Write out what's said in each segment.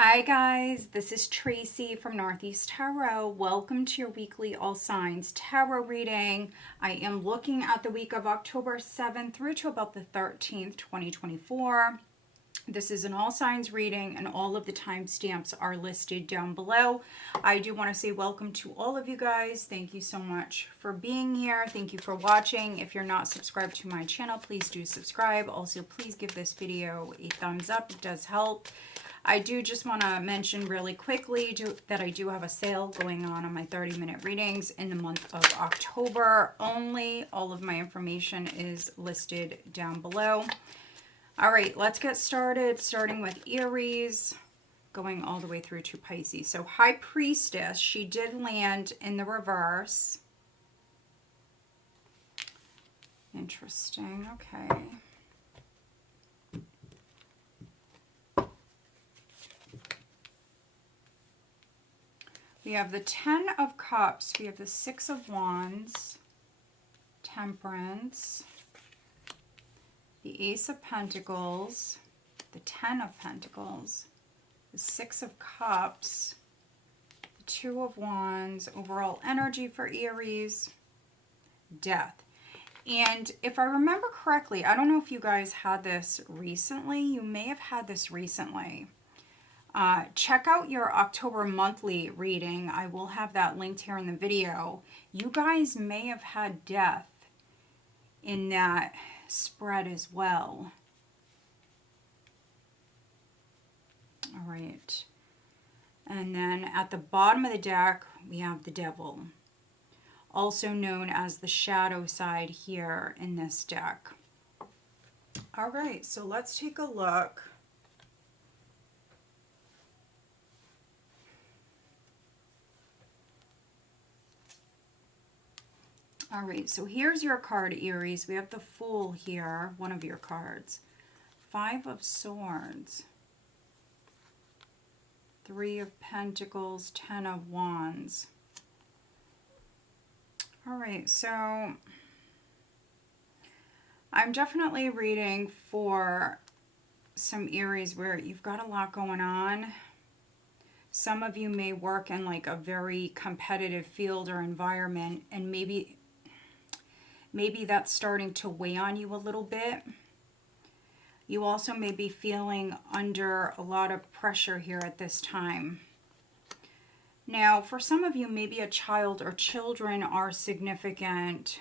Hi guys, this is Tracy from Northeast Tarot. Welcome to your weekly All Signs Tarot reading. I am looking at the week of October 7th through to about the 13th, 2024. This is an all signs reading and all of the timestamps are listed down below. I do want to say welcome to all of you guys. Thank you so much for being here. Thank you for watching. If you're not subscribed to my channel, please do subscribe. Also, please give this video a thumbs up. It does help. I do just want to mention really quickly that I do have a sale going on my 30-minute readings in the month of October only. All of my information is listed down below. All right, let's get started, starting with Aries, going all the way through to Pisces. So High Priestess, she did land in the reverse. Interesting, okay. We have the 10 of Cups, we have the 6 of Wands, Temperance, the Ace of Pentacles, the 10 of Pentacles, the 6 of Cups, the 2 of Wands, overall energy for Aries, Death. And if I remember correctly, I don't know if you guys had this recently. You may have had this recently. Check out your October monthly reading. I will have that linked here in the video. You guys may have had death in that spread as well. All right. And then at the bottom of the deck, we have the Devil, also known as the shadow side here in this deck. All right, so let's take a look. All right, so here's your card, Aries. We have the Fool here, one of your cards. 5 of Swords. 3 of Pentacles, 10 of Wands. All right, so I'm definitely reading for some Aries where you've got a lot going on. Some of you may work in like a very competitive field or environment, and maybe that's starting to weigh on you a little bit. You also may be feeling under a lot of pressure here at this time. Now, for some of you, maybe a child or children are significant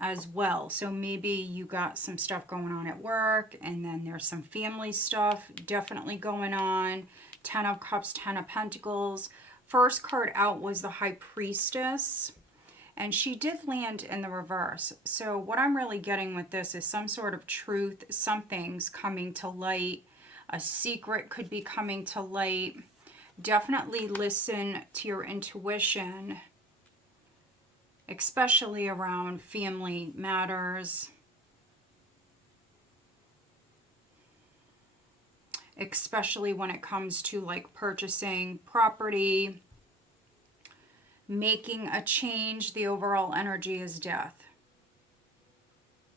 as well. So maybe you got some stuff going on at work, and then there's some family stuff definitely going on. 10 of Cups, 10 of Pentacles. First card out was the High Priestess. And she did land in the reverse. So what I'm really getting with this is some sort of truth. Something's coming to light. A secret could be coming to light. Definitely listen to your intuition, especially around family matters. Especially when it comes to like purchasing property, making a change. The overall energy is Death.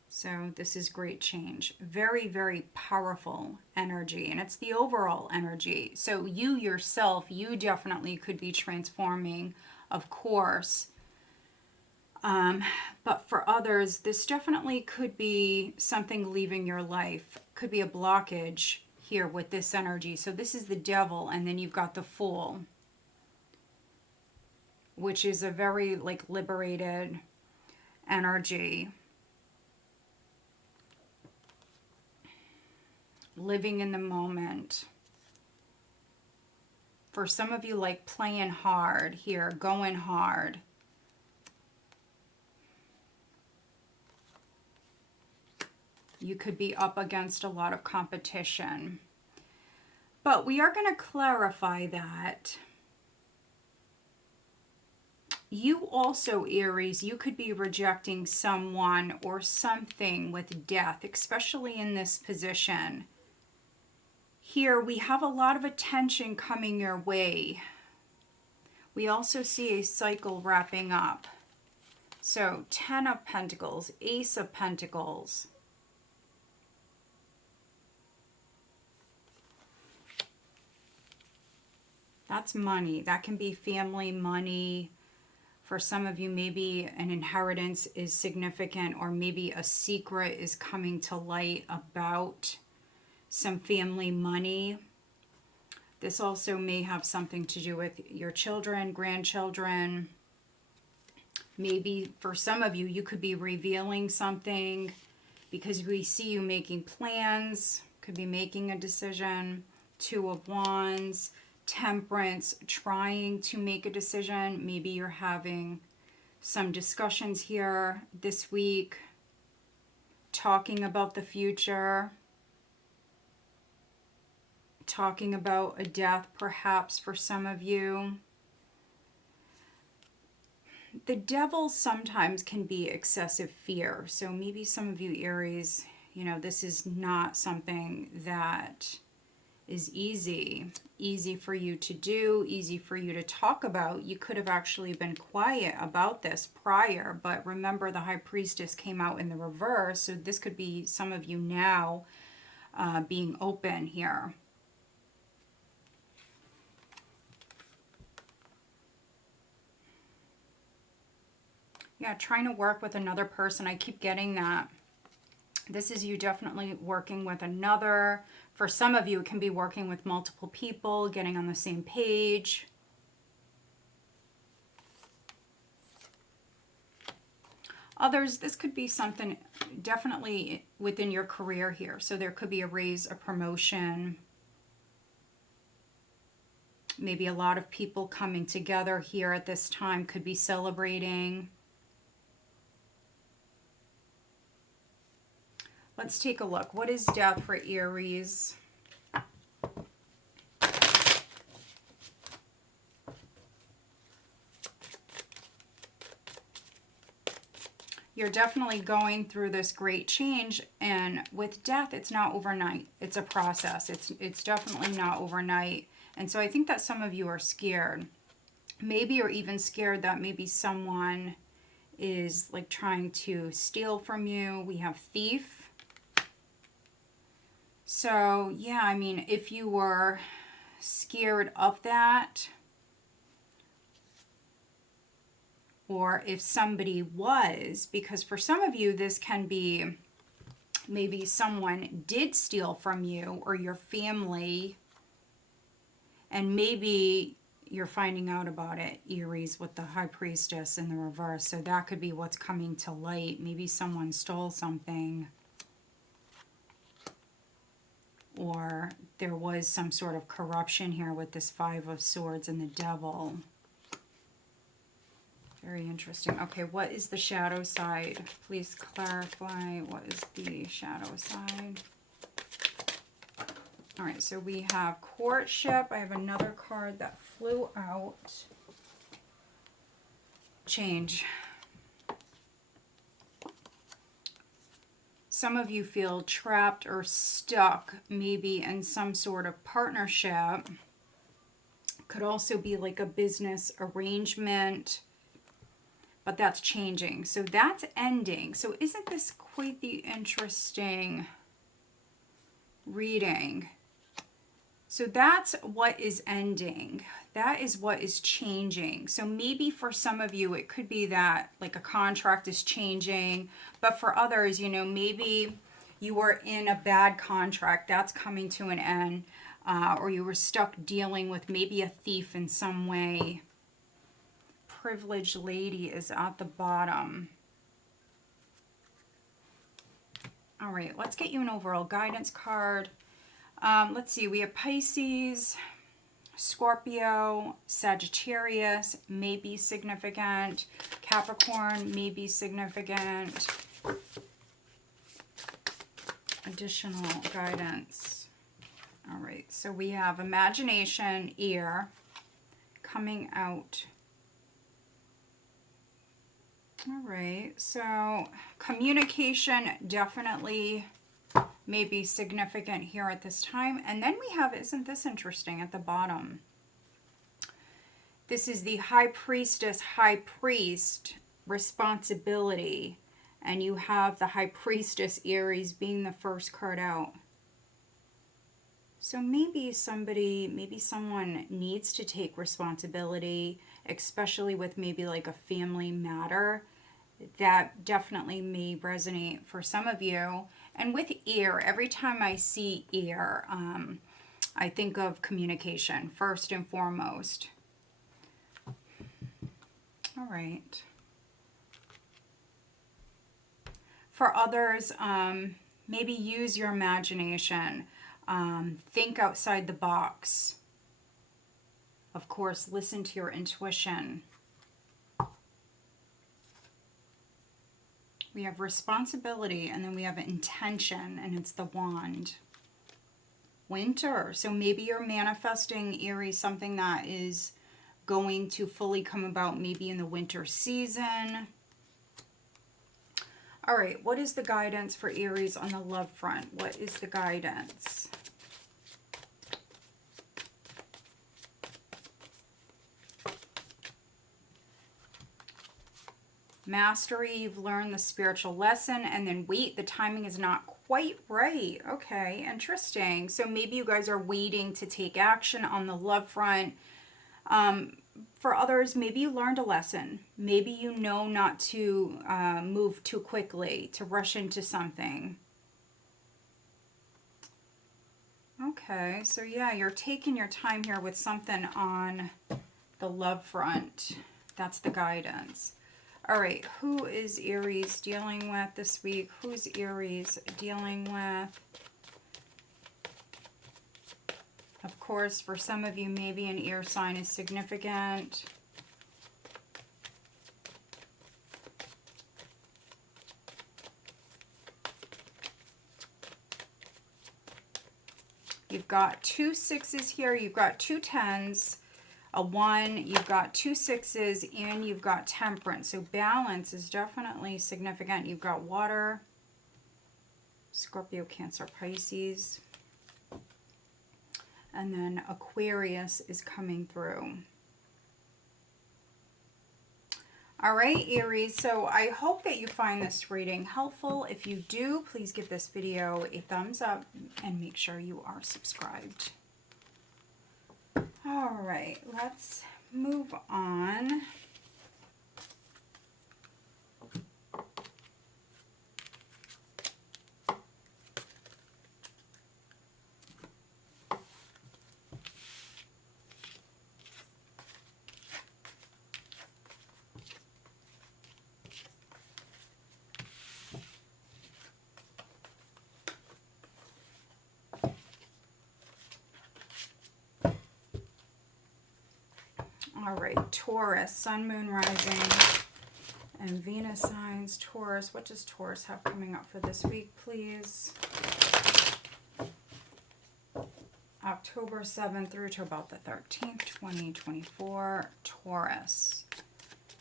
So this is great change. Very, very powerful energy. And it's the overall energy. So you yourself, you definitely could be transforming, of course. But for others, this definitely could be something leaving your life. Could be a blockage here with this energy. So this is the Devil, and then you've got the Fool, which is a very like liberated energy. Living in the moment. For some of you, like playing hard here, going hard. You could be up against a lot of competition. But we are going to clarify that. You also, Aries, you could be rejecting someone or something with death, especially in this position. Here we have a lot of attention coming your way. We also see a cycle wrapping up. So 10 of Pentacles, Ace of Pentacles. That's money. That can be family money. For some of you, maybe an inheritance is significant, or maybe a secret is coming to light about some family money. This also may have something to do with your children, grandchildren. Maybe for some of you, you could be revealing something because we see you making plans, could be making a decision. Two of Wands, Temperance, trying to make a decision. Maybe you're having some discussions here this week, talking about the future, talking about a death perhaps for some of you. The devil sometimes can be excessive fear. So maybe some of you Aries, you know, this is not something that is easy for you to do, easy for you to talk about. You could have actually been quiet about this prior, but remember the High Priestess came out in the reverse, so this could be some of you now being open here. Yeah, trying to work with another person. I keep getting that. This is you definitely working with another. For some of you, it can be working with multiple people, getting on the same page. Others, this could be something definitely within your career here. So there could be a raise, a promotion. Maybe a lot of people coming together here at this time, could be celebrating. Let's take a look. What is death for Aries? You're definitely going through this great change, and with death, it's not overnight. It's a process. It's definitely not overnight. And so I think that some of you are scared. Maybe you're even scared that maybe someone is like trying to steal from you. We have thief. So, yeah, I mean, if you were scared of that, or if somebody was, because for some of you, this can be maybe someone did steal from you or your family, and maybe you're finding out about it, Aries, with the High Priestess in the reverse. So that could be what's coming to light. Maybe someone stole something, or there was some sort of corruption here with this Five of Swords and the Devil. Very interesting. Okay, what is the shadow side? Please clarify what is the shadow side. All right, so we have courtship. I have another card that flew out. Change. Some of you feel trapped or stuck, maybe in some sort of partnership. Could also be like a business arrangement, but that's changing. So that's ending. So isn't this quite the interesting reading? So that's what is ending. That is what is changing. So maybe for some of you, it could be that like a contract is changing, but for others, you know, maybe you were in a bad contract that's coming to an end, or you were stuck dealing with maybe a thief in some way. Privileged lady is at the bottom. All right, let's get you an overall guidance card. Let's see, we have Pisces, Scorpio, Sagittarius may be significant, Capricorn may be significant. Additional guidance. All right, so we have imagination, ear, coming out. All right, so communication definitely may be significant here at this time. And then we have, isn't this interesting, at the bottom? This is the High Priestess, High Priest, responsibility. And you have the High Priestess, Aries, being the first card out. So maybe someone needs to take responsibility, especially with maybe like a family matter. That definitely may resonate for some of you. And with air, every time I see air, I think of communication first and foremost. All right. For others, maybe use your imagination. Think outside the box. Of course, listen to your intuition. We have responsibility, and then we have intention, and it's the wand. Winter. So maybe you're manifesting, Aries, something that is going to fully come about maybe in the winter season. All right, what is the guidance for Aries on the love front? What is the guidance? Mastery, you've learned the spiritual lesson, and then wait, the timing is not quite right. Okay, interesting. So maybe you guys are waiting to take action on the love front. For others, maybe you learned a lesson. Maybe you know not to move too quickly, to rush into something. Okay, so yeah, you're taking your time here with something on the love front. That's the guidance. All right, who is Aries dealing with this week? Who's Aries dealing with? Of course, for some of you, maybe an air sign is significant. You've got 2 6s here. You've got 2 10s, a 1. You've got 2 6s, and you've got temperance. So balance is definitely significant. You've got water, Scorpio, Cancer, Pisces. And then Aquarius is coming through. All right, Aries, so I hope that you find this reading helpful. If you do, please give this video a thumbs up and make sure you are subscribed. All right, let's move on. All right, Taurus, Sun, Moon, Rising, and Venus signs. Taurus, what does Taurus have coming up for this week, please? October 7th through to about the 13th, 2024. Taurus.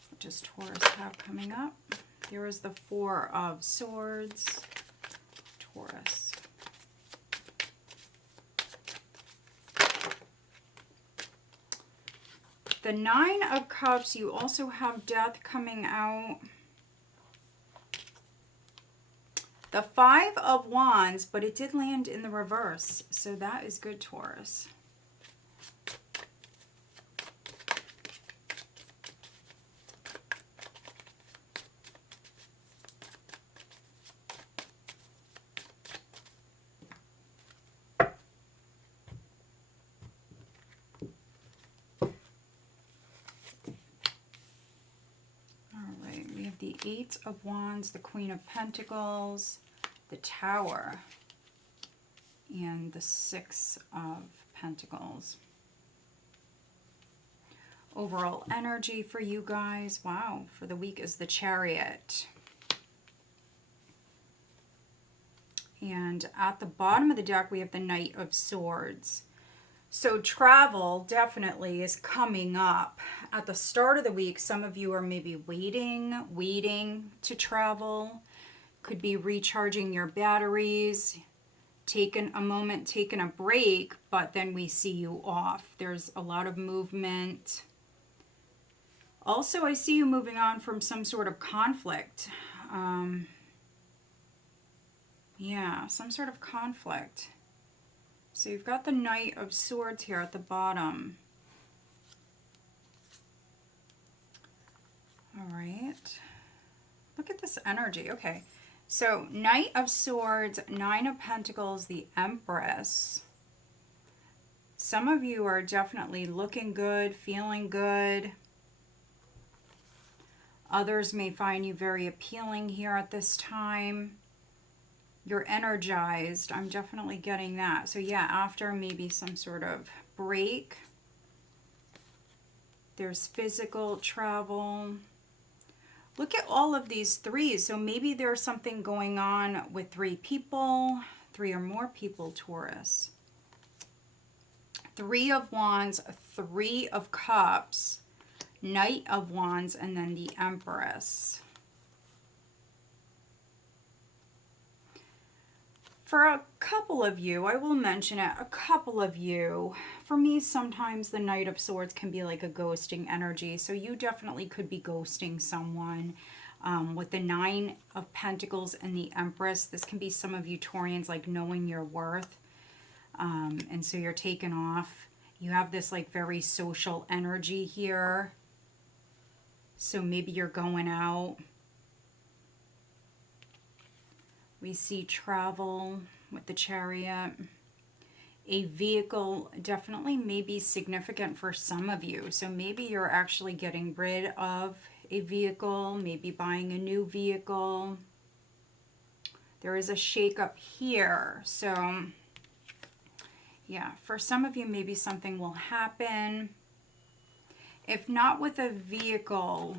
What does Taurus have coming up? Here is the 4 of Swords. Taurus. The 9 of Cups, you also have death coming out. The 5 of Wands, but it did land in the reverse. So that is good, Taurus. The 8 of Wands, the Queen of Pentacles, the Tower, and the 6 of Pentacles. Overall energy for you guys, wow, for the week is the Chariot. And at the bottom of the deck, we have the Knight of Swords. So travel definitely is coming up. At the start of the week, some of you are maybe waiting to travel. Could be recharging your batteries, taking a moment, taking a break, but then we see you off. There's a lot of movement. Also, I see you moving on from some sort of conflict. Yeah, some sort of conflict. So you've got the Knight of Swords here at the bottom. All right. Look at this energy. Okay. So Knight of Swords, Nine of Pentacles, the Empress. Some of you are definitely looking good, feeling good. Others may find you very appealing here at this time. You're energized. I'm definitely getting that. So yeah, after maybe some sort of break, there's physical travel. Look at all of these threes. So maybe there's something going on with three people, three or more people, Taurus. Three of Wands, Three of Cups, Knight of Wands, and then the Empress. For a couple of you, I will mention it, a couple of you, for me, sometimes the Knight of Swords can be like a ghosting energy. So you definitely could be ghosting someone. With the Nine of Pentacles and the Empress, this can be some of you Taurians, like knowing your worth. And so you're taken off. You have this like very social energy here. So maybe you're going out. We see travel with the Chariot. A vehicle definitely may be significant for some of you. So maybe you're actually getting rid of a vehicle, maybe buying a new vehicle. There is a shakeup here. So yeah, for some of you, maybe something will happen. If not with a vehicle,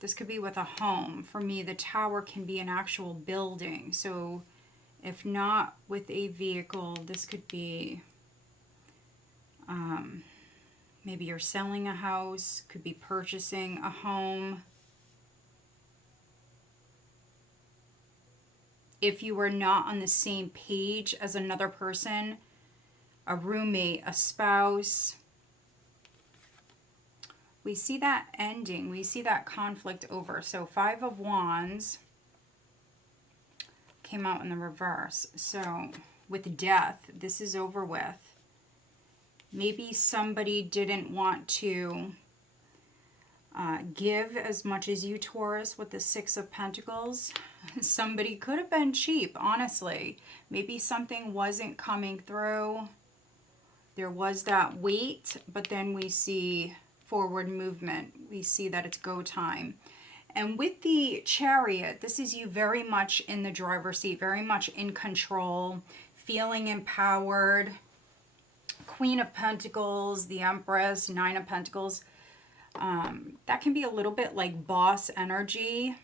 this could be with a home. For me, the Tower can be an actual building. So if not with a vehicle, this could be maybe you're selling a house, could be purchasing a home. If you are not on the same page as another person, a roommate, a spouse, we see that ending. We see that conflict over. So Five of Wands came out in the reverse. So with death, this is over with. Maybe somebody didn't want to give as much as you, Taurus, with the Six of Pentacles. Somebody could have been cheap, honestly. Maybe something wasn't coming through. There was that wait, but then we see forward movement. We see that it's go time. And with the Chariot, this is you very much in the driver's seat, very much in control, feeling empowered. Queen of Pentacles, the Empress, Nine of Pentacles. That can be a little bit like boss energy.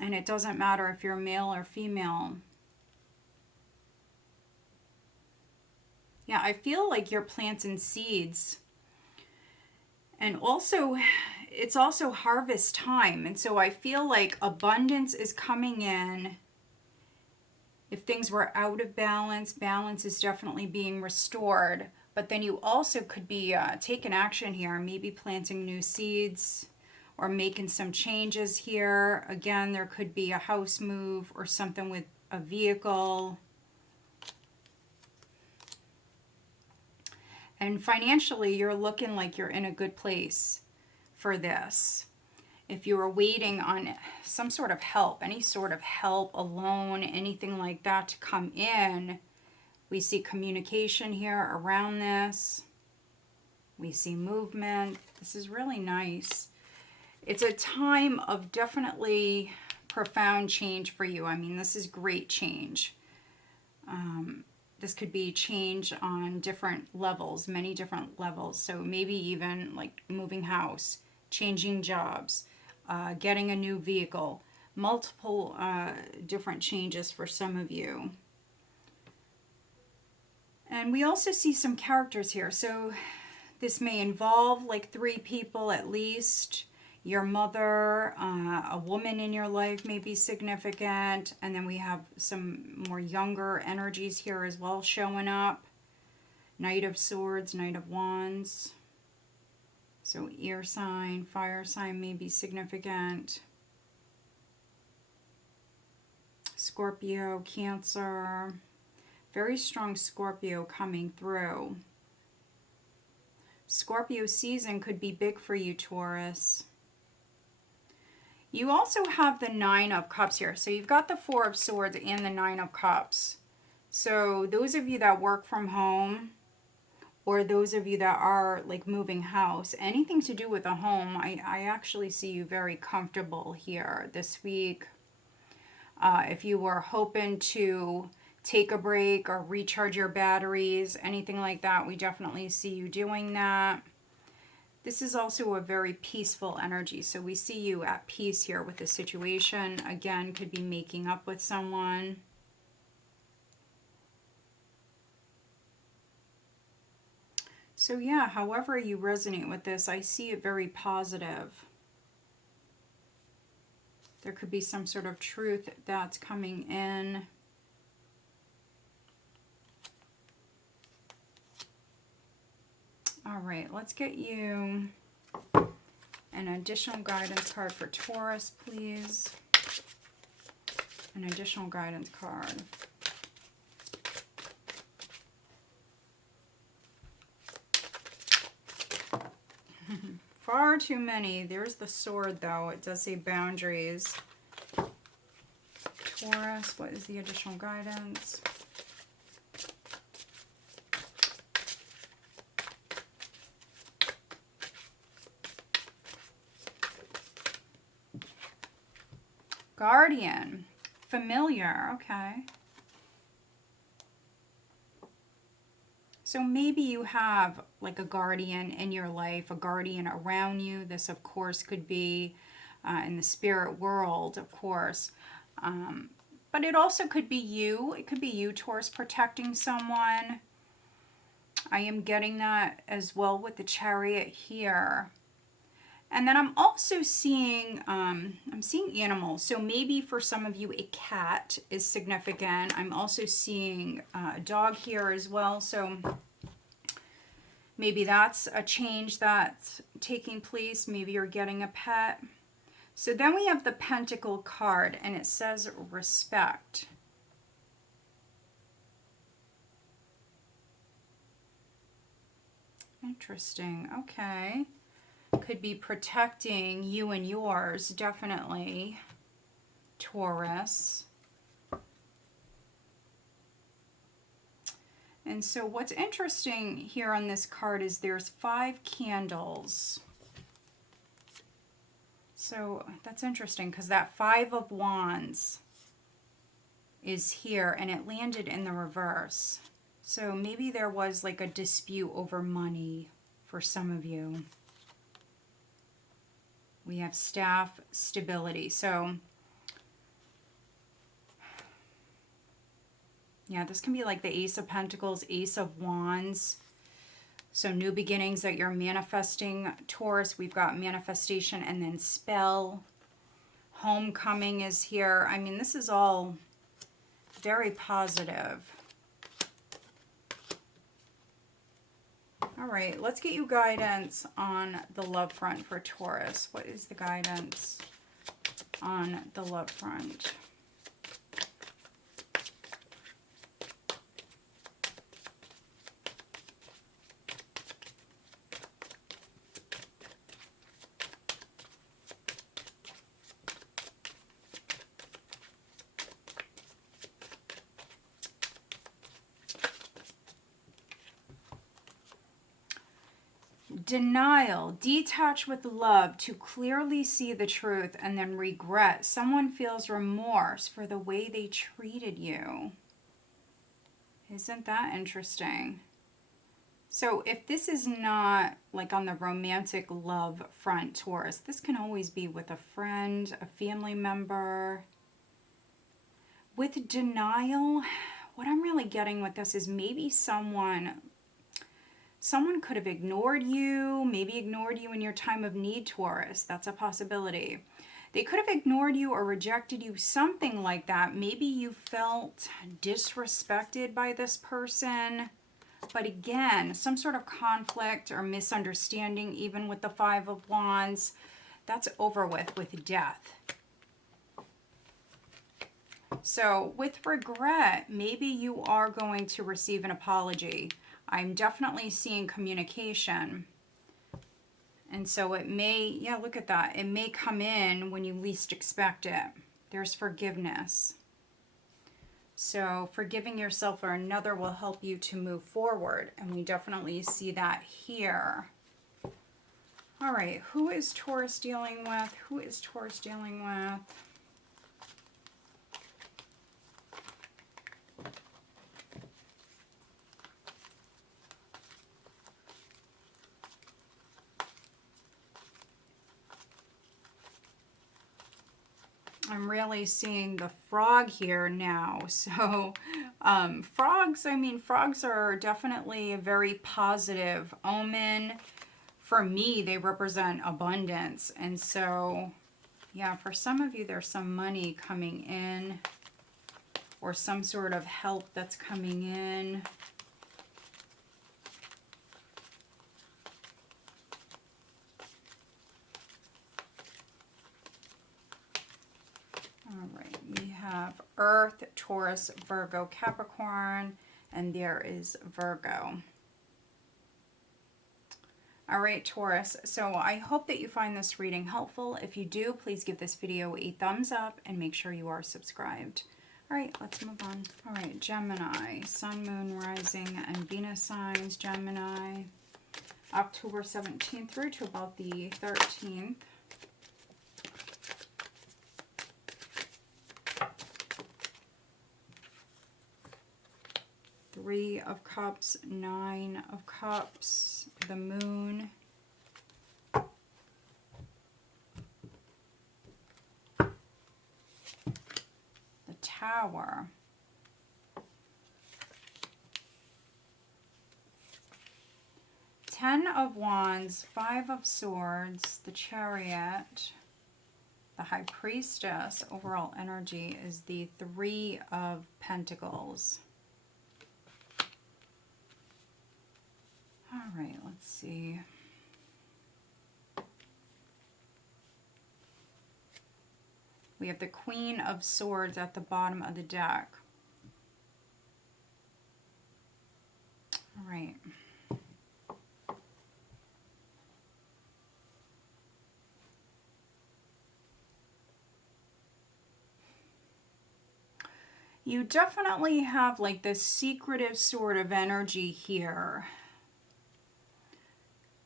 And it doesn't matter if you're male or female. Yeah, I feel like you're planting seeds. And also, it's also harvest time. And so I feel like abundance is coming in. If things were out of balance, balance is definitely being restored. But then you also could be taking action here, maybe planting new seeds or making some changes here. Again, there could be a house move or something with a vehicle. And financially, you're looking like you're in a good place for this. If you were waiting on some sort of help, any sort of help, a loan, anything like that to come in, we see communication here around this. We see movement. This is really nice. It's a time of definitely profound change for you. I mean, this is great change. This could be change on different levels, many different levels. So maybe even like moving house, changing jobs, getting a new vehicle, multiple different changes for some of you. And we also see some characters here. So this may involve like three people at least. Your mother, a woman in your life may be significant. And then we have some more younger energies here as well showing up. Knight of Swords, Knight of Wands. So air sign, fire sign may be significant. Scorpio, Cancer, Very strong Scorpio coming through. Scorpio season could be big for you, Taurus. You also have the Nine of Cups here. So you've got the Four of Swords and the Nine of Cups. So those of you that work from home, or those of you that are like moving house, anything to do with a home, I actually see you very comfortable here this week. If you were hoping to take a break or recharge your batteries, anything like that, we definitely see you doing that. This is also a very peaceful energy, so we see you at peace here with the situation. Again, could be making up with someone. So yeah, however you resonate with this, I see it very positive. There could be some sort of truth that's coming in. All right, let's get you an additional guidance card for Taurus, please. An additional guidance card. Far too many. There's the sword, though. It does say boundaries. Taurus, what is the additional guidance? Guardian. Familiar. Okay. So maybe you have like a guardian in your life, a guardian around you. This, of course, could be in the spirit world, of course. But it also could be you. It could be you, Taurus, protecting someone. I am getting that as well with the Chariot here. And then I'm also seeing, I'm seeing animals. So maybe for some of you, a cat is significant. I'm also seeing a dog here as well. So maybe that's a change that's taking place. Maybe you're getting a pet. So then we have the Pentacle card, and it says respect. Interesting. Okay. Could be protecting you and yours, definitely, Taurus. And so what's interesting here on this card is there's 5 candles. So that's interesting because that 5 of Wands is here and it landed in the reverse. So maybe there was like a dispute over money for some of you. We have staff stability. So, yeah, this can be like the Ace of Pentacles, Ace of Wands. So new beginnings that you're manifesting, Taurus. We've got manifestation and then spell. Homecoming is here. I mean, this is all very positive. All right, let's get you guidance on the love front for Taurus. What is the guidance on the love front? Denial. Detach with love to clearly see the truth and then regret. Someone feels remorse for the way they treated you. Isn't that interesting? So if this is not like on the romantic love front, Taurus, this can always be with a friend, a family member. With denial, what I'm really getting with this is maybe someone could have ignored you, maybe ignored you in your time of need, Taurus. That's a possibility. They could have ignored you or rejected you, something like that. Maybe you felt disrespected by this person. But again, some sort of conflict or misunderstanding, even with the 5 of Wands, that's over with death. So with regret, maybe you are going to receive an apology. I'm definitely seeing communication. And so it may, yeah, look at that. It may come in when you least expect it. There's forgiveness. So forgiving yourself or another will help you to move forward. And we definitely see that here. All right, who is Taurus dealing with? Who is Taurus dealing with? I'm really seeing the frog here now. So frogs, I mean, frogs are definitely a very positive omen. For me, they represent abundance. And so, yeah, for some of you, there's some money coming in or some sort of help that's coming in. All right, we have Earth, Taurus, Virgo, Capricorn, and there is Virgo. All right, Taurus, so I hope that you find this reading helpful. If you do, please give this video a thumbs up and make sure you are subscribed. All right, let's move on. All right, Gemini, Sun, Moon, Rising, and Venus signs. Gemini, October 17th through to about the 13th. Three of Cups, Nine of Cups, the Moon, the Tower, Ten of Wands, Five of Swords, the Chariot, the High Priestess. Overall energy is the Three of Pentacles. All right, let's see. We have the Queen of Swords at the bottom of the deck. All right. You definitely have like this secretive sort of energy here.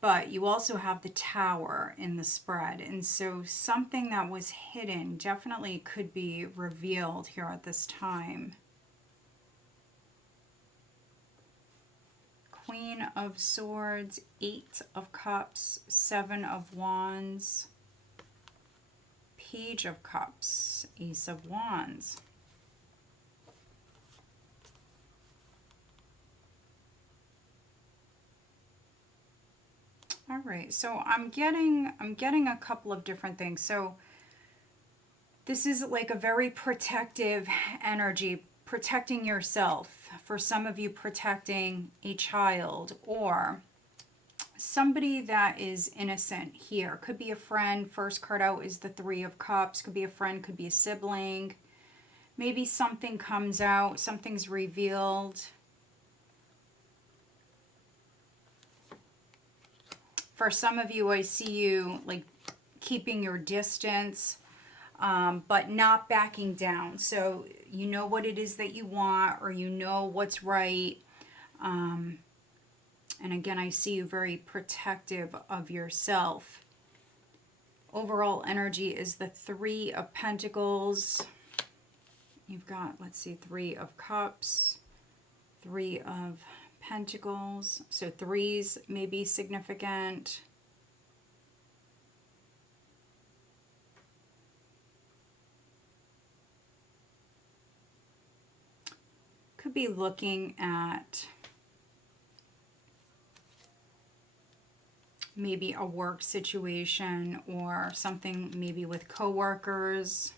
But you also have the Tower in the spread. And so something that was hidden definitely could be revealed here at this time. Queen of Swords, Eight of Cups, Seven of Wands, Page of Cups, Ace of Wands. All right, so I'm getting a couple of different things. So this is like a very protective energy, protecting yourself. For some of you, protecting a child or somebody that is innocent here. Could be a friend. First card out is the Three of Cups. Could be a friend, could be a sibling. Maybe something comes out, something's revealed. For some of you, I see you like keeping your distance, but not backing down. So you know what it is that you want, or you know what's right. And again, I see you very protective of yourself. Overall energy is the Three of Pentacles. You've got, let's see, Three of Cups, Three of Pentacles. So threes may be significant. Could be looking at maybe a work situation or something maybe with coworkers.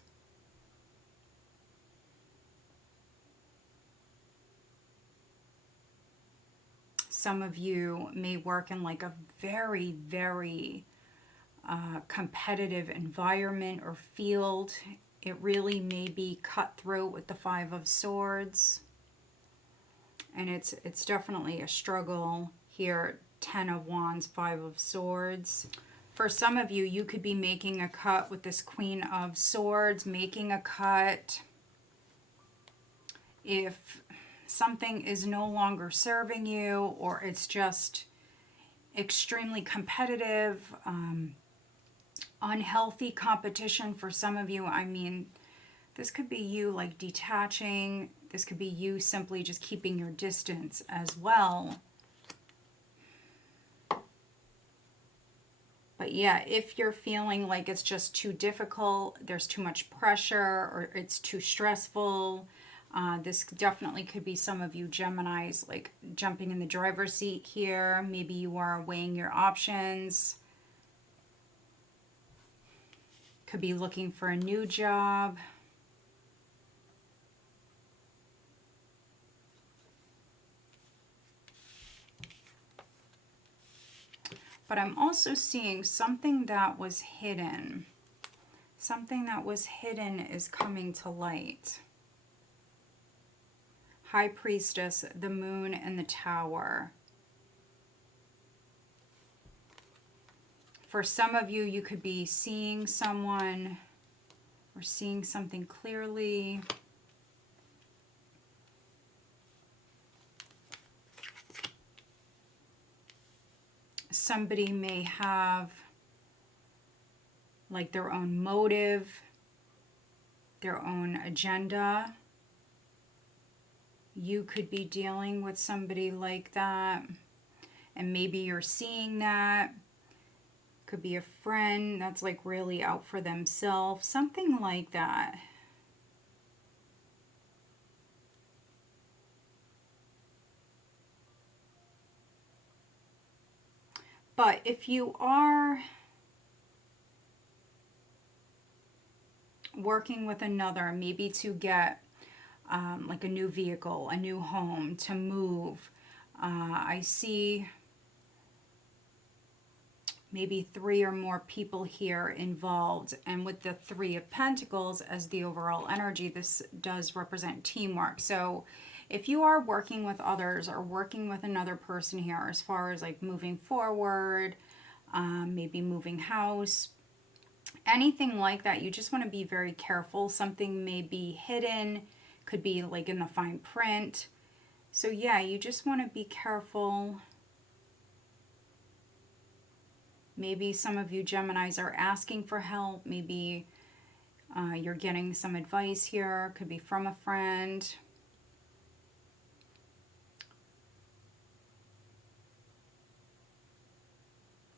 Some of you may work in like a very, very competitive environment or field. It really may be cutthroat with the Five of Swords. And it's definitely a struggle here. 10 of Wands, 5 of Swords. For some of you, you could be making a cut with this Queen of Swords, making a cut if something is no longer serving you, or it's just extremely competitive, unhealthy competition for some of you. I mean, this could be you like detaching. This could be you simply just keeping your distance as well. But yeah, if you're feeling like it's just too difficult, there's too much pressure, or it's too stressful, this definitely could be some of you Geminis like jumping in the driver's seat here. Maybe you are weighing your options. Could be looking for a new job. But I'm also seeing something that was hidden. Something that was hidden is coming to light. High Priestess, the Moon, and the Tower. For some of you, you could be seeing someone or seeing something clearly. Somebody may have like their own motive, their own agenda. You could be dealing with somebody like that, and maybe you're seeing that. Could be a friend that's like really out for themselves, something like that. But if you are working with another, maybe to get like a new vehicle, a new home, to move, I see maybe 3 or more people here involved. And with the 3 of Pentacles as the overall energy, this does represent teamwork. So if you are working with others or working with another person here, as far as like moving forward, maybe moving house, anything like that, you just want to be very careful. Something may be hidden, could be like in the fine print. So yeah, you just want to be careful. Maybe some of you Geminis are asking for help. Maybe you're getting some advice here. Could be from a friend.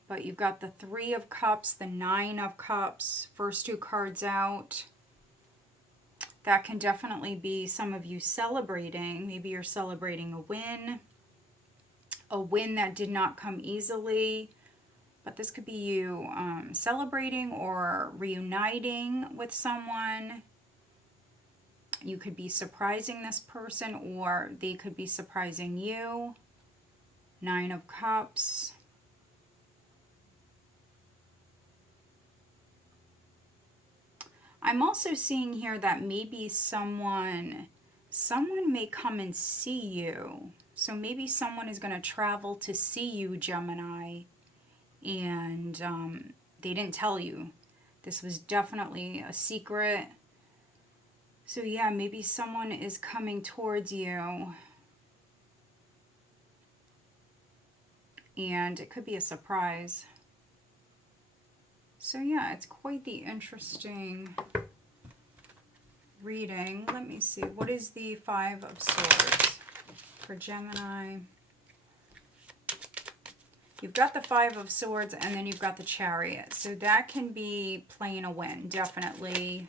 But you've got the 3 of Cups, the 9 of Cups, first 2 cards out. That can definitely be some of you celebrating. Maybe you're celebrating a win that did not come easily. But this could be you celebrating or reuniting with someone. You could be surprising this person, or they could be surprising you. 9 of Cups. I'm also seeing here that maybe someone may come and see you. So maybe someone is going to travel to see you, Gemini, and they didn't tell you. This was definitely a secret. So yeah, maybe someone is coming towards you, and it could be a surprise. So yeah, it's quite the interesting reading. Let me see. What is the 5 of Swords for Gemini? You've got the 5 of Swords, and then you've got the Chariot. So that can be playing a win, definitely.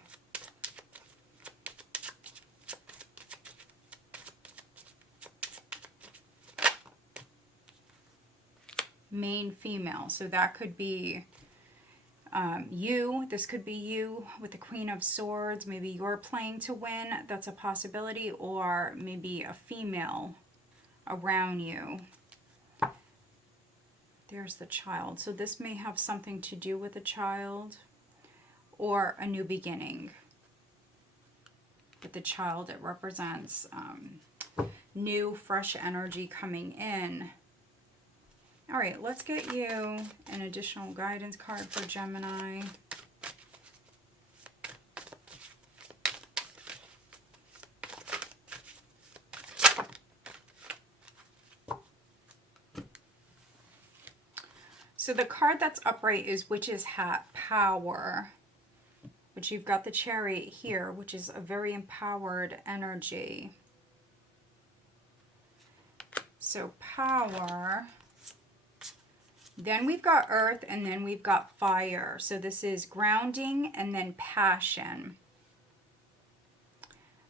Main female. So that could be you. This could be you with the Queen of Swords. Maybe you're playing to win. That's a possibility. Or maybe a female around you. There's the Child. So this may have something to do with a child or a new beginning. With the child, it represents new, fresh energy coming in. All right, let's get you an additional guidance card for Gemini. So the card that's upright is Witch's Hat, Power. But you've got the Chariot here, which is a very empowered energy. So Power. Then we've got Earth, and then we've got Fire. So this is grounding and then passion.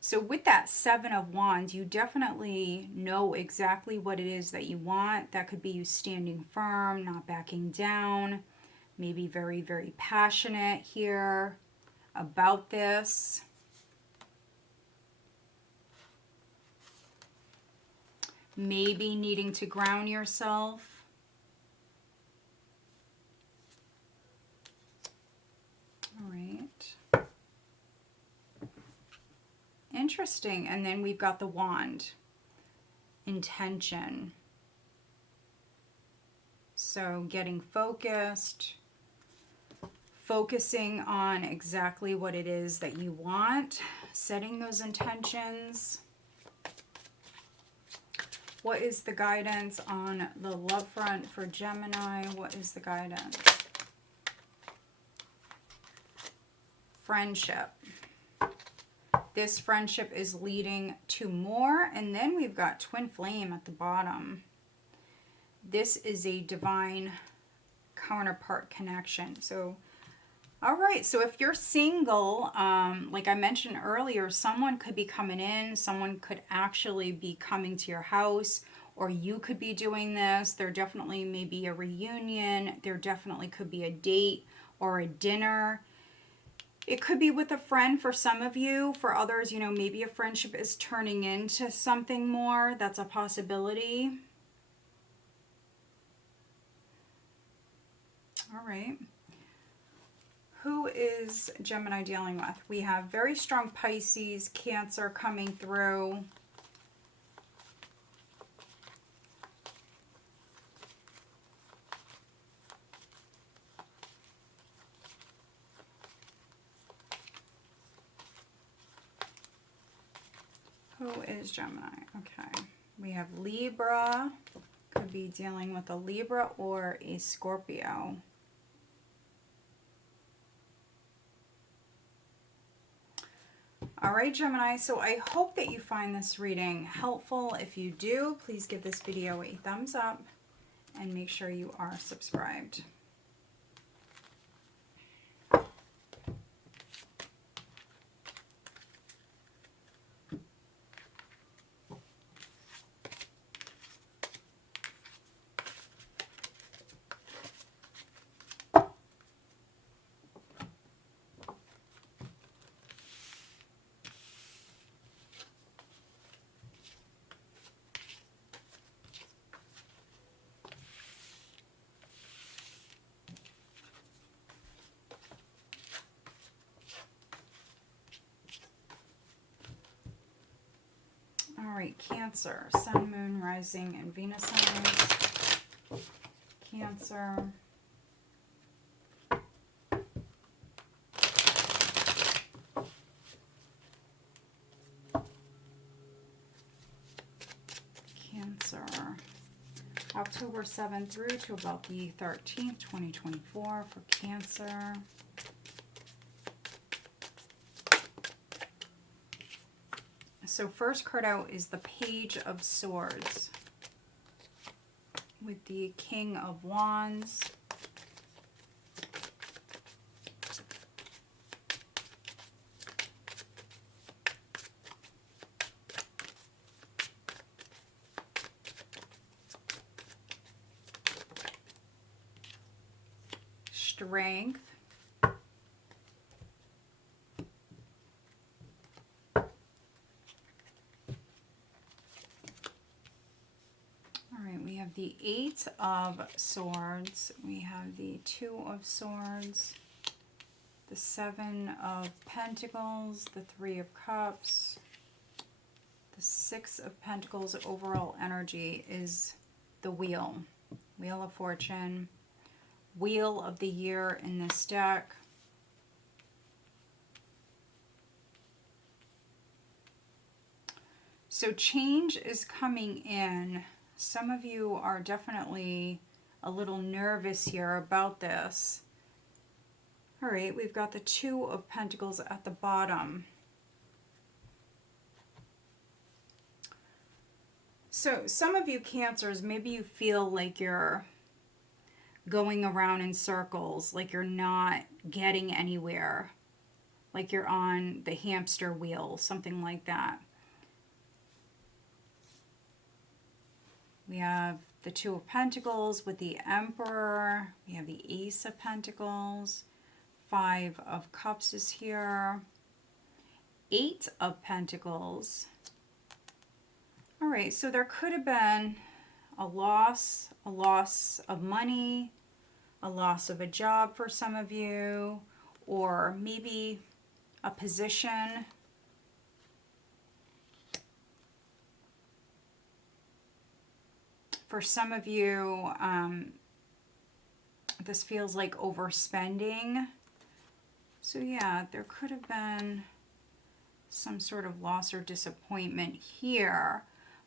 So with that Seven of Wands, you definitely know exactly what it is that you want. That could be you standing firm, not backing down, maybe very, very passionate here about this. Maybe needing to ground yourself. All right. Interesting. And then we've got the Wand. Intention. So getting focused. Focusing on exactly what it is that you want. Setting those intentions. What is the guidance on the love front for Gemini? What is the guidance? Friendship. This friendship is leading to more. And then we've got Twin Flame at the bottom. This is a divine counterpart connection. So, all right. So if you're single, like I mentioned earlier, someone could be coming in. Someone could actually be coming to your house, or you could be doing this. There definitely may be a reunion. There definitely could be a date or a dinner. It could be with a friend for some of you. For others, you know, maybe a friendship is turning into something more. That's a possibility. All right. Who is Gemini dealing with? We have very strong Pisces, Cancer coming through. Who is Gemini? Okay. We have Libra. Could be dealing with a Libra or a Scorpio. All right, Gemini. So I hope that you find this reading helpful. If you do, please give this video a thumbs up and make sure you are subscribed. All right, Cancer, Sun, Moon, Rising, and Venus signs. Cancer. Cancer. October 7th through to about the 13th, 2024 for Cancer. So first card out is the Page of Swords with the King of Wands. Strength. The Eight of Swords, we have the Two of Swords, the Seven of Pentacles, the Three of Cups, the Six of Pentacles. Overall energy is the Wheel. Wheel of Fortune. Wheel of the Year in this deck. So change is coming in. Some of you are definitely a little nervous here about this. All right, we've got the Two of Pentacles at the bottom. So some of you Cancers, maybe you feel like you're going around in circles, like you're not getting anywhere, like you're on the hamster wheel, something like that. We have the Two of Pentacles with the Emperor. We have the Ace of Pentacles. Five of Cups is here. Eight of Pentacles. All right, so there could have been a loss of money, a loss of a job for some of you, or maybe a position. For some of you, this feels like overspending. So yeah, there could have been some sort of loss or disappointment here.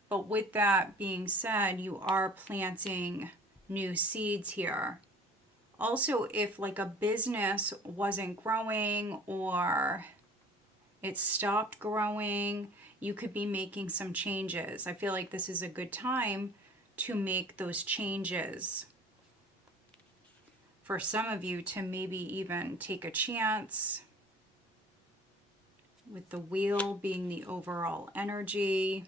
But with that being said, you are planting new seeds here. Also, if like a business wasn't growing or it stopped growing, you could be making some changes. I feel like this is a good time to make those changes. For some of you to maybe even take a chance, with the Wheel being the overall energy.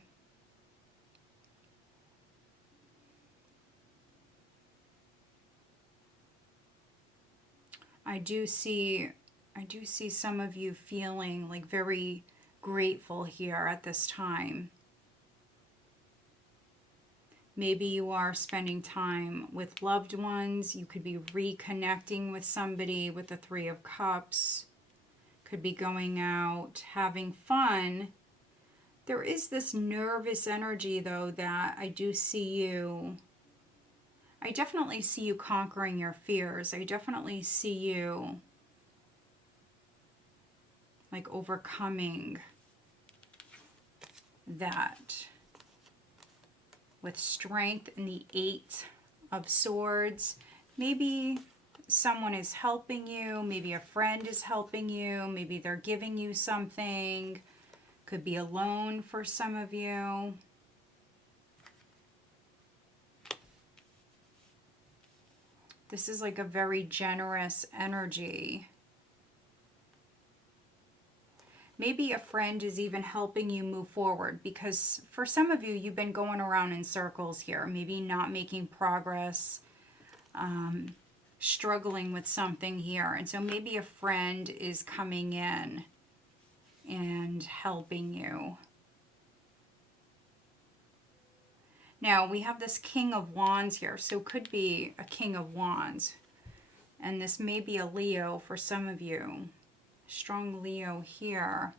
I do see some of you feeling like very grateful here at this time. Maybe you are spending time with loved ones. You could be reconnecting with somebody with the Three of Cups. Could be going out, having fun. There is this nervous energy, though, that I do see you. I definitely see you conquering your fears. I definitely see you like overcoming that. With strength in the Eight of Swords. Maybe someone is helping you. Maybe a friend is helping you. Maybe they're giving you something. Could be a loan for some of you. This is like a very generous energy. Maybe a friend is even helping you move forward, because for some of you, you've been going around in circles here, maybe not making progress, struggling with something here. And so maybe a friend is coming in and helping you. Now, we have this King of Wands here, so it could be a King of Wands. And this may be a Leo for some of you. Strong Leo here.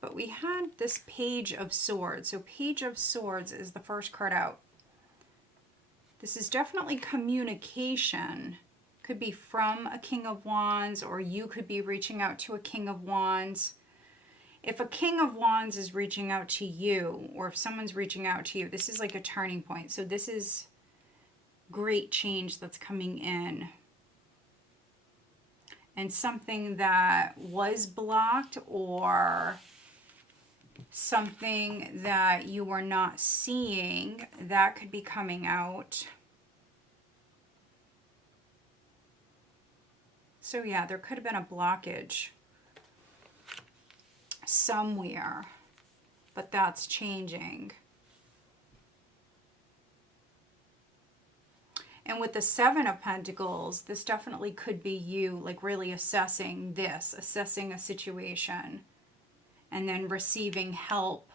But we had this Page of Swords. So Page of Swords is the first card out. This is definitely communication. Could be from a King of Wands, or you could be reaching out to a King of Wands. If a King of Wands is reaching out to you, or if someone's reaching out to you, this is like a turning point. So this is great change that's coming in. And something that was blocked, or something that you were not seeing, that could be coming out. So yeah, there could have been a blockage somewhere, but that's changing. And with the Seven of Pentacles, this definitely could be you like really assessing this, assessing a situation, and then receiving help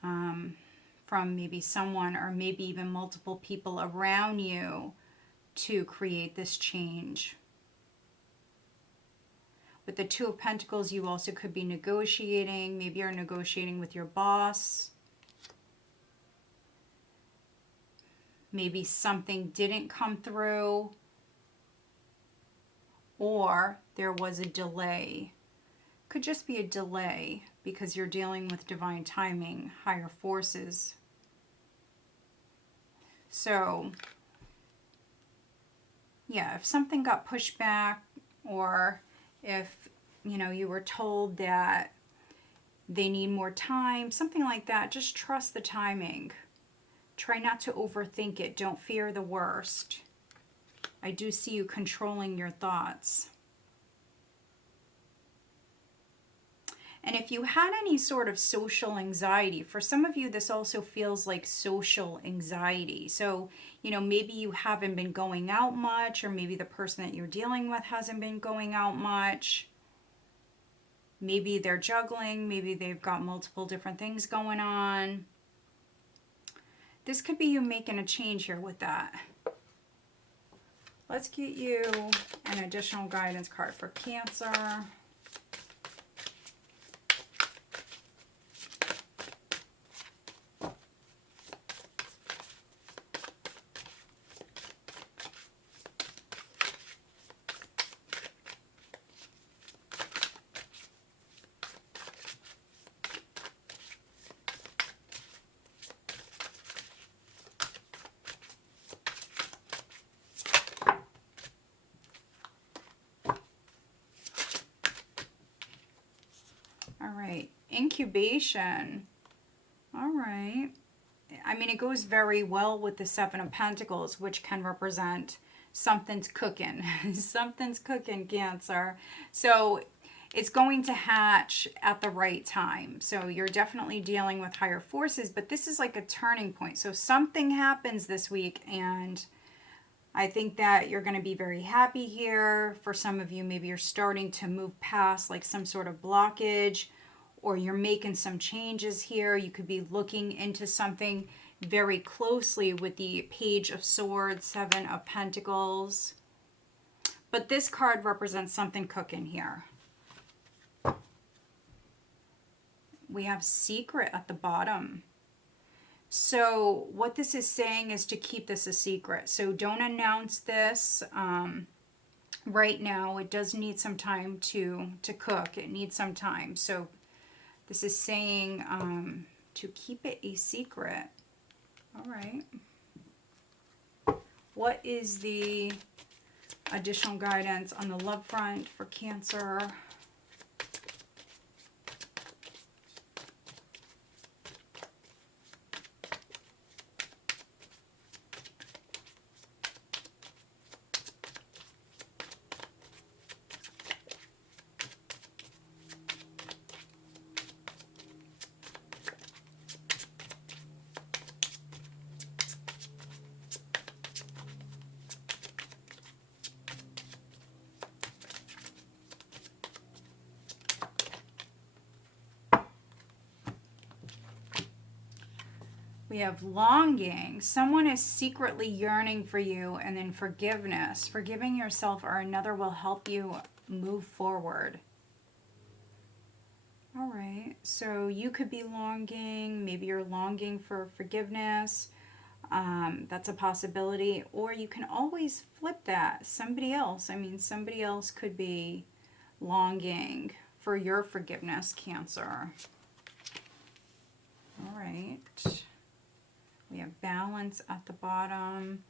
from maybe someone, or maybe even multiple people around you to create this change. With the Two of Pentacles, you also could be negotiating. Maybe you're negotiating with your boss. Maybe something didn't come through, or there was a delay. Could just be a delay because you're dealing with divine timing, higher forces. So, yeah, if something got pushed back, or if, you know, you were told that they need more time, something like that, just trust the timing. Try not to overthink it. Don't fear the worst. I do see you controlling your thoughts. And if you had any sort of social anxiety, for some of you, this also feels like social anxiety. So, you know, maybe you haven't been going out much, or maybe the person that you're dealing with hasn't been going out much. Maybe they're juggling. Maybe they've got multiple different things going on. This could be you making a change here with that. Let's get you an additional guidance card for Cancer. Incubation. All right. I mean, it goes very well with the Seven of Pentacles, which can represent something's cooking. Something's cooking, Cancer. So it's going to hatch at the right time. So you're definitely dealing with higher forces, but this is like a turning point. So something happens this week, and I think that you're going to be very happy here. For some of you, maybe you're starting to move past like some sort of blockage, or you're making some changes here. You could be looking into something very closely with the Page of Swords, Seven of Pentacles. But this card represents something cooking here. We have Secret at the bottom. So what this is saying is to keep this a secret. So don't announce this right now. It does need some time to cook. It needs some time. So this is saying to keep it a secret. All right. What is the additional guidance on the love front for Cancer? We have longing. Someone is secretly yearning for you, and then forgiveness. Forgiving yourself or another will help you move forward. All right. So you could be longing. Maybe you're longing for forgiveness. That's a possibility. Or you can always flip that. Somebody else. I mean, somebody else could be longing for your forgiveness, Cancer. All right. We have balance at the bottom.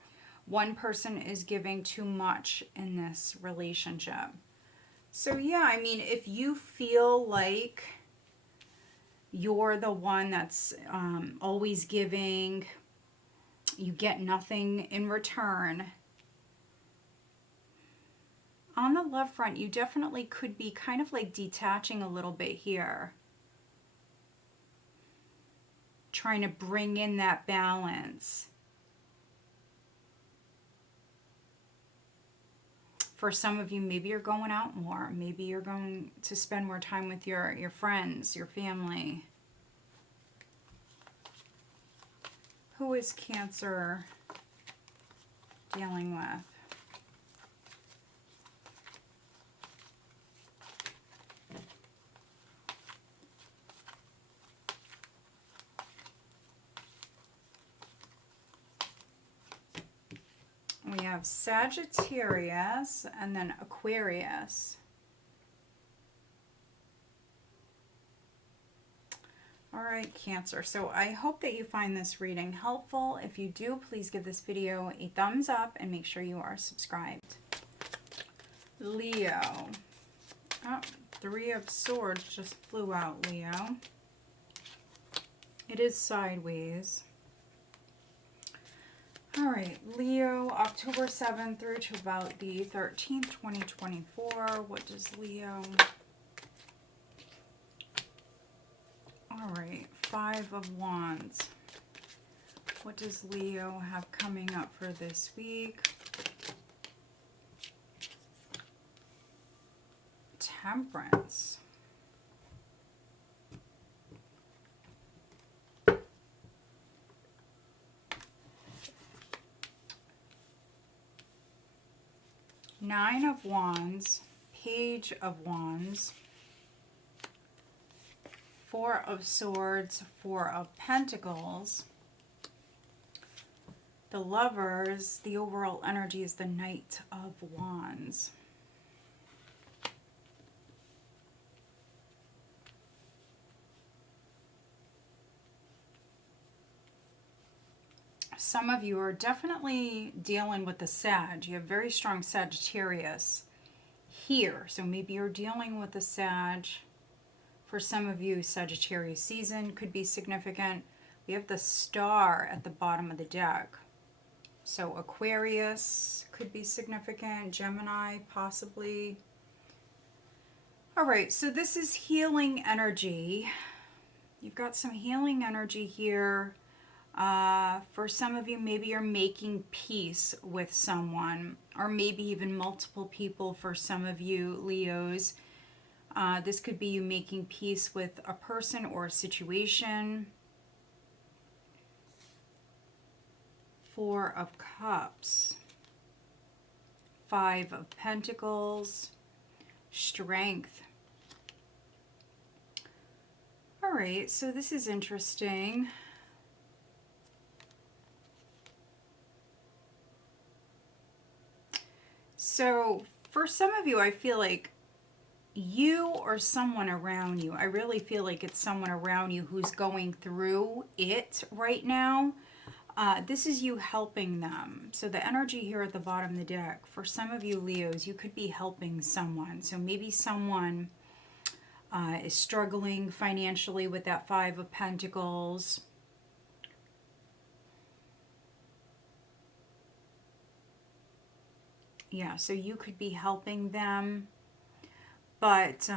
One person is giving too much in this relationship. So yeah, I mean, if you feel like you're the one that's always giving, you get nothing in return. On the love front, you definitely could be kind of like detaching a little bit here. Trying to bring in that balance. For some of you, maybe you're going out more. Maybe you're going to spend more time with your friends, your family. Who is Cancer dealing with? We have Sagittarius and then Aquarius. All right, Cancer. So I hope that you find this reading helpful. If you do, please give this video a thumbs up and make sure you are subscribed. Leo. Oh, Three of Swords just flew out, Leo. It is sideways. All right, Leo, October 7th through to about the 13th, 2024. What does Leo... All right, Five of Wands. What does Leo have coming up for this week? Temperance. Nine of Wands, Page of Wands, Four of Swords, Four of Pentacles. The Lovers, the overall energy is the Knight of Wands. Some of you are definitely dealing with the Sag. You have very strong Sagittarius here. So maybe you're dealing with the Sag. For some of you, Sagittarius season could be significant. We have the Star at the bottom of the deck. So Aquarius could be significant. Gemini, possibly. All right, so this is healing energy. You've got some healing energy here. For some of you, maybe you're making peace with someone, or maybe even multiple people for some of you, Leos. This could be you making peace with a person or a situation. Four of Cups. Five of Pentacles. Strength. All right, so this is interesting. So for some of you, I feel like you or someone around you, I really feel like it's someone around you who's going through it right now. This is you helping them. So the energy here at the bottom of the deck, for some of you Leos, you could be helping someone. So maybe someone is struggling financially with that Five of Pentacles. Yeah, so you could be helping them. But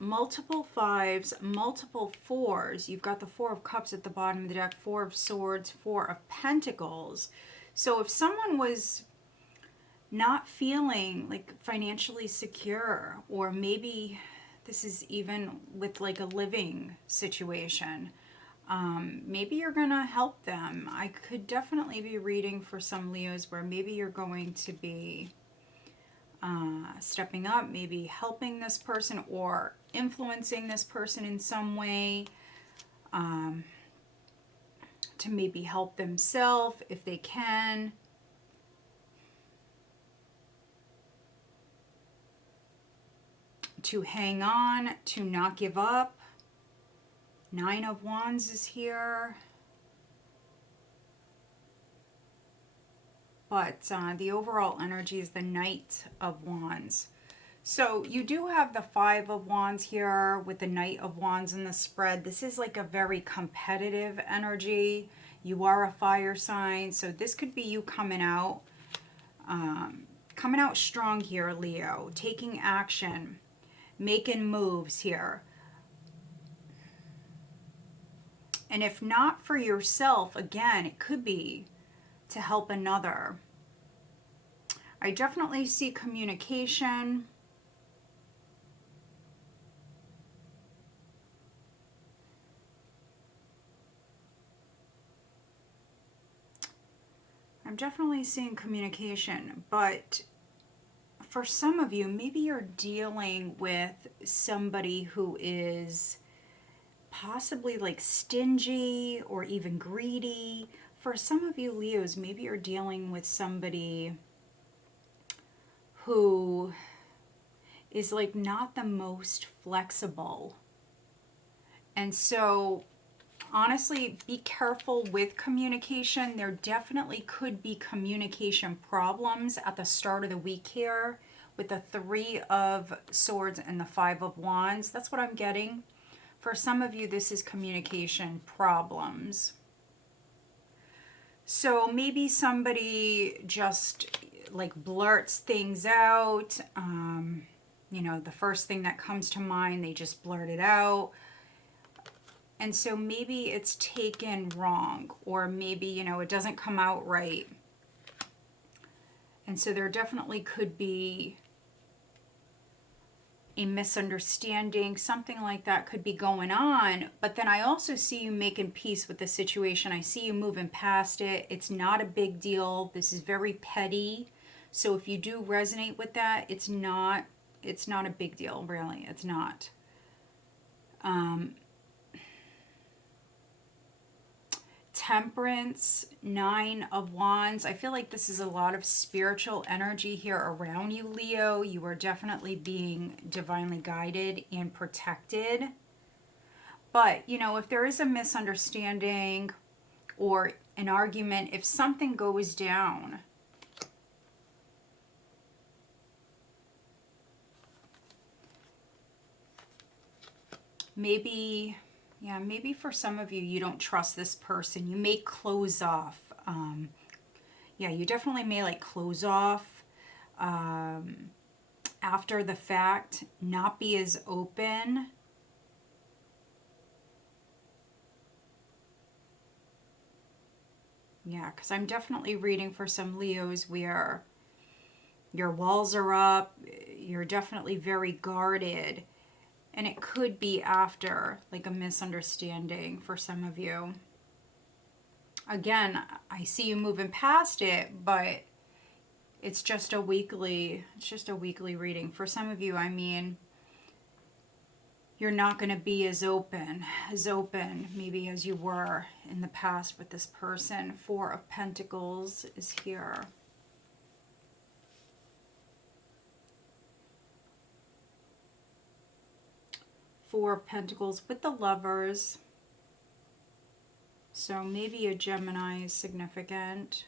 multiple fives, multiple fours. You've got the Four of Cups at the bottom of the deck, Four of Swords, Four of Pentacles. So if someone was not feeling like financially secure, or maybe this is even with like a living situation, maybe you're going to help them. I could definitely be reading for some Leos where maybe you're going to be stepping up, maybe helping this person or influencing this person in some way to maybe help themselves if they can. To hang on, to not give up. Nine of Wands is here. But the overall energy is the Knight of Wands. So you do have the Five of Wands here with the Knight of Wands in the spread. This is like a very competitive energy. You are a fire sign, so this could be you coming out strong here, Leo. Taking action, making moves here. And if not for yourself, again, it could be to help another. I definitely see communication. I'm definitely seeing communication, but for some of you, maybe you're dealing with somebody who is possibly like stingy or even greedy. For some of you Leos, maybe you're dealing with somebody who is like not the most flexible. And so honestly, be careful with communication. There definitely could be communication problems at the start of the week here with the 3 of Swords and the 5 of Wands. That's what I'm getting. For some of you, this is communication problems. So maybe somebody just like blurts things out. You know, the first thing that comes to mind, they just blurt it out. And so maybe it's taken wrong, or maybe, you know, it doesn't come out right. And so there definitely could be a misunderstanding, something like that could be going on. But then I also see you making peace with the situation. I see you moving past it. It's not a big deal. This is very petty. So if you do resonate with that, it's not a big deal, really. It's not. Temperance, 9 of Wands. I feel like this is a lot of spiritual energy here around you, Leo. You are definitely being divinely guided and protected. But, you know, if there is a misunderstanding or an argument, if something goes down, maybe for some of you, you don't trust this person. You may close off. Yeah, you definitely may like close off after the fact, not be as open. Yeah, because I'm definitely reading for some Leos where your walls are up. You're definitely very guarded. And it could be after, like, a misunderstanding for some of you. Again, I see you moving past it, but it's just a weekly reading. For some of you, I mean, you're not going to be as open maybe as you were in the past with this person. 4 of Pentacles is here. Four of Pentacles with the Lovers. So maybe a Gemini is significant.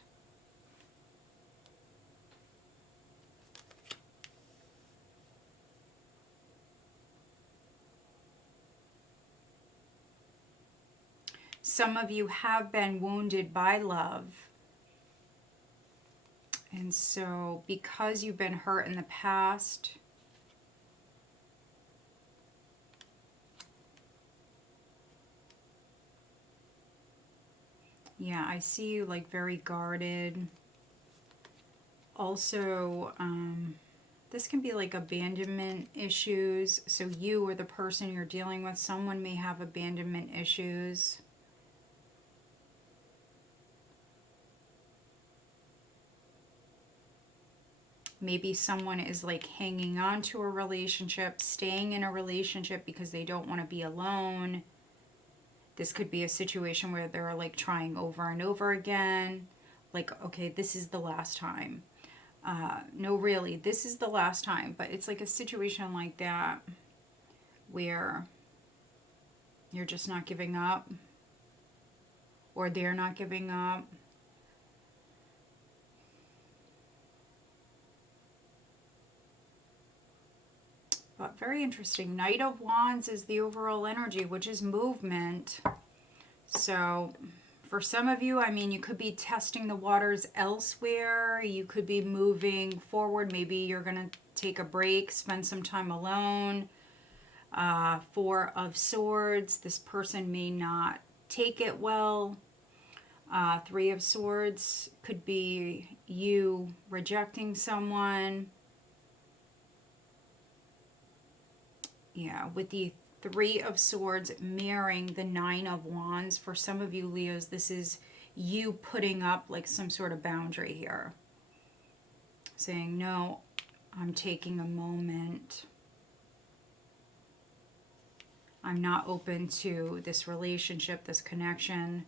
Some of you have been wounded by love. And so because you've been hurt in the past, yeah, I see you like very guarded. Also, this can be like abandonment issues. So you or the person you're dealing with, someone may have abandonment issues. Maybe someone is like hanging on to a relationship, staying in a relationship because they don't want to be alone. This could be a situation where they're like trying over and over again. Like, okay, this is the last time. No, really, this is the last time. But it's like a situation like that where you're just not giving up, or they're not giving up. But very interesting. Knight of Wands is the overall energy, which is movement. So for some of you, I mean, you could be testing the waters elsewhere. You could be moving forward. Maybe you're going to take a break, spend some time alone. 4 of Swords. This person may not take it well. 3 of Swords could be you rejecting someone. Yeah, with the 3 of Swords mirroring the 9 of Wands. For some of you Leos, this is you putting up like some sort of boundary here. Saying, no, I'm taking a moment. I'm not open to this relationship, this connection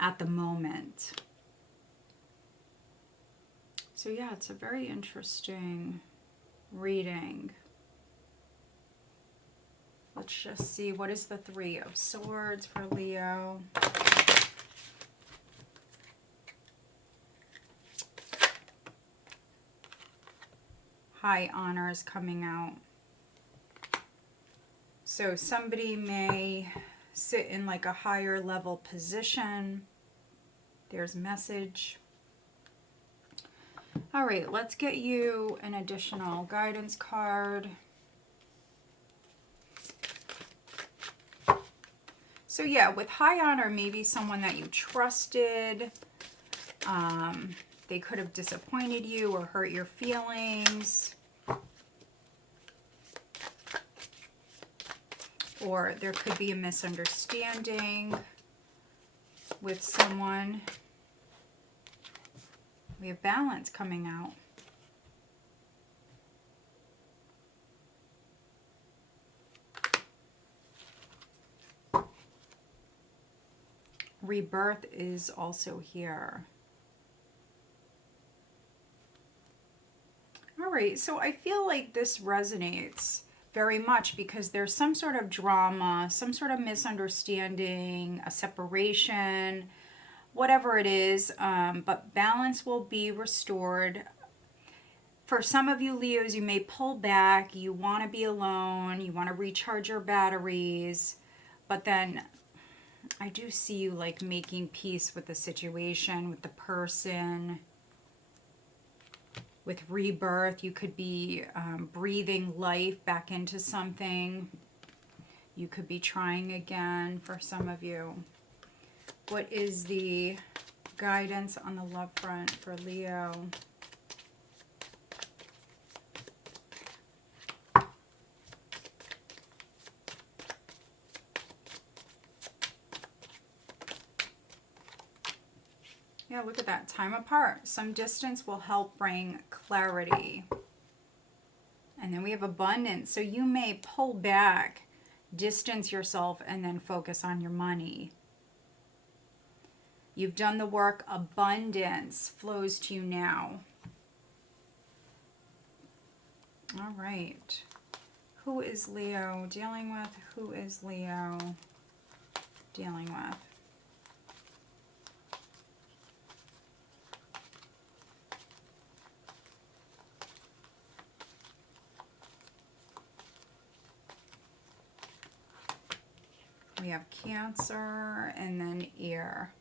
at the moment. So yeah, it's a very interesting reading. Let's just see, what is the Three of Swords for Leo? High honors coming out. So somebody may sit in like a higher level position. There's message. All right, let's get you an additional guidance card. So yeah, with high honor, maybe someone that you trusted. They could have disappointed you or hurt your feelings. Or there could be a misunderstanding with someone. We have balance coming out. Rebirth is also here. All right, so I feel like this resonates very much because there's some sort of drama, some sort of misunderstanding, a separation, whatever it is, but balance will be restored. For some of you Leos, you may pull back, you want to be alone, you want to recharge your batteries, but then I do see you like making peace with the situation, with the person. With rebirth, you could be breathing life back into something. You could be trying again for some of you. What is the guidance on the love front for Leo? Yeah, look at that. Time apart. Some distance will help bring clarity. And then we have abundance. So you may pull back, distance yourself, and then focus on your money. You've done the work. Abundance flows to you now. All right. Who is Leo dealing with? Who is Leo dealing with? We have Cancer and then Ear.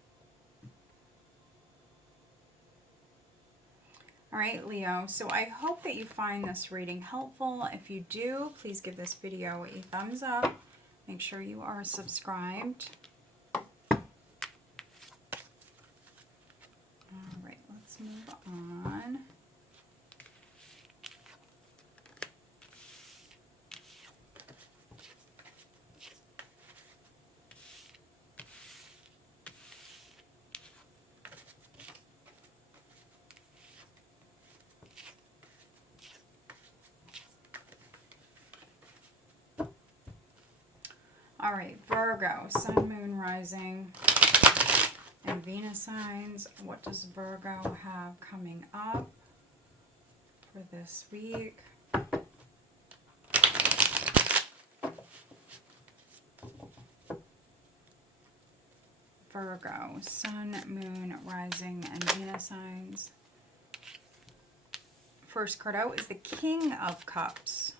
All right, Leo, so I hope that you find this reading helpful. If you do, please give this video a thumbs up. Make sure you are subscribed. All right, let's move on. All right, Virgo, Sun, Moon, Rising, and Venus signs. What does Virgo have coming up for this week? Virgo, Sun, Moon, Rising, and Venus signs. First card out is the King of Cups,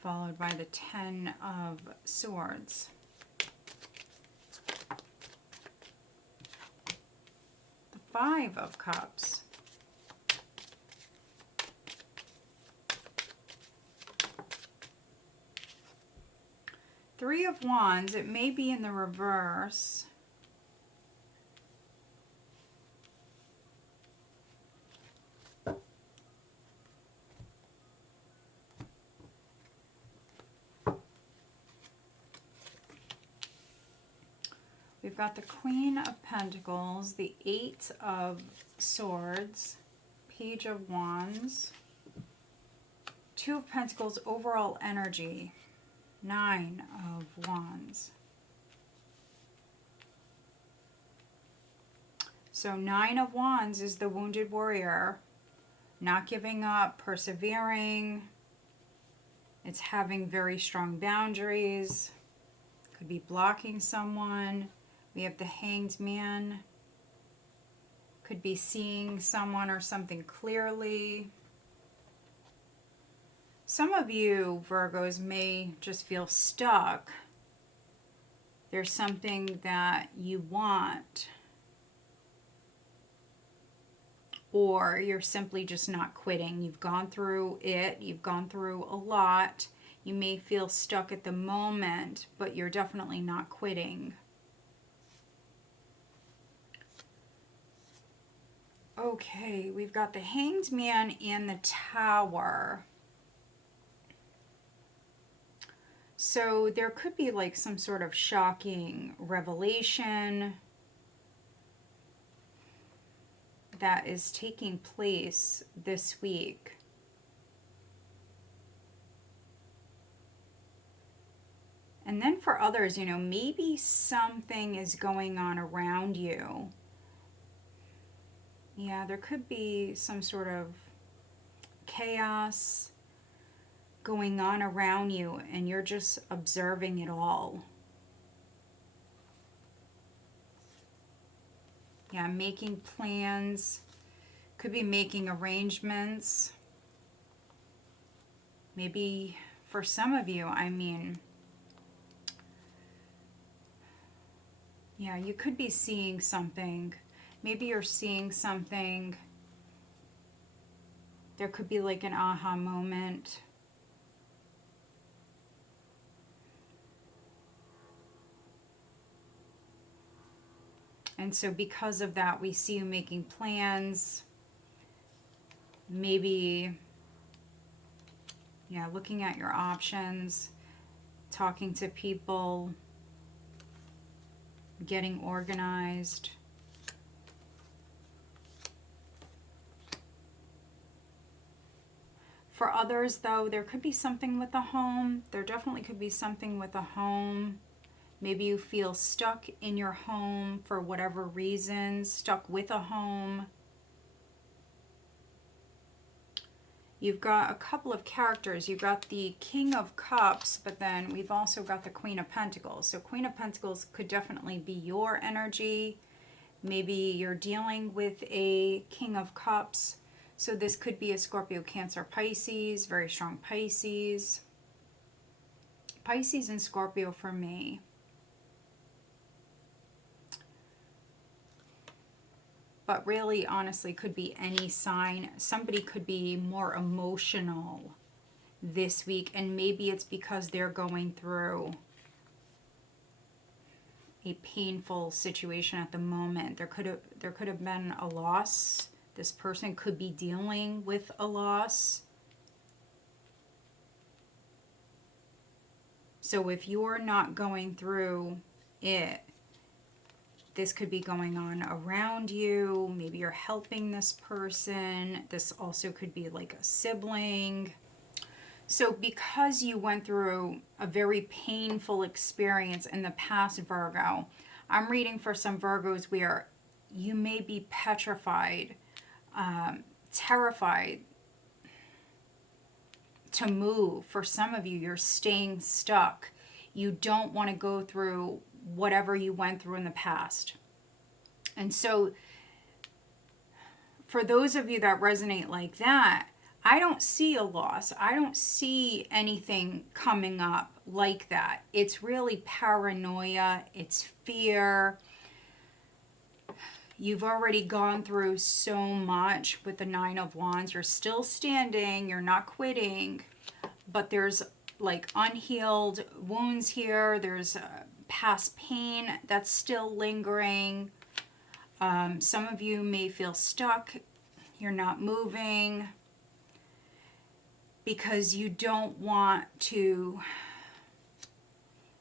followed by the Ten of Swords. The Five of Cups. Three of Wands. It may be in the reverse. We've got the Queen of Pentacles, the Eight of Swords, Page of Wands, Two of Pentacles, overall energy, Nine of Wands. So 9 of Wands is the wounded warrior. Not giving up, persevering. It's having very strong boundaries. Could be blocking someone. We have the Hanged Man. Could be seeing someone or something clearly. Some of you, Virgos, may just feel stuck. There's something that you want, or you're simply just not quitting. You've gone through it. You've gone through a lot. You may feel stuck at the moment, but you're definitely not quitting. Okay, we've got the Hanged Man and the Tower. So there could be like some sort of shocking revelation that is taking place this week. And then for others, you know, maybe something is going on around you. Yeah, there could be some sort of chaos going on around you, and you're just observing it all. Yeah, making plans. Could be making arrangements. Maybe for some of you, I mean, yeah, you could be seeing something. Maybe you're seeing something. There could be like an aha moment. And so because of that, we see you making plans. Maybe, yeah, looking at your options, talking to people, getting organized. For others, though, there could be something with a home. There definitely could be something with a home. Maybe you feel stuck in your home for whatever reason, stuck with a home. You've got a couple of characters. You've got the King of Cups, but then we've also got the Queen of Pentacles. So Queen of Pentacles could definitely be your energy. Maybe you're dealing with a King of Cups. So this could be a Scorpio, Cancer, Pisces, very strong Pisces. Pisces and Scorpio for me. But really, honestly, could be any sign. Somebody could be more emotional this week, and maybe it's because they're going through a painful situation at the moment. There could have been a loss. This person could be dealing with a loss. So if you're not going through it, this could be going on around you. Maybe you're helping this person. This also could be like a sibling. So because you went through a very painful experience in the past, Virgo, I'm reading for some Virgos where you may be petrified, terrified to move. For some of you, you're staying stuck. You don't want to go through whatever you went through in the past. And so for those of you that resonate like that, I don't see a loss. I don't see anything coming up like that. It's really paranoia. It's fear. You've already gone through so much with the 9 of Wands. You're still standing. You're not quitting. But there's like unhealed wounds here. There's past pain that's still lingering. Some of you may feel stuck. You're not moving because you don't want to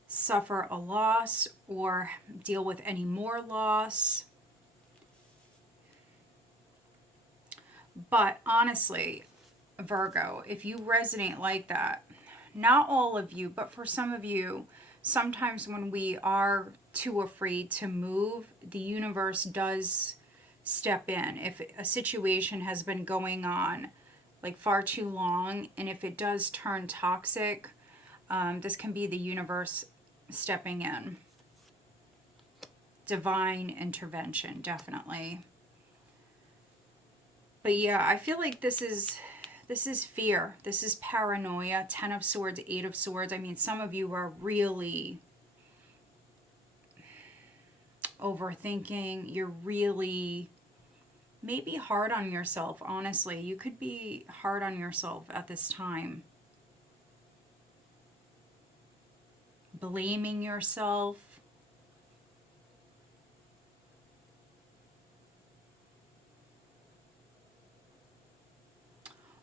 suffer a loss or deal with any more loss. But honestly, Virgo, if you resonate like that, not all of you, but for some of you, sometimes when we are too afraid to move, the universe does step in. If a situation has been going on like far too long, and if it does turn toxic, this can be the universe stepping in. Divine intervention, definitely. But yeah, I feel like this is fear. This is paranoia. 10 of Swords, 8 of Swords. I mean, some of you are really overthinking. You're really maybe hard on yourself, honestly. You could be hard on yourself at this time. Blaming yourself.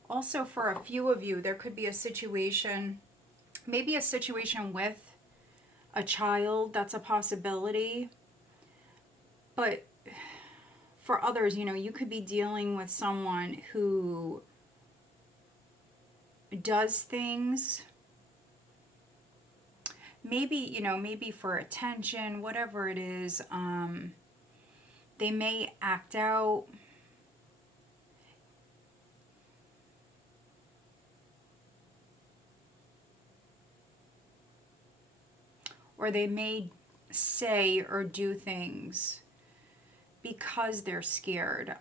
Also, for a few of you, there could be a situation, maybe a situation with a child. That's a possibility. But for others, you know, you could be dealing with someone who does things, maybe, you know, maybe for attention, whatever it is. They may act out. Or they may say or do things because they're scared.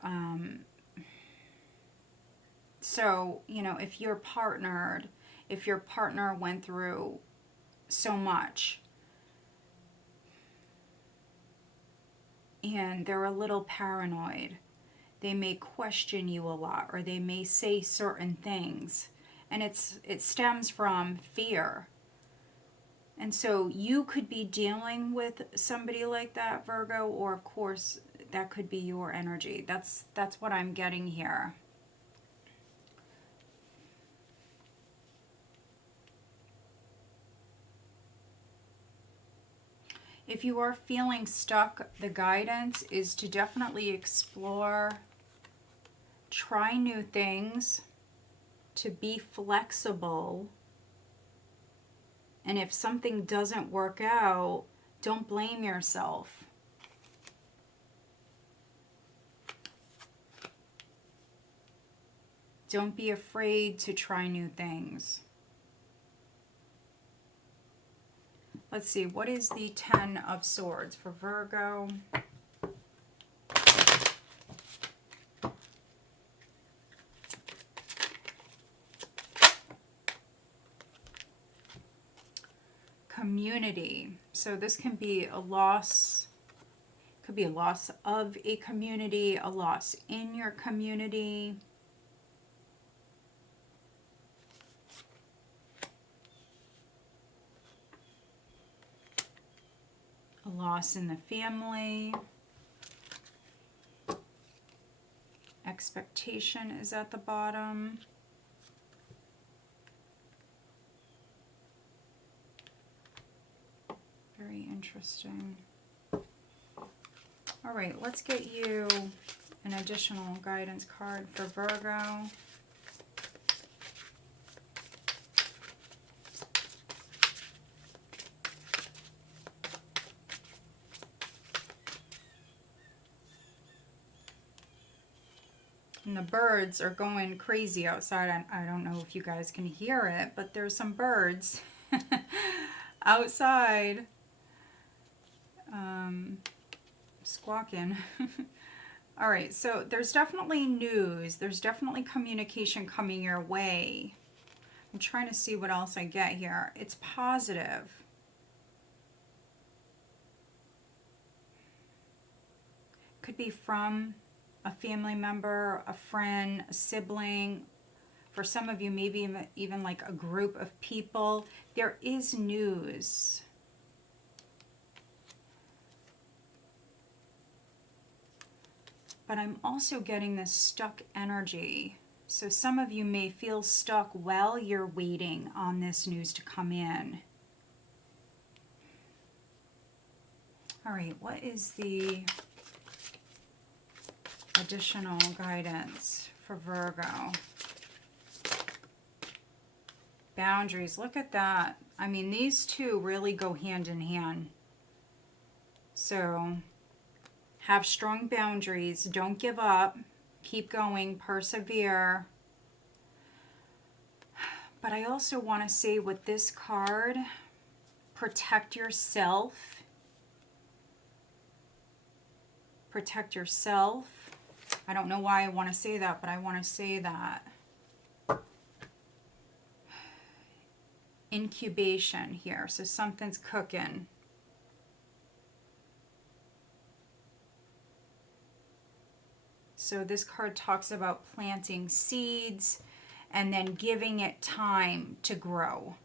So, you know, if you're partnered, if your partner went through so much and they're a little paranoid, they may question you a lot, or they may say certain things, and it stems from fear. And so you could be dealing with somebody like that, Virgo, or of course that could be your energy. That's what I'm getting here. If you are feeling stuck, the guidance is to definitely explore, try new things, to be flexible. And if something doesn't work out, don't blame yourself. Don't be afraid to try new things. Let's see, what is the 10 of Swords for Virgo? Community. So this can be a loss. Could be a loss of a community, a loss in your community. A loss in the family. Expectation is at the bottom. Very interesting. All right, let's get you an additional guidance card for Virgo. And the birds are going crazy outside. I don't know if you guys can hear it, but there's some birds outside squawking. All right, so there's definitely news. There's definitely communication coming your way. I'm trying to see what else I get here. It's positive. Could be from a family member, a friend, a sibling. For some of you, maybe even like a group of people. There is news. But I'm also getting this stuck energy. So some of you may feel stuck while you're waiting on this news to come in. All right, what is the additional guidance for Virgo? Boundaries, look at that. I mean, these two really go hand in hand. So Have strong boundaries. Don't give up. Keep going. Persevere. But I also want to say with this card, protect yourself. Protect yourself. I don't know why I want to say that, but I want to say that. Incubation here. So something's cooking. So this card talks about planting seeds and then giving it time to grow.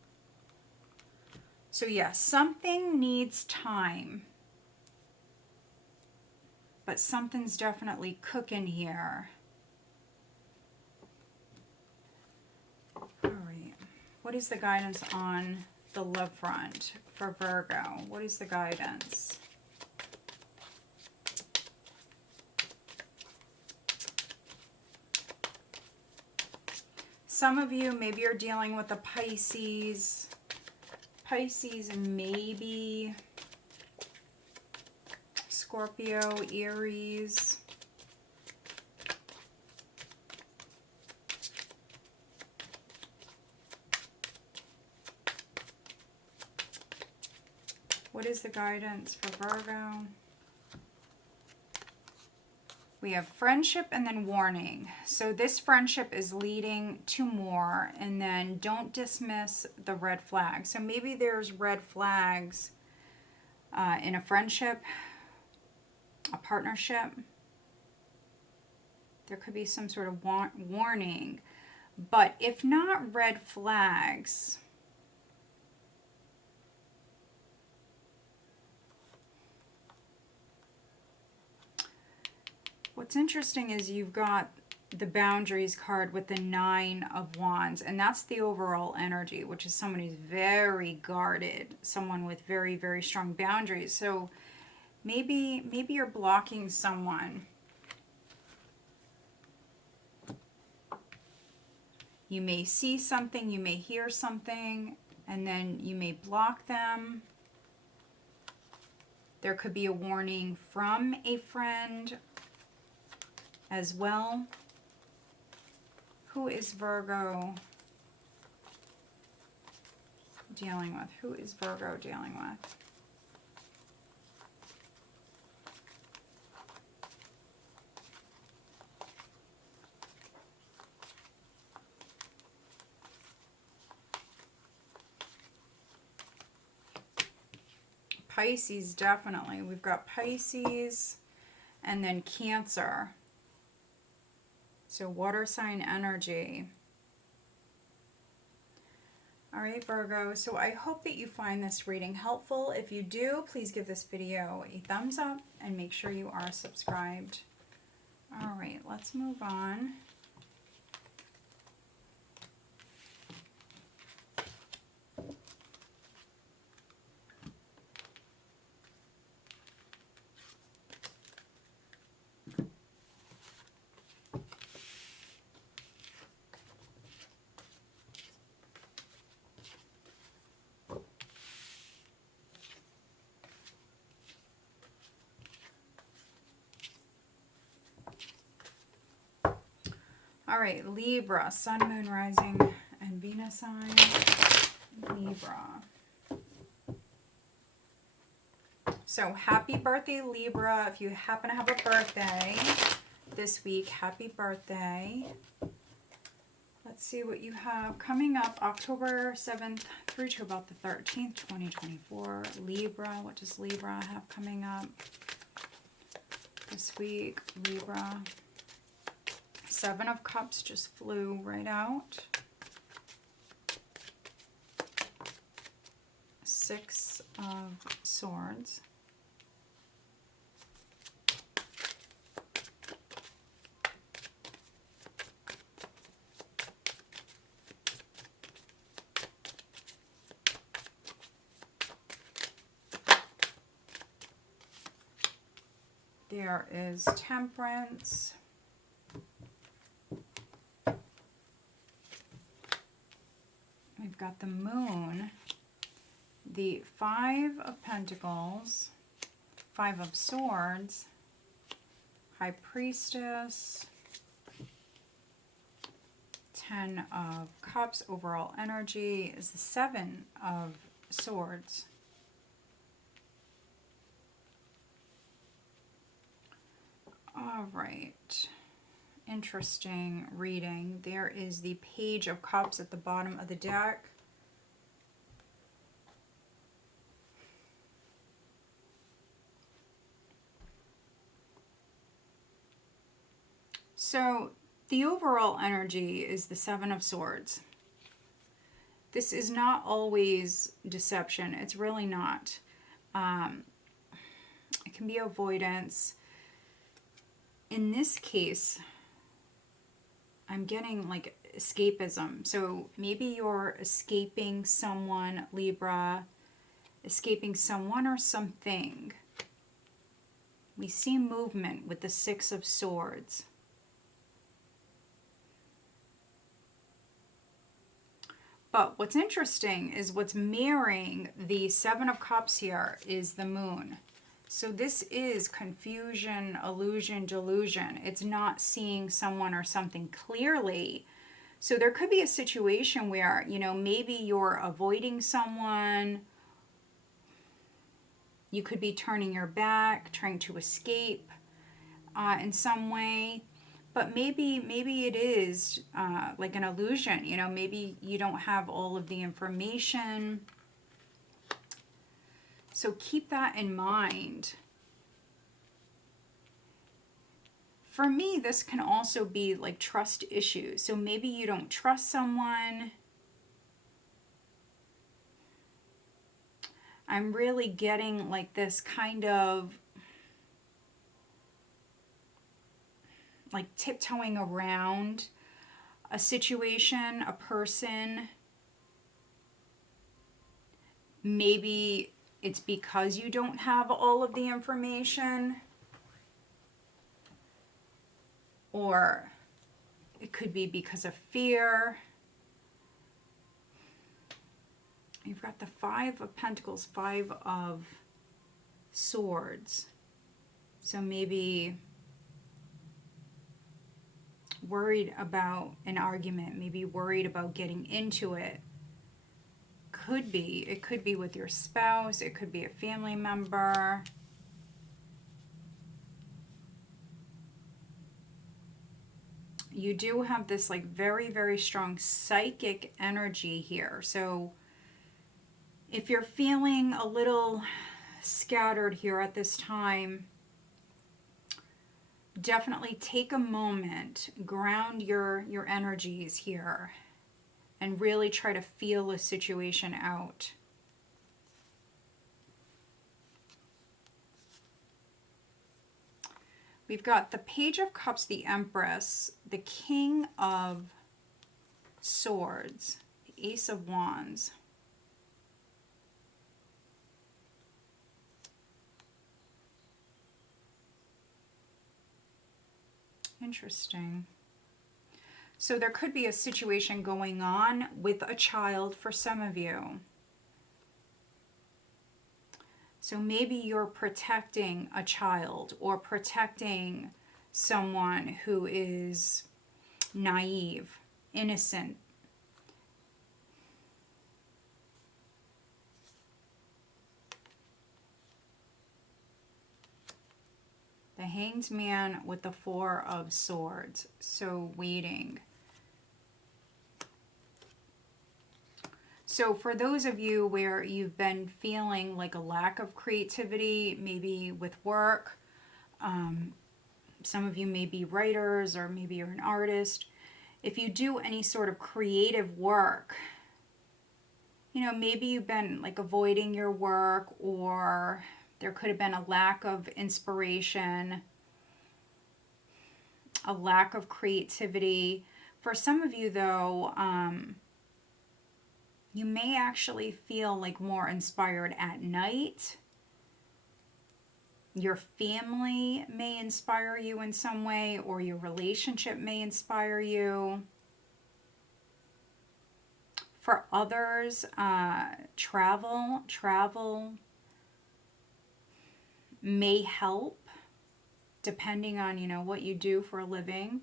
So yes, something needs time. But something's definitely cooking here. All right. What is the guidance on the love front for Virgo? What is the guidance? Some of you, maybe you're dealing with a Pisces. Pisces, maybe Scorpio, Aries. What is the guidance for Virgo? We have friendship and then warning. So this friendship is leading to more, and then don't dismiss the red flags. So maybe there's red flags in a friendship, a partnership. There could be some sort of warning. But if not red flags, what's interesting is you've got the boundaries card with the 9 of Wands, and that's the overall energy, which is someone who's very guarded, someone with very, very strong boundaries. So maybe you're blocking someone. You may see something, you may hear something, and then you may block them. There could be a warning from a friend as well. Who is Virgo dealing with? Who is Virgo dealing with? Pisces, definitely. We've got Pisces and then Cancer. So water sign energy. All right, Virgo. So I hope that you find this reading helpful. If you do, please give this video a thumbs up and make sure you are subscribed. All right, let's move on. All right, Libra, Sun, Moon, Rising, and Venus sign. Libra. So happy birthday, Libra. If you happen to have a birthday this week, happy birthday. Let's see what you have coming up October 7th through to about the 13th, 2024. Libra, what does Libra have coming up this week? Libra. 7 of Cups just flew right out. 6 of Swords. There is Temperance. We've got the Moon, the 5 of Pentacles, 5 of Swords, High Priestess. 10 of Cups. Overall energy is the 7 of Swords. All right. Interesting reading. There is the Page of Cups at the bottom of the deck. So the overall energy is the 7 of Swords. This is not always deception. It's really not. It can be avoidance. In this case, I'm getting like escapism. So maybe you're escaping someone, Libra, escaping someone or something. We see movement with the 6 of Swords. But what's interesting is what's mirroring the 7 of Cups here is the Moon. So this is confusion, illusion, delusion. It's not seeing someone or something clearly. So there could be a situation where, you know, maybe you're avoiding someone. You could be turning your back, trying to escape in some way. But maybe it is like an illusion. You know, maybe you don't have all of the information. So keep that in mind. For me, this can also be like trust issues. So maybe you don't trust someone. I'm really getting like this kind of like tiptoeing around a situation, a person. Maybe it's because you don't have all of the information, or it could be because of fear. You've got the 5 of Pentacles, 5 of Swords. So maybe worried about an argument, maybe worried about getting into it. It could be with your spouse, it could be a family member. You do have this like very, very strong psychic energy here. So if you're feeling a little scattered here at this time, definitely take a moment, ground your energies here, and really try to feel a situation out. We've got the Page of Cups, the Empress, the King of Swords, the Ace of Wands. Interesting. So there could be a situation going on with a child for some of you. So maybe you're protecting a child or protecting someone who is naive, innocent. The Hanged Man with the 4 of Swords. So waiting. So for those of you where you've been feeling like a lack of creativity, maybe with work, some of you may be writers or maybe you're an artist. If you do any sort of creative work, you know, maybe you've been like avoiding your work, or there could have been a lack of inspiration, a lack of creativity. For some of you though, you may actually feel like more inspired at night. Your family may inspire you in some way, or your relationship may inspire you. For others, travel may help. depending on, you know, what you do for a living.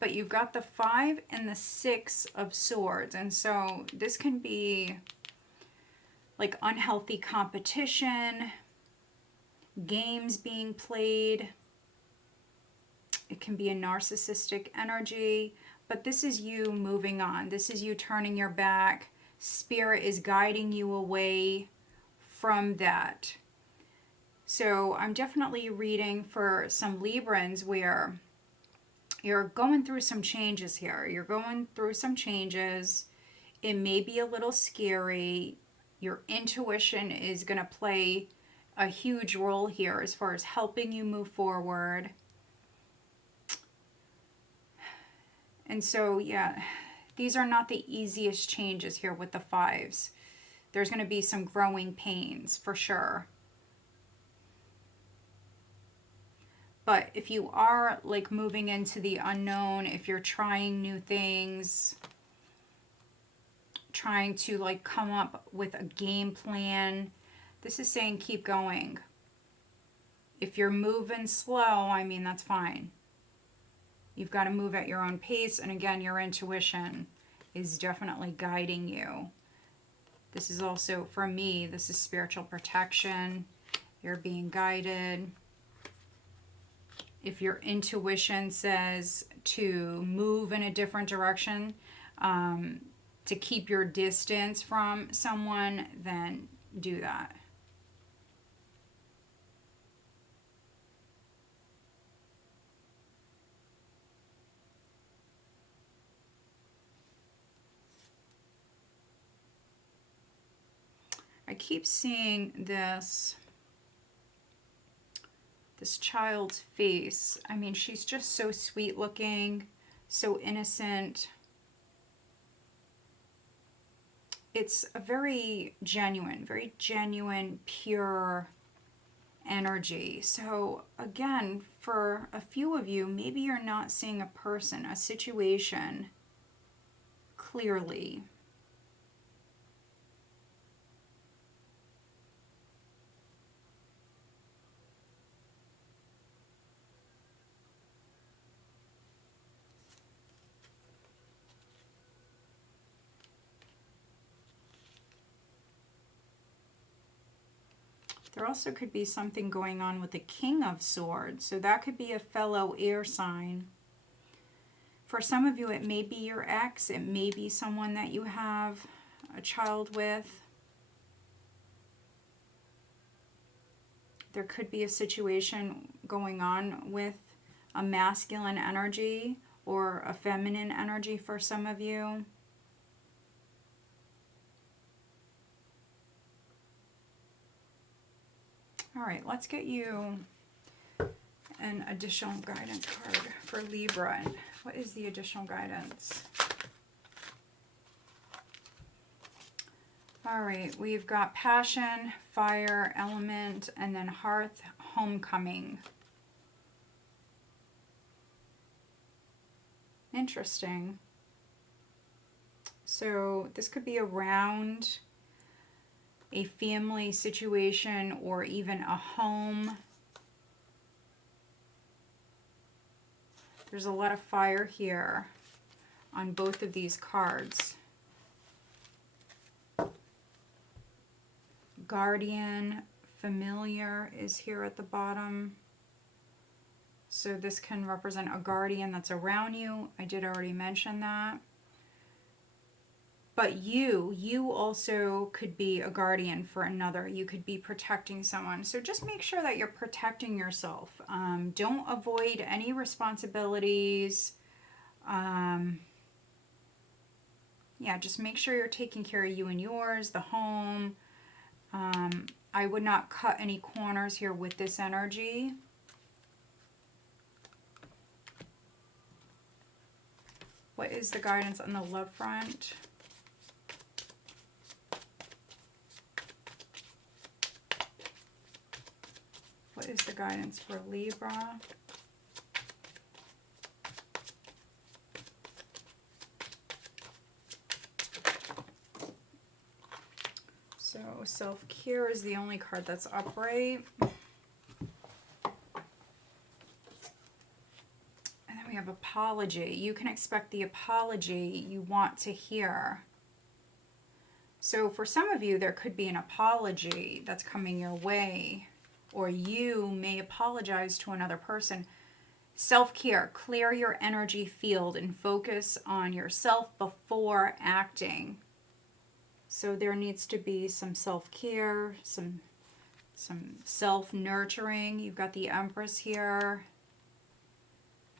But you've got the 5 and the 6 of Swords. And so this can be like unhealthy competition, games being played. It can be a narcissistic energy. But this is you moving on. This is you turning your back. Spirit is guiding you away from that. So I'm definitely reading for some Librans where you're going through some changes here. You're going through some changes. It may be a little scary. Your intuition is going to play a huge role here as far as helping you move forward. And so, yeah, these are not the easiest changes here with the 5s. There's going to be some growing pains for sure. But if you are like moving into the unknown, if you're trying new things, trying to like come up with a game plan, this is saying keep going. If you're moving slow, I mean, that's fine. You've got to move at your own pace. And again, your intuition is definitely guiding you. This is also, for me, this is spiritual protection. You're being guided. If your intuition says to move in a different direction, to keep your distance from someone, then do that. I keep seeing this child's face. I mean, she's just so sweet looking, so innocent. It's a very genuine, pure energy. So again, for a few of you, maybe you're not seeing a person, a situation clearly. There also could be something going on with the King of Swords. So that could be a fellow air sign. For some of you, it may be your ex. It may be someone that you have a child with. There could be a situation going on with a masculine energy or a feminine energy for some of you. All right, let's get you an additional guidance card for Libra. What is the additional guidance? All right, we've got passion, fire, element, and then hearth, homecoming. Interesting. So this could be around a family situation or even a home. There's a lot of fire here on both of these cards. Guardian, familiar is here at the bottom. So this can represent a guardian that's around you. I did already mention that. But you also could be a guardian for another. You could be protecting someone. So just make sure that you're protecting yourself. Don't avoid any responsibilities. Yeah, just make sure you're taking care of you and yours, the home. I would not cut any corners here with this energy. What is the guidance on the love front? What is the guidance for Libra? So self-care is the only card that's upright. have apology. You can expect the apology you want to hear. So for some of you, there could be an apology that's coming your way, or you may apologize to another person. Self-care, clear your energy field and focus on yourself before acting. So there needs to be some self-care, some self-nurturing. You've got the Empress here.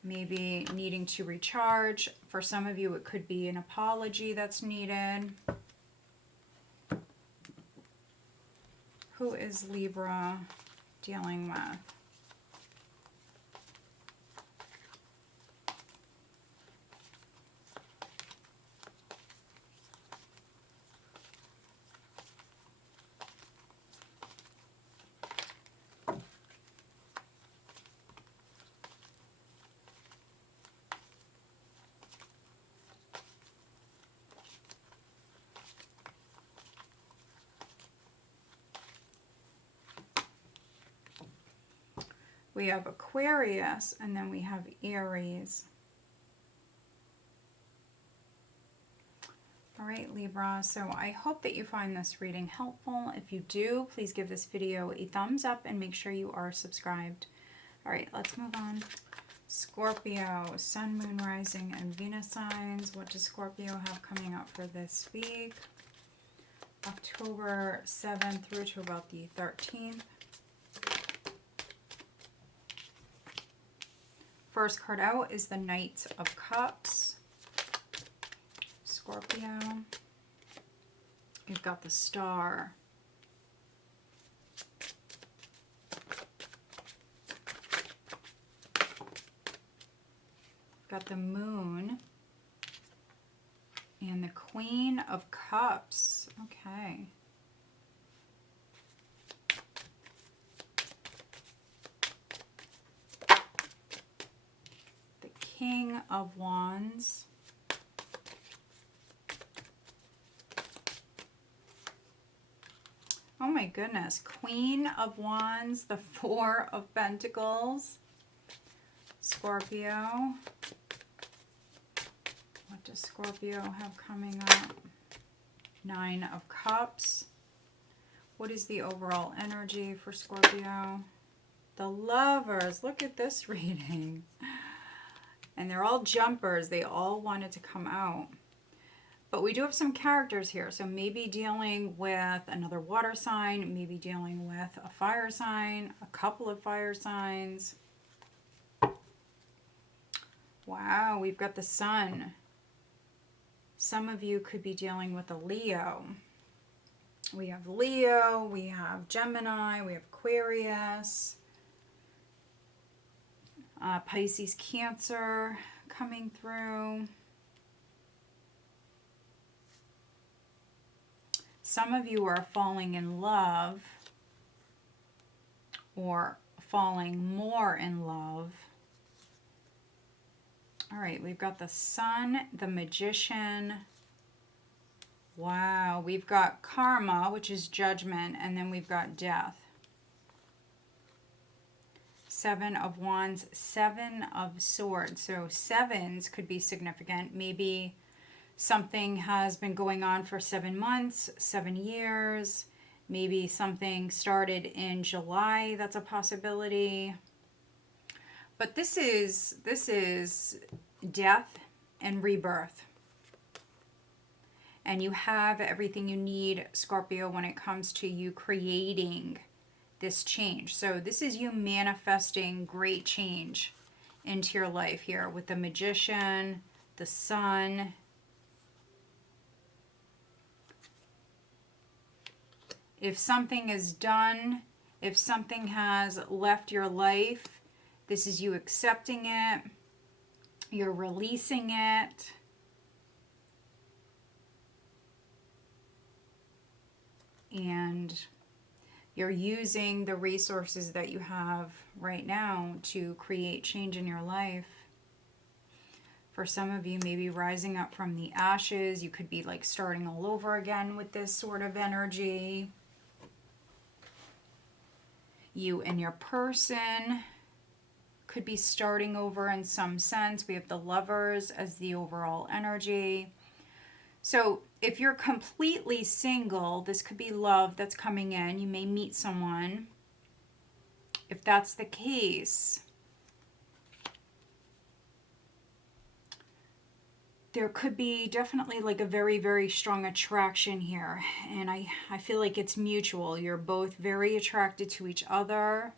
Maybe needing to recharge. For some of you, it could be an apology that's needed. Who is Libra dealing with? We have Aquarius, and then we have Aries. All right, Libra, so I hope that you find this reading helpful. If you do, please give this video a thumbs up and make sure you are subscribed. All right, let's move on. Scorpio, Sun, Moon, Rising, and Venus signs. What does Scorpio have coming up for this week? October 7th through to about the 13th. First card out is the Knight of Cups. Scorpio. You've got the Star. Got the Moon. And the Queen of Cups. Okay. King of Wands. Oh my goodness. Queen of Wands, the Four of Pentacles. Scorpio. What does Scorpio have coming up? Nine of Cups. What is the overall energy for Scorpio? The Lovers. Look at this reading. And they're all jumpers. They all wanted to come out. But we do have some characters here. So maybe dealing with another water sign. Maybe dealing with a fire sign. A couple of fire signs. Wow, we've got the Sun. Some of you could be dealing with a Leo. We have Leo. We have Gemini. We have Aquarius. Pisces, Cancer coming through. Some of you are falling in love or falling more in love. All right, we've got the Sun, the Magician. Wow, we've got Karma, which is judgment, and then we've got death. Seven of Wands, Seven of Swords. So sevens could be significant. Maybe something has been going on for 7 months, 7 years. Maybe something started in July. That's a possibility. But this is death and rebirth. And you have everything you need, Scorpio, when it comes to you creating this change. So this is you manifesting great change into your life here with the Magician, the Sun. If something is done, if something has left your life, this is you accepting it. You're releasing it. And you're using the resources that you have right now to create change in your life. For some of you, maybe rising up from the ashes. You could be like starting all over again with this sort of energy. You and your person. could be starting over in some sense. We have the Lovers as the overall energy. So if you're completely single, this could be love that's coming in. You may meet someone. If that's the case, there could be definitely like a very, very strong attraction here. And I feel like it's mutual. You're both very attracted to each other.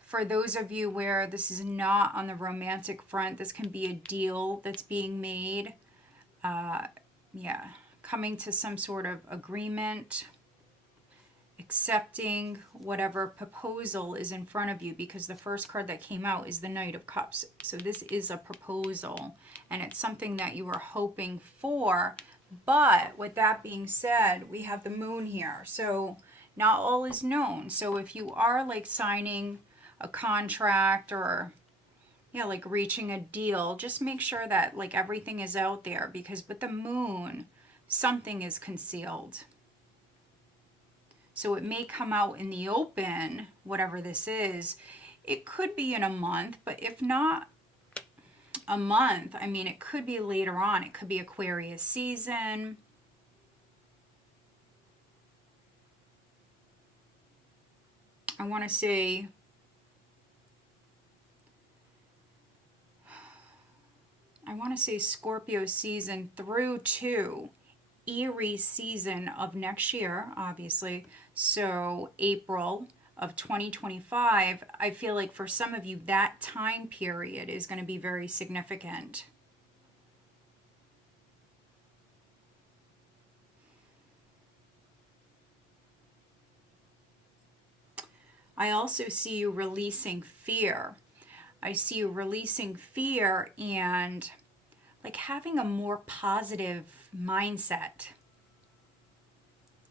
For those of you where this is not on the romantic front, this can be a deal that's being made. Yeah, coming to some sort of agreement, accepting whatever proposal is in front of you, because the first card that came out is the Knight of Cups. So this is a proposal, and it's something that you are hoping for. But with that being said, we have the Moon here. So not all is known. So if you are like signing a contract or like reaching a deal, just make sure that like everything is out there, because with the Moon, something is concealed. So it may come out in the open, whatever this is. It could be in a month, but if not a month, I mean, it could be later on. It could be Aquarius season. I want to say Scorpio season through to Aries season of next year, obviously. So April of 2025, I feel like for some of you, that time period is going to be very significant. I also see you releasing fear. I see you releasing fear and like having a more positive mindset.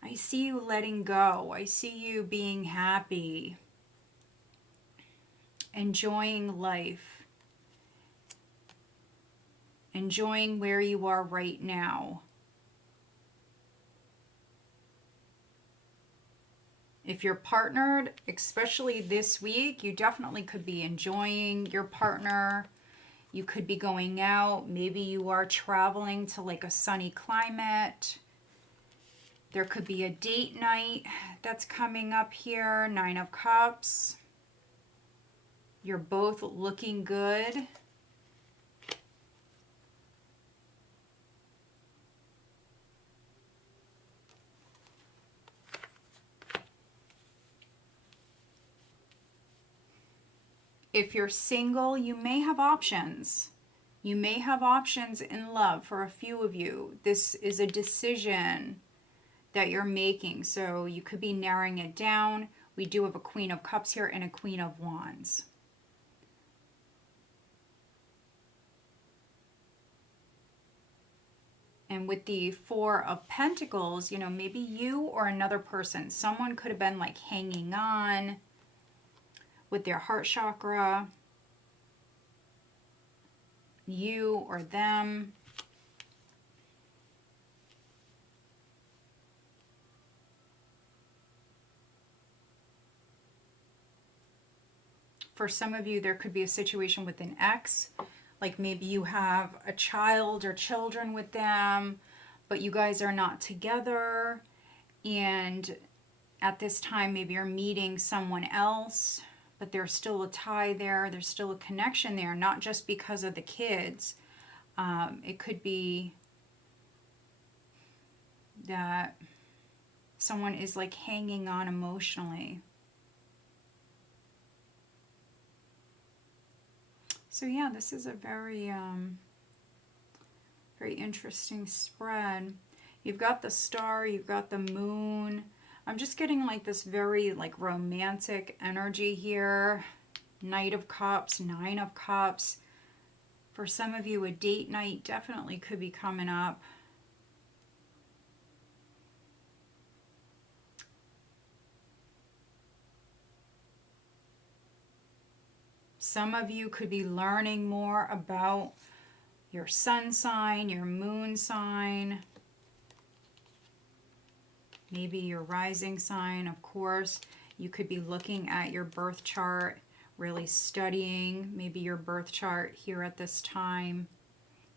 I see you letting go. I see you being happy, enjoying life, enjoying where you are right now. If you're partnered, especially this week, you definitely could be enjoying your partner. You could be going out. Maybe you are traveling to like a sunny climate. There could be a date night that's coming up here. 9 of Cups. You're both looking good. If you're single, you may have options. You may have options in love for a few of you. This is a decision that you're making, so you could be narrowing it down. We do have a Queen of Cups here and a Queen of Wands. And with the 4 of Pentacles, you know, maybe you or another person, someone could have been like hanging on with their heart chakra, you or them. For some of you, there could be a situation with an ex, like maybe you have a child or children with them, but you guys are not together, and at this time maybe you're meeting someone else, but there's still a tie there, there's still a connection there, not just because of the kids. It could be that someone is like hanging on emotionally. So yeah, this is a very, very interesting spread. You've got the star, you've got the moon. I'm just getting like this very like romantic energy here. Knight of Cups, 9 of Cups. For some of you, a date night definitely could be coming up. Some of you could be learning more about your sun sign, your moon sign. maybe your rising sign, of course. You could be looking at your birth chart, really studying maybe your birth chart here at this time.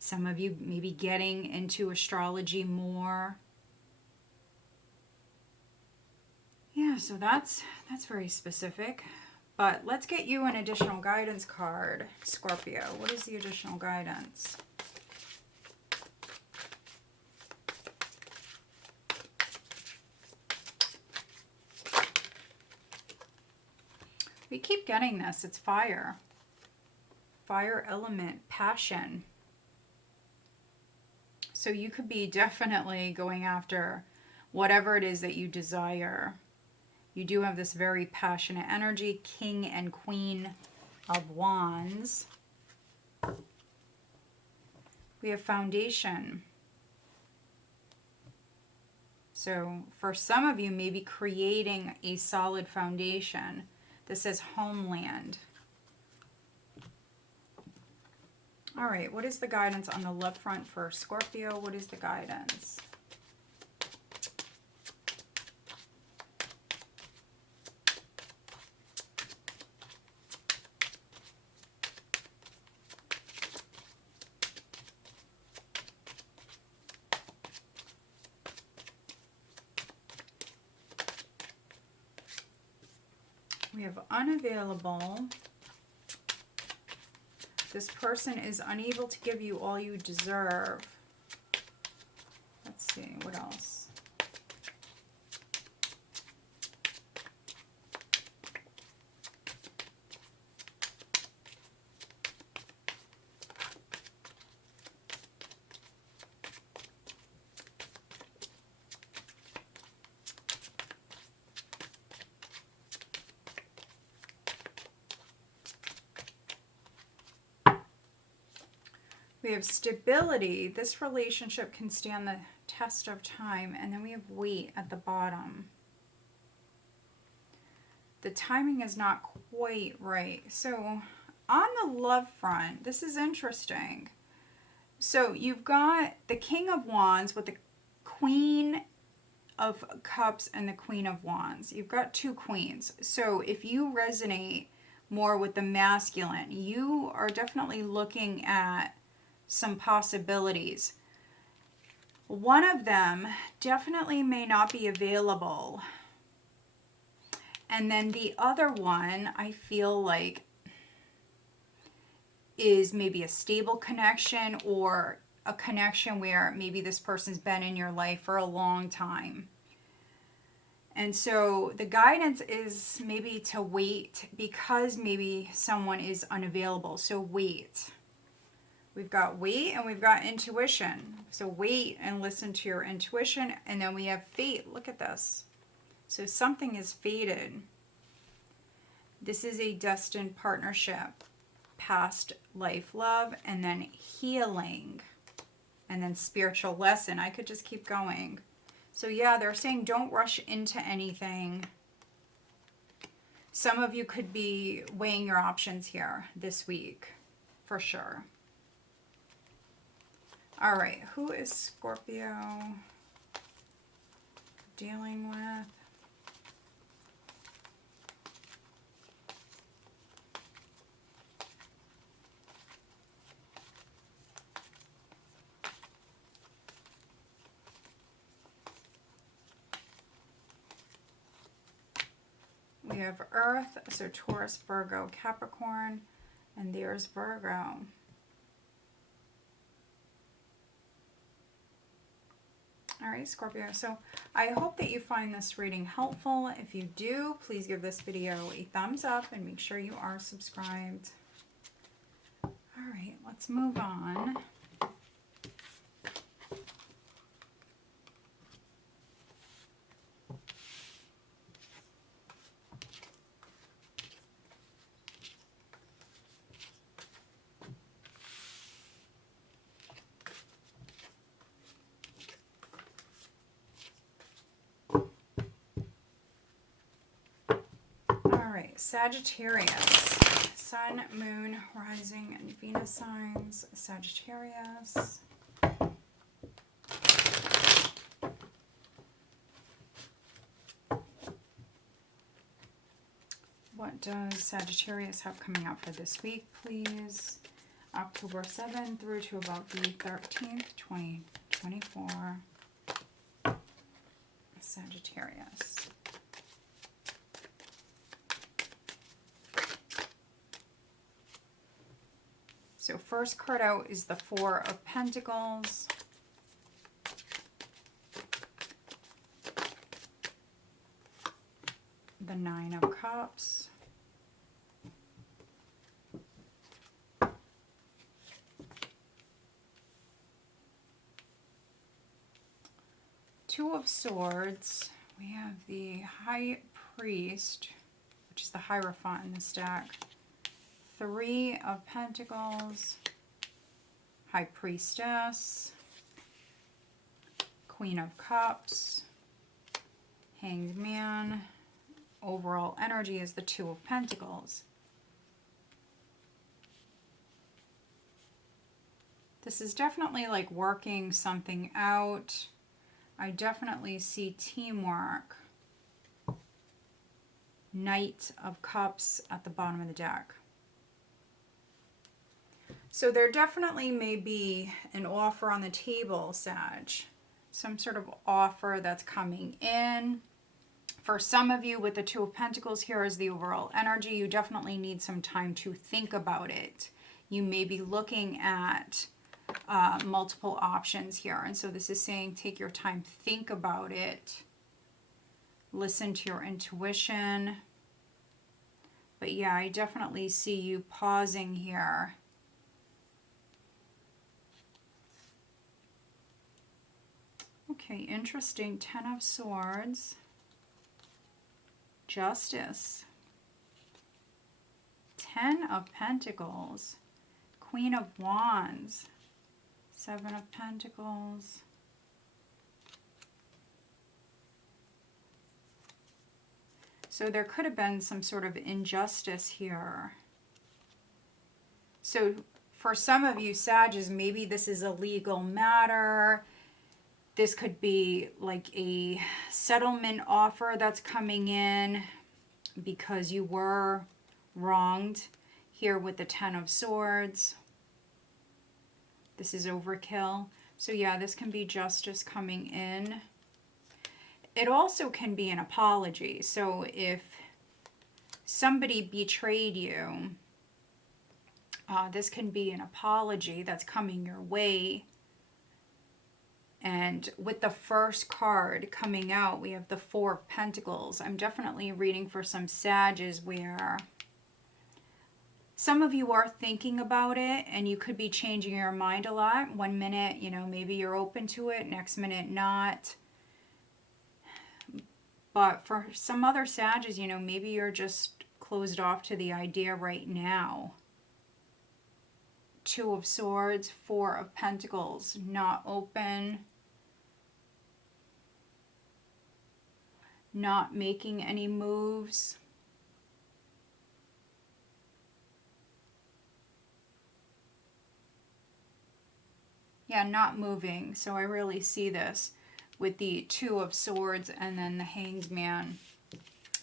Some of you maybe getting into astrology more. Yeah, so that's very specific. But let's get you an additional guidance card, Scorpio. What is the additional guidance? We keep getting this. It's fire. Fire element, passion. So you could be definitely going after whatever it is that you desire. You do have this very passionate energy, King and Queen of Wands. We have foundation. So for some of you, maybe creating a solid foundation. This says homeland. All right, what is the guidance on the love front for Scorpio? What is the guidance? We have unavailable. This person is unable to give you all you deserve. Let's see, what else? We have stability. This relationship can stand the test of time. And then we have weight at the bottom. The timing is not quite right. So on the love front, this is interesting. So you've got the King of Wands with the Queen of Cups and the Queen of Wands. You've got two queens. So if you resonate more with the masculine, you are definitely looking at some possibilities. One of them definitely may not be available. And then the other one, I feel like, is maybe a stable connection or a connection where maybe this person's been in your life for a long time. And so the guidance is maybe to wait because maybe someone is unavailable. So wait. We've got wait and we've got intuition. So wait and listen to your intuition. And then we have fate. Look at this. So something is fated. This is a destined partnership. Past life love and then healing. And then spiritual lesson. I could just keep going. So yeah, they're saying don't rush into anything. Some of you could be weighing your options here this week. For sure. All right, who is Scorpio dealing with? We have Earth, so Taurus, Virgo, Capricorn, and there's Virgo. All right, Scorpio, so I hope that you find this reading helpful. If you do, please give this video a thumbs up and make sure you are subscribed. All right, let's move on. Sagittarius, Sun, Moon, Rising, and Venus signs. Sagittarius. What does Sagittarius have coming up for this week, please? October 7th through to about the 13th, 2024. Sagittarius. So first card out is the Four of Pentacles. The Nine of Cups. Two of Swords. We have the High Priest, which is the Hierophant in this deck. Three of Pentacles. High Priestess. Queen of Cups. Hanged Man. Overall energy is the Two of Pentacles. This is definitely like working something out. I definitely see teamwork. Knight of Cups at the bottom of the deck. So there definitely may be an offer on the table, Sag. Some sort of offer that's coming in. For some of you with the Two of Pentacles here is the overall energy. You definitely need some time to think about it. You may be looking at multiple options here. And so this is saying take your time, think about it. Listen to your intuition. But yeah, I definitely see you pausing here. Okay, interesting. Ten of Swords. Justice. Ten of Pentacles. Queen of Wands. Seven of Pentacles. So there could have been some sort of injustice here. So for some of you, Sages, maybe this is a legal matter. This could be like a settlement offer that's coming in because you were wronged here with the Ten of Swords. This is overkill. So yeah, this can be justice coming in. It also can be an apology. So if somebody betrayed you, this can be an apology that's coming your way. And with the first card coming out, we have the Four of Pentacles. I'm definitely reading for some Sages where some of you are thinking about it and you could be changing your mind a lot. One minute, you know, maybe you're open to it, next minute not. But for some other Sages, you know, maybe you're just closed off to the idea right now. Two of Swords, Four of Pentacles, not open, not making any moves. Yeah, not moving. So I really see this with the Two of Swords and then the Hanged Man.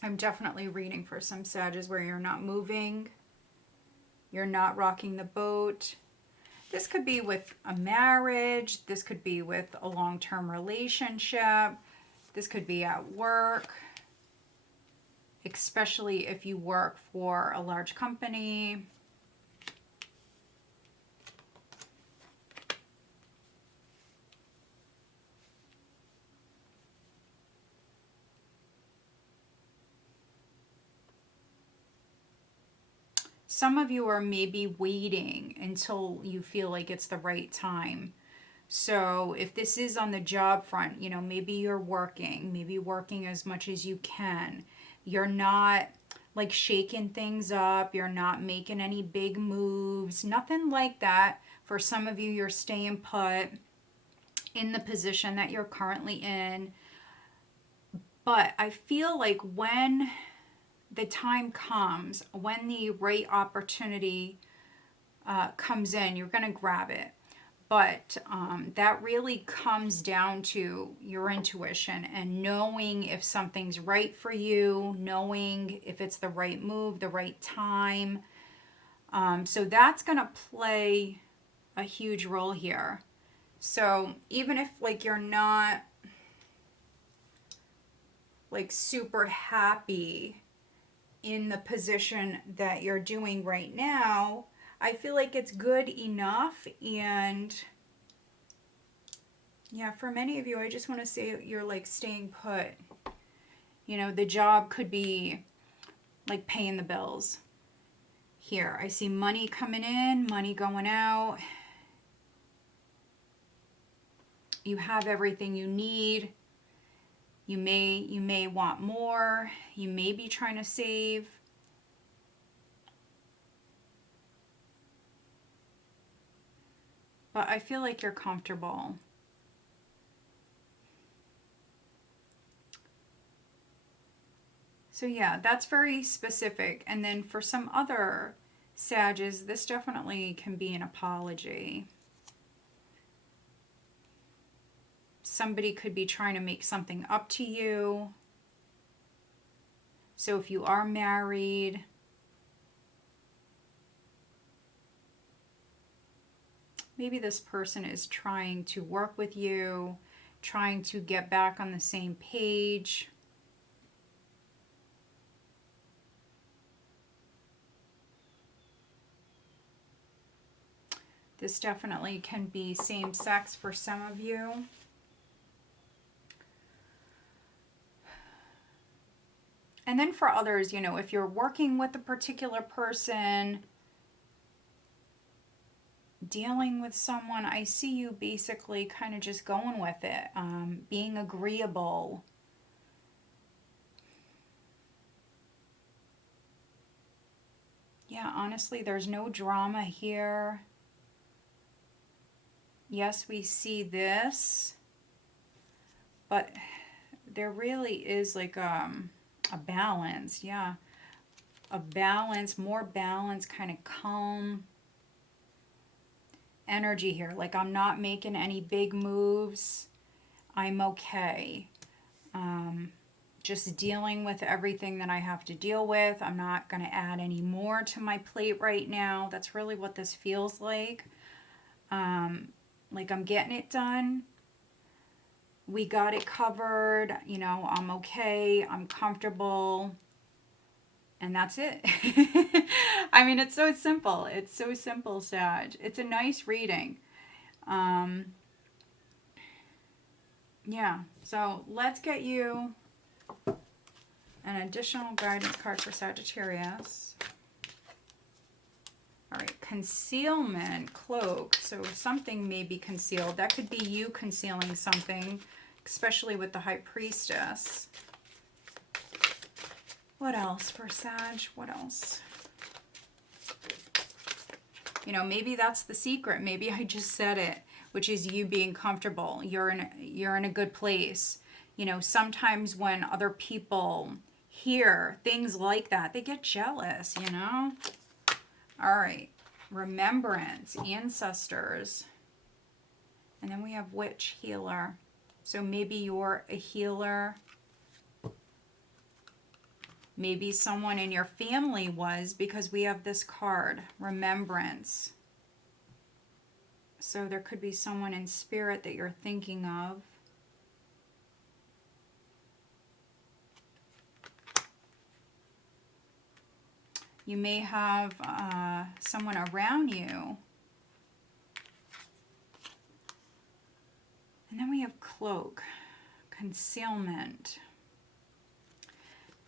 I'm definitely reading for some Sages where you're not moving. You're not rocking the boat. This could be with a marriage. This could be with a long-term relationship. This could be at work, especially if you work for a large company. Some of you are maybe waiting until you feel like it's the right time. So if this is on the job front, you know, maybe you're working as much as you can. You're not like shaking things up. You're not making any big moves, nothing like that. For some of you, you're staying put in the position that you're currently in. But I feel like when the time comes, when the right opportunity comes in, you're going to grab it. But that really comes down to your intuition and knowing if something's right for you, knowing if it's the right move, the right time. So that's going to play a huge role here. So even if like you're not like super happy in the position that you're doing right now, I feel like it's good enough. And yeah, for many of you, I just want to say you're like staying put. You know, the job could be like paying the bills. Here, I see money coming in, money going out. You have everything you need. You may want more. You may be trying to save. But I feel like you're comfortable. So yeah, that's very specific. And then for some other Sages, this definitely can be an apology. Somebody could be trying to make something up to you. So if you are married, maybe this person is trying to work with you, trying to get back on the same page. This definitely can be same sex for some of you. And then for others, you know, if you're working with a particular person, dealing with someone, I see you basically kind of just going with it, being agreeable. Yeah, honestly, there's no drama here. Yes, we see this, but there really is like a balance. Yeah, a balance, more balance, kind of calm energy here. Like I'm not making any big moves. I'm okay. Just dealing with everything that I have to deal with. I'm not going to add any more to my plate right now. That's really what this feels like. Like I'm getting it done. We got it covered. You know, I'm okay. I'm comfortable. And that's it. I mean, it's so simple. It's so simple, Sag. It's a nice reading. Yeah. So let's get you an additional guidance card for Sagittarius. All right, concealment, cloak. So something may be concealed. That could be you concealing something, especially with the High Priestess. What else for Sag? What else? You know, maybe that's the secret. Maybe I just said it, which is you being comfortable. You're in a good place. You know, sometimes when other people hear things like that, they get jealous, you know? All right, remembrance, ancestors. And then we have witch, healer. So maybe you're a healer. Maybe someone in your family was, because we have this card, remembrance. So there could be someone in spirit that you're thinking of. You may have someone around you. And then we have cloak, concealment.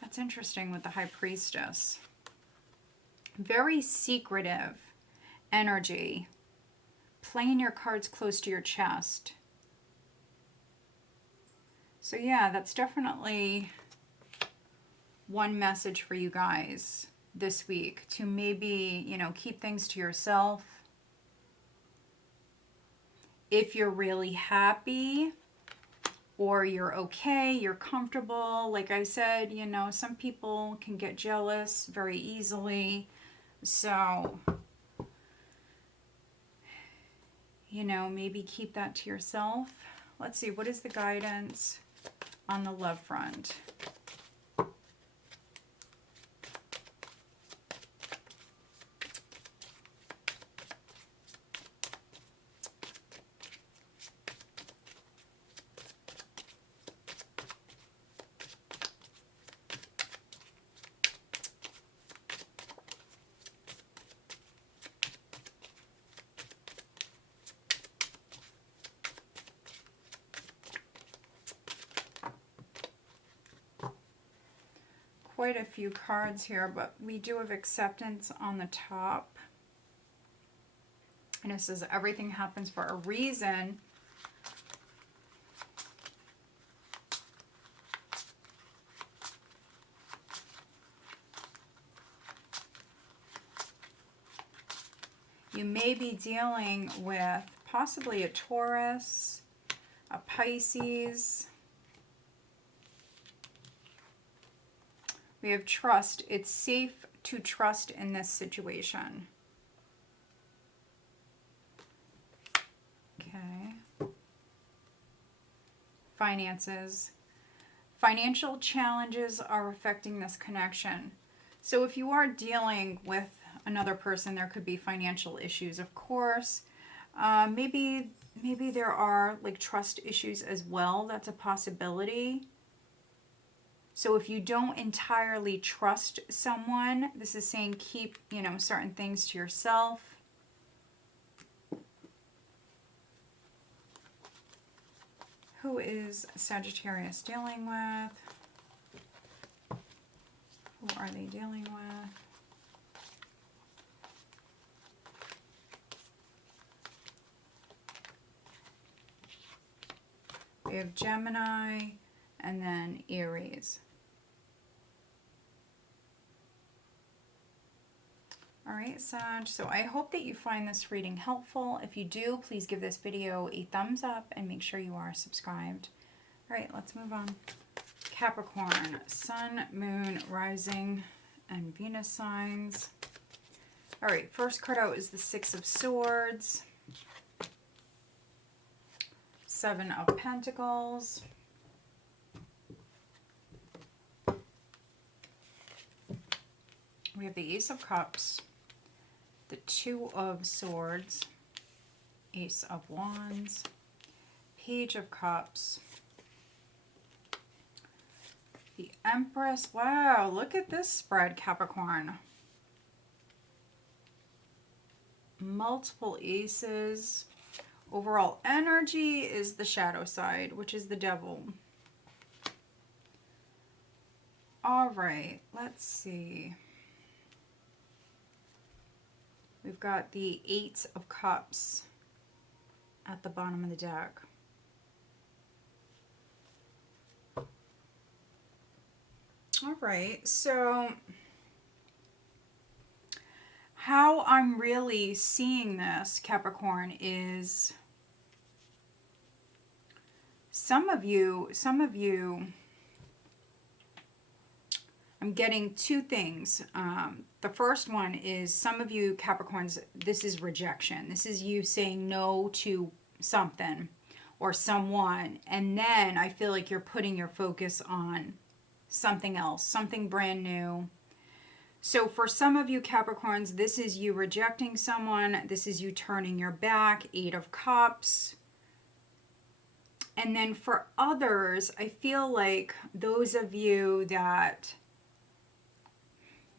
That's interesting with the High Priestess. Very secretive energy. Playing your cards close to your chest. So yeah, that's definitely one message for you guys this week, to maybe, you know, keep things to yourself. If you're really happy or you're okay, you're comfortable, like I said, you know, some people can get jealous very easily. So you know, maybe keep that to yourself. Let's see, what is the guidance on the love front? Quite a few cards here, but we do have acceptance on the top. And it says everything happens for a reason. You may be dealing with possibly a Taurus, a Pisces. We have trust. It's safe to trust in this situation. Okay. Finances. Financial challenges are affecting this connection. So if you are dealing with another person, there could be financial issues, of course. Maybe there are like trust issues as well. That's a possibility. So if you don't entirely trust someone, this is saying keep, you know, certain things to yourself. Who is Sagittarius dealing with? Who are they dealing with? We have Gemini and then Aries. All right, Sag, so I hope that you find this reading helpful. If you do, please give this video a thumbs up and make sure you are subscribed. All right, let's move on. Capricorn, Sun, Moon, Rising, and Venus signs. All right, first card out is the Six of Swords, Seven of Pentacles, we have the Ace of Cups, the Two of Swords, Ace of Wands, Page of Cups, the Empress. Wow, look at this spread, Capricorn. Multiple aces. Overall energy is the shadow side, which is the devil. All right, let's see. We've got the Eight of Cups at the bottom of the deck. All right, so how I'm really seeing this, Capricorn, is some of you, I'm getting two things. The first one is some of you Capricorns, this is rejection. This is you saying no to something or someone. And then I feel like you're putting your focus on something else, something brand new. So for some of you Capricorns, this is you rejecting someone. This is you turning your back, Eight of Cups. And then for others, I feel like those of you that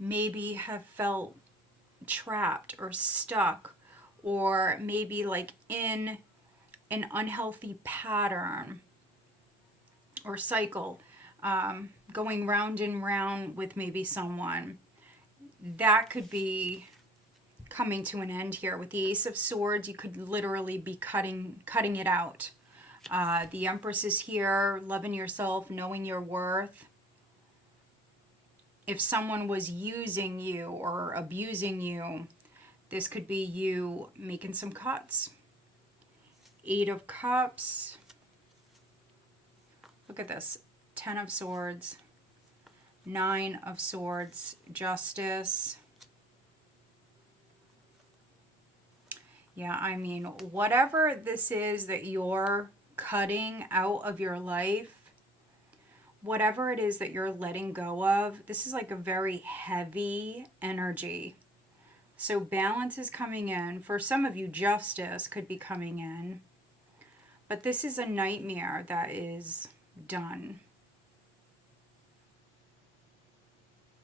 maybe have felt trapped or stuck, or maybe like in an unhealthy pattern or cycle, going round and round with maybe someone, that could be coming to an end here. With the Ace of Swords, you could literally be cutting it out. The Empress is here, loving yourself, knowing your worth. If someone was using you or abusing you, this could be you making some cuts. Eight of Cups. Look at this. Ten of Swords. Nine of Swords. Justice. Yeah, I mean, whatever this is that you're cutting out of your life, whatever it is that you're letting go of, this is like a very heavy energy. So balance is coming in. For some of you, justice could be coming in. But this is a nightmare that is done.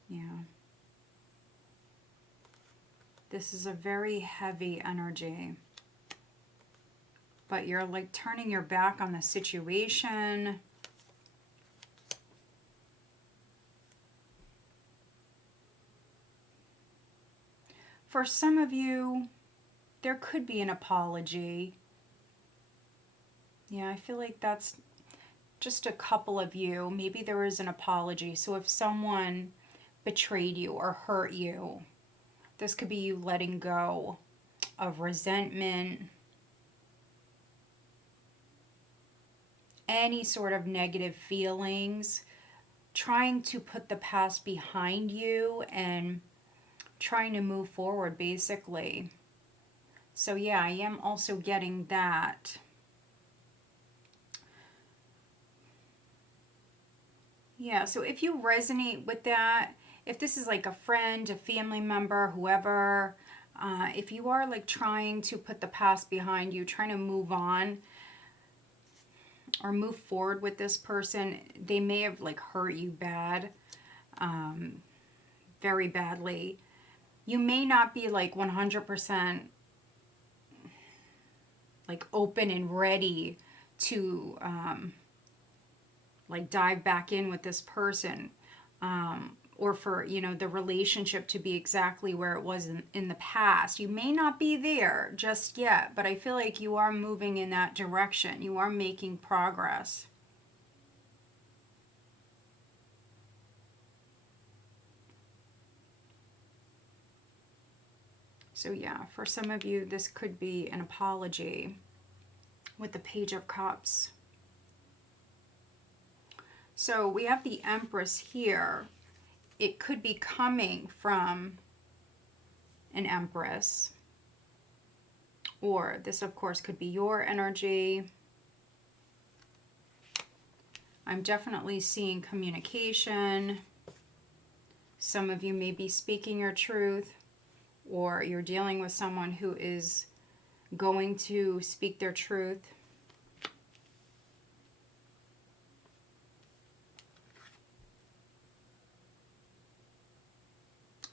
Yeah. This is a very heavy energy. But you're like turning your back on the situation. For some of you, there could be an apology. Yeah, I feel like that's just a couple of you. Maybe there is an apology. So if someone betrayed you or hurt you, this could be you letting go of resentment, any sort of negative feelings, trying to put the past behind you and trying to move forward, basically. So yeah, I am also getting that. Yeah, so if you resonate with that, if this is like a friend, a family member, whoever, if you are like trying to put the past behind you, trying to move on or move forward with this person, they may have like hurt you bad, very badly. You may not be like 100% like open and ready to like dive back in with this person, or for, you know, the relationship to be exactly where it was in the past. You may not be there just yet, but I feel like you are moving in that direction. You are making progress. So yeah, for some of you, this could be an apology with the Page of Cups. So we have the Empress here. It could be coming from an Empress. Or this, of course, could be your energy. I'm definitely seeing communication. Some of you may be speaking your truth, or you're dealing with someone who is going to speak their truth.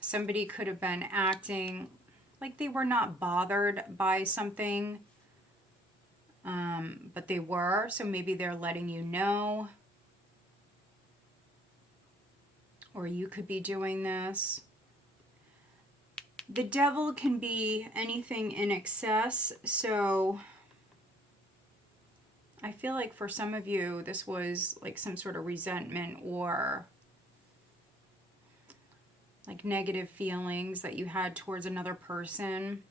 Somebody could have been acting like they were not bothered by something, but they were, so maybe they're letting you know. Or you could be doing this. The Devil can be anything in excess, so I feel like for some of you, this was like some sort of resentment or like negative feelings that you had towards another person.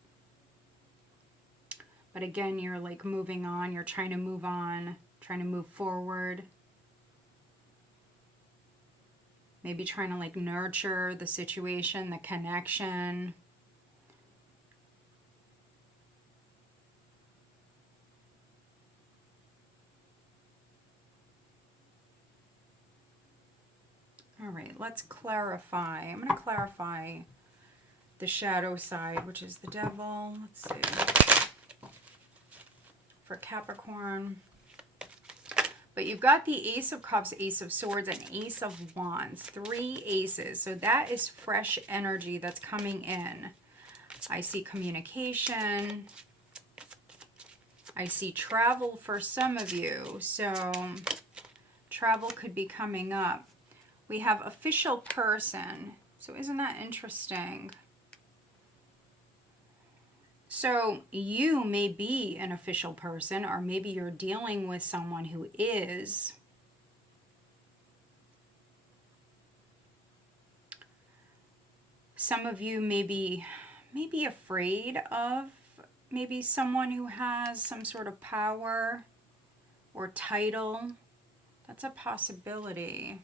But again, you're like moving on. You're trying to move on, trying to move forward. Maybe trying to like nurture the situation, the connection. All right, let's clarify. I'm going to clarify the shadow side, which is the Devil. Let's see. For Capricorn. But you've got the Ace of Cups, Ace of Swords, and Ace of Wands. 3 aces. So that is fresh energy that's coming in. I see communication. I see travel for some of you. So travel could be coming up. We have official person. So isn't that interesting? So you may be an official person, or maybe you're dealing with someone who is. Some of you may be afraid of maybe someone who has some sort of power or title. That's a possibility.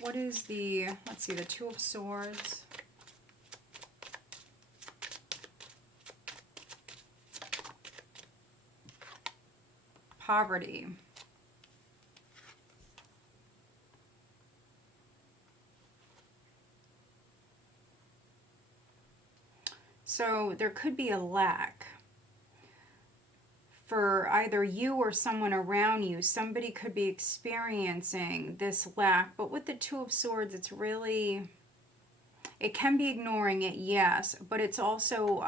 What is the, let's see, the Two of Swords. poverty. So there could be a lack for either you or someone around you. Somebody could be experiencing this lack, but with the Two of Swords, it's really, it can be ignoring it, yes, but it's also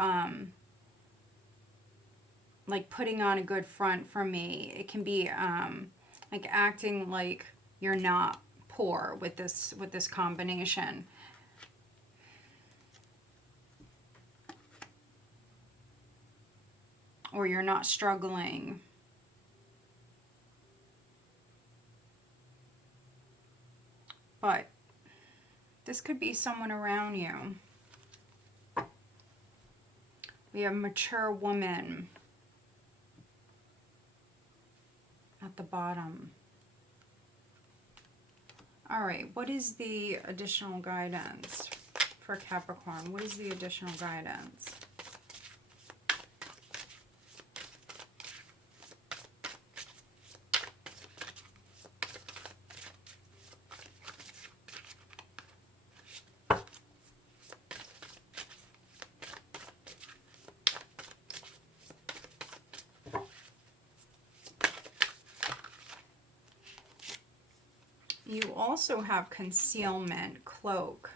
like putting on a good front for me. It can be like acting like you're not poor with this combination. Or you're not struggling. But this could be someone around you. We have mature woman at the bottom. All right, what is the additional guidance for Capricorn? What is the additional guidance? You also have concealment, cloak.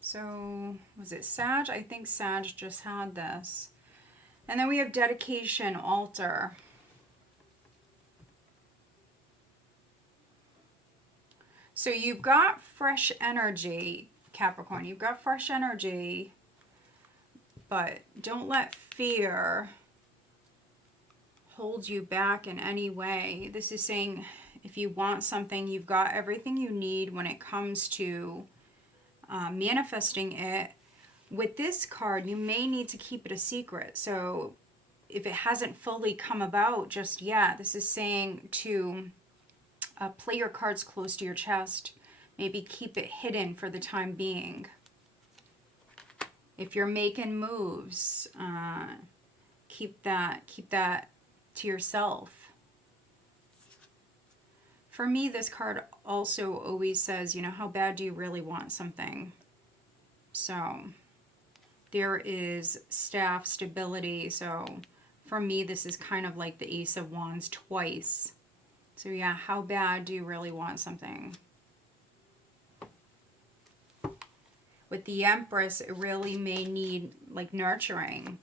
So, was it Sag? I think Sag just had this. And then we have dedication, altar. So you've got fresh energy, Capricorn. You've got fresh energy, but don't let fear hold you back in any way. This is saying, if you want something, you've got everything you need when it comes to manifesting it. With this card, you may need to keep it a secret. So if it hasn't fully come about just yet, this is saying to play your cards close to your chest. Maybe keep it hidden for the time being. If you're making moves, keep that to yourself. For me, this card also always says, you know, how bad do you really want something? So there is staff stability. So for me, this is kind of like the Ace of Wands twice. So yeah, how bad do you really want something? With the Empress, it really may need like nurturing.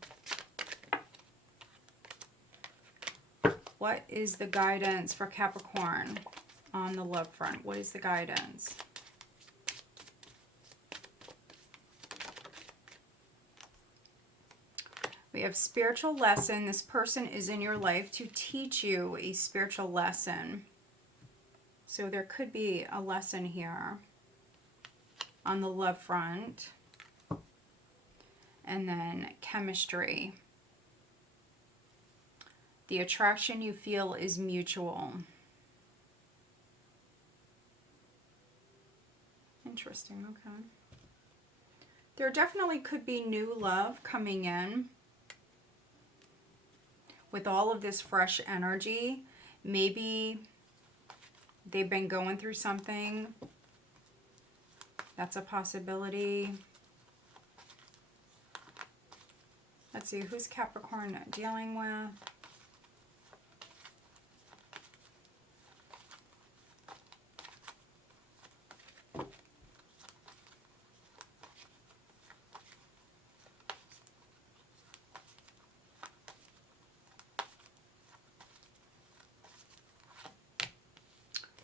What is the guidance for Capricorn on the love front? What is the guidance? We have spiritual lesson. This person is in your life to teach you a spiritual lesson. So there could be a lesson here on the love front. And then chemistry. The attraction you feel is mutual. Interesting, okay. There definitely could be new love coming in. With all of this fresh energy, maybe they've been going through something. That's a possibility. Let's see, who's Capricorn dealing with?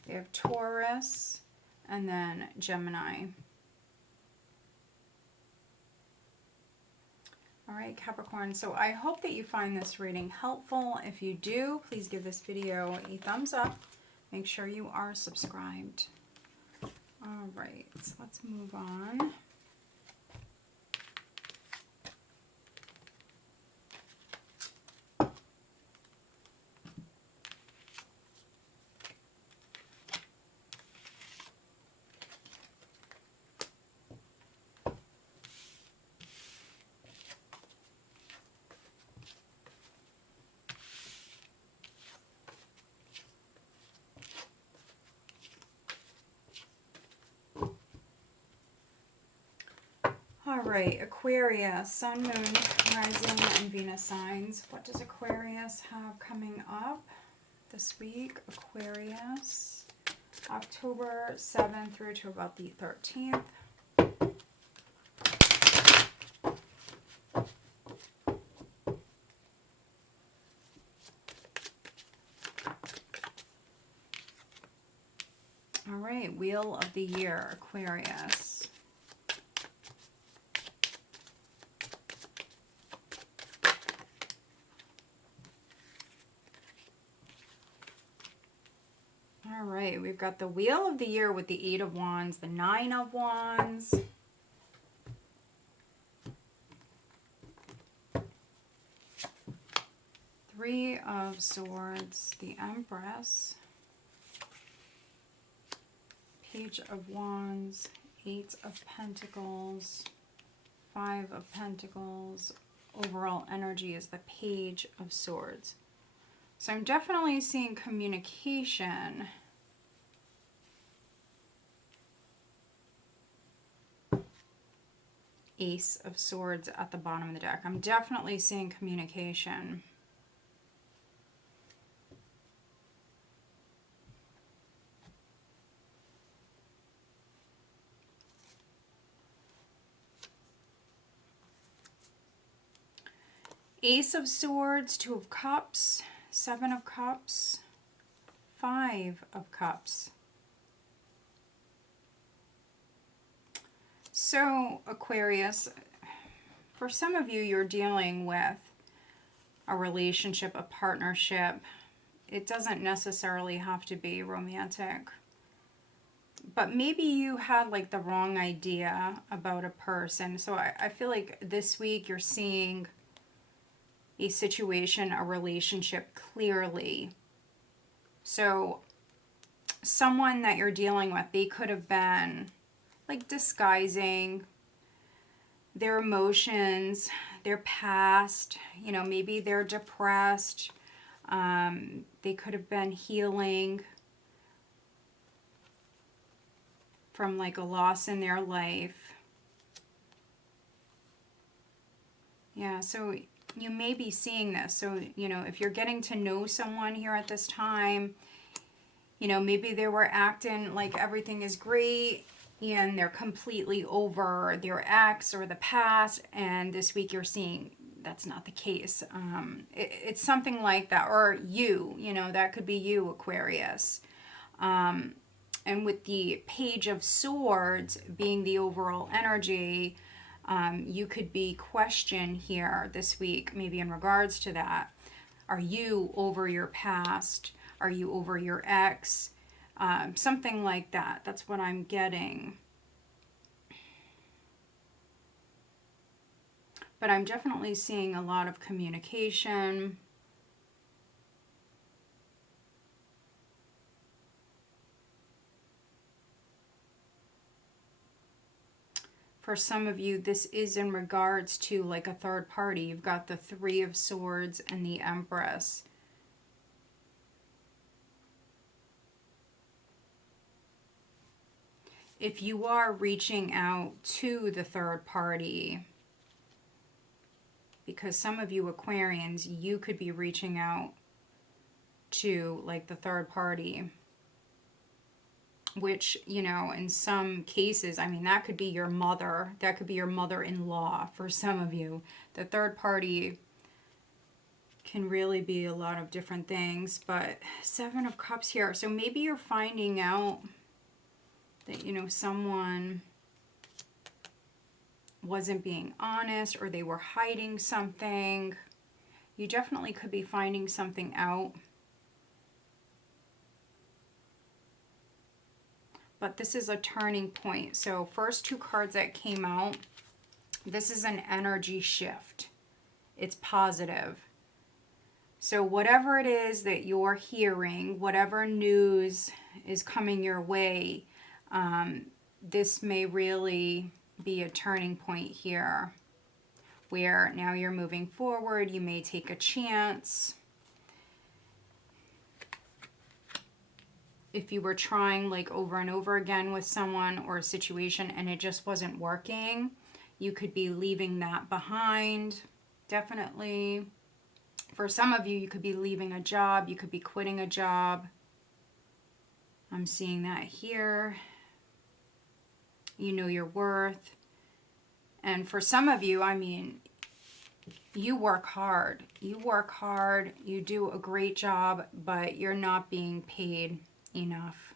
We have Taurus and then Gemini. All right, Capricorn. So I hope that you find this reading helpful. If you do, please give this video a thumbs up. Make sure you are subscribed. All right, so let's move on. right, Aquarius, Sun, Moon, Rising, and Venus signs. What does Aquarius have coming up this week? Aquarius, October 7th through to about the 13th. All right, Wheel of the Year, Aquarius. All right, we've got the Wheel of the Year with the 8 of Wands, the 9 of Wands. Three of Swords, the Empress. Page of Wands, 8 of Pentacles, 5 of Pentacles. Overall energy is the Page of Swords. So I'm definitely seeing communication. Ace of Swords at the bottom of the deck. I'm definitely seeing communication. Ace of Swords, 2 of Cups, 7 of Cups, 5 of Cups. So, Aquarius, for some of you, you're dealing with a relationship, a partnership. It doesn't necessarily have to be romantic. But maybe you had like the wrong idea about a person. So I feel like this week you're seeing a situation, a relationship clearly. So someone that you're dealing with, they could have been like disguising their emotions, their past, you know, maybe they're depressed. They could have been healing from like a loss in their life. Yeah, so you may be seeing this. So, you know, if you're getting to know someone here at this time, you know, maybe they were acting like everything is great and they're completely over their ex or the past. And this week you're seeing that's not the case. It's something like that. Or you know, that could be you, Aquarius. And with the Page of Swords being the overall energy, you could be questioned here this week, maybe in regards to that. Are you over your past? Are you over your ex? Something like that. That's what I'm getting. But I'm definitely seeing a lot of communication. For some of you, this is in regards to like a third party. You've got the 3 of Swords and the Empress. If you are reaching out to the third party, because some of you Aquarians, you could be reaching out to like the third party, which, you know, in some cases, I mean, that could be your mother, that could be your mother-in-law for some of you. The third party can really be a lot of different things, but 7 of Cups here. So maybe you're finding out that, you know, someone wasn't being honest or they were hiding something. You definitely could be finding something out. But this is a turning point. So first 2 cards that came out, this is an energy shift. It's positive. So whatever it is that you're hearing, whatever news is coming your way, this may really be a turning point here, where now you're moving forward. You may take a chance. If you were trying like over and over again with someone or a situation and it just wasn't working, You could be leaving that behind, definitely. For some of you, you could be leaving a job. You could be quitting a job. I'm seeing that here. You know your worth. And for some of you, I mean, you work hard. You work hard. You do a great job, but you're not being paid enough.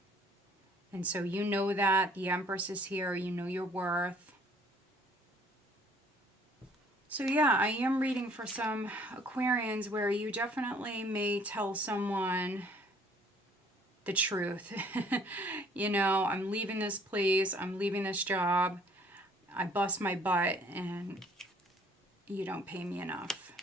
And so you know that. The Empress is here. You know your worth. So yeah, I am reading for some Aquarians where you definitely may tell someone the truth. You know, I'm leaving this place, I'm leaving this job, I bust my butt and you don't pay me enough.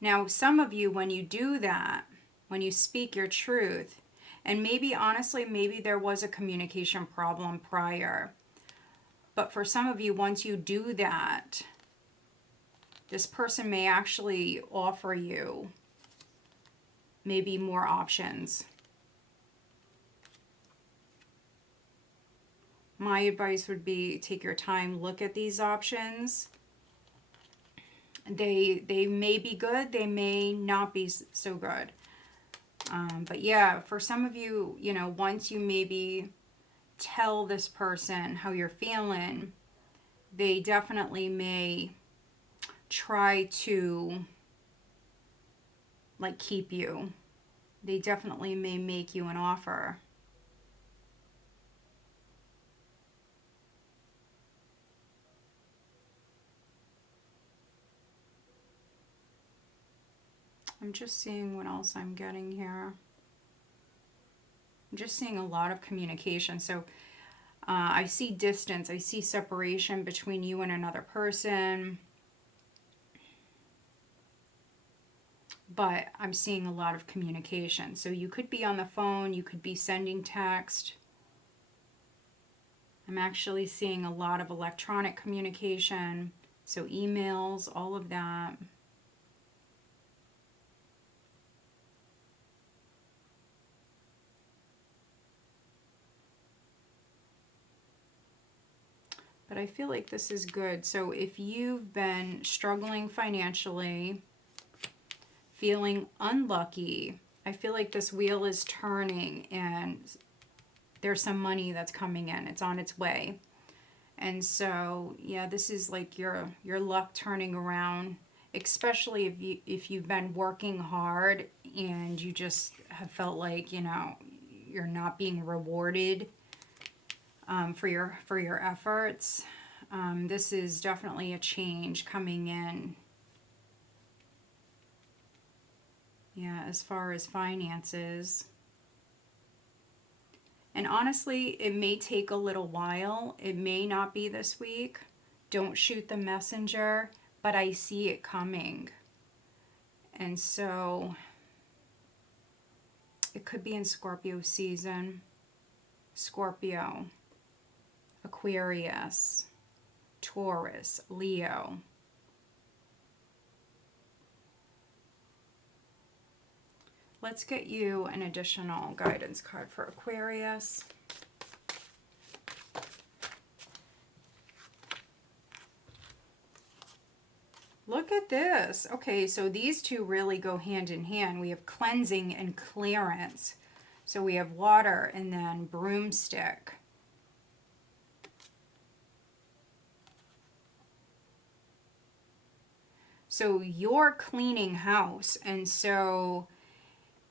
Now, some of you, when you do that, when you speak your truth, and maybe, honestly, maybe there was a communication problem prior. But for some of you, once you do that, this person may actually offer you maybe more options. My advice would be take your time, look at these options. They may be good, they may not be so good. But yeah, for some of you, you know, once you maybe tell this person how you're feeling, they definitely may try to, like, keep you. They definitely may make you an offer. I'm just seeing what else I'm getting here. I'm just seeing a lot of communication. So I see distance. I see separation between you and another person. But I'm seeing a lot of communication. So you could be on the phone. You could be sending text. I'm actually seeing a lot of electronic communication. So emails, all of that. But I feel like this is good. So if you've been struggling financially, feeling unlucky, I feel like this wheel is turning and there's some money that's coming in. It's on its way. And so, yeah, this is like your luck turning around, especially if you've been working hard and you just have felt like, you know, you're not being rewarded for your efforts. This is definitely a change coming in. Yeah, as far as finances. And honestly, it may take a little while. It may not be this week. Don't shoot the messenger, but I see it coming. And so it could be in Scorpio season. Scorpio, Aquarius, Taurus, Leo. Let's get you an additional guidance card for Aquarius. Look at this. Okay, so these two really go hand in hand. We have cleansing and clearance. So we have water and then broomstick. So you're cleaning house, and so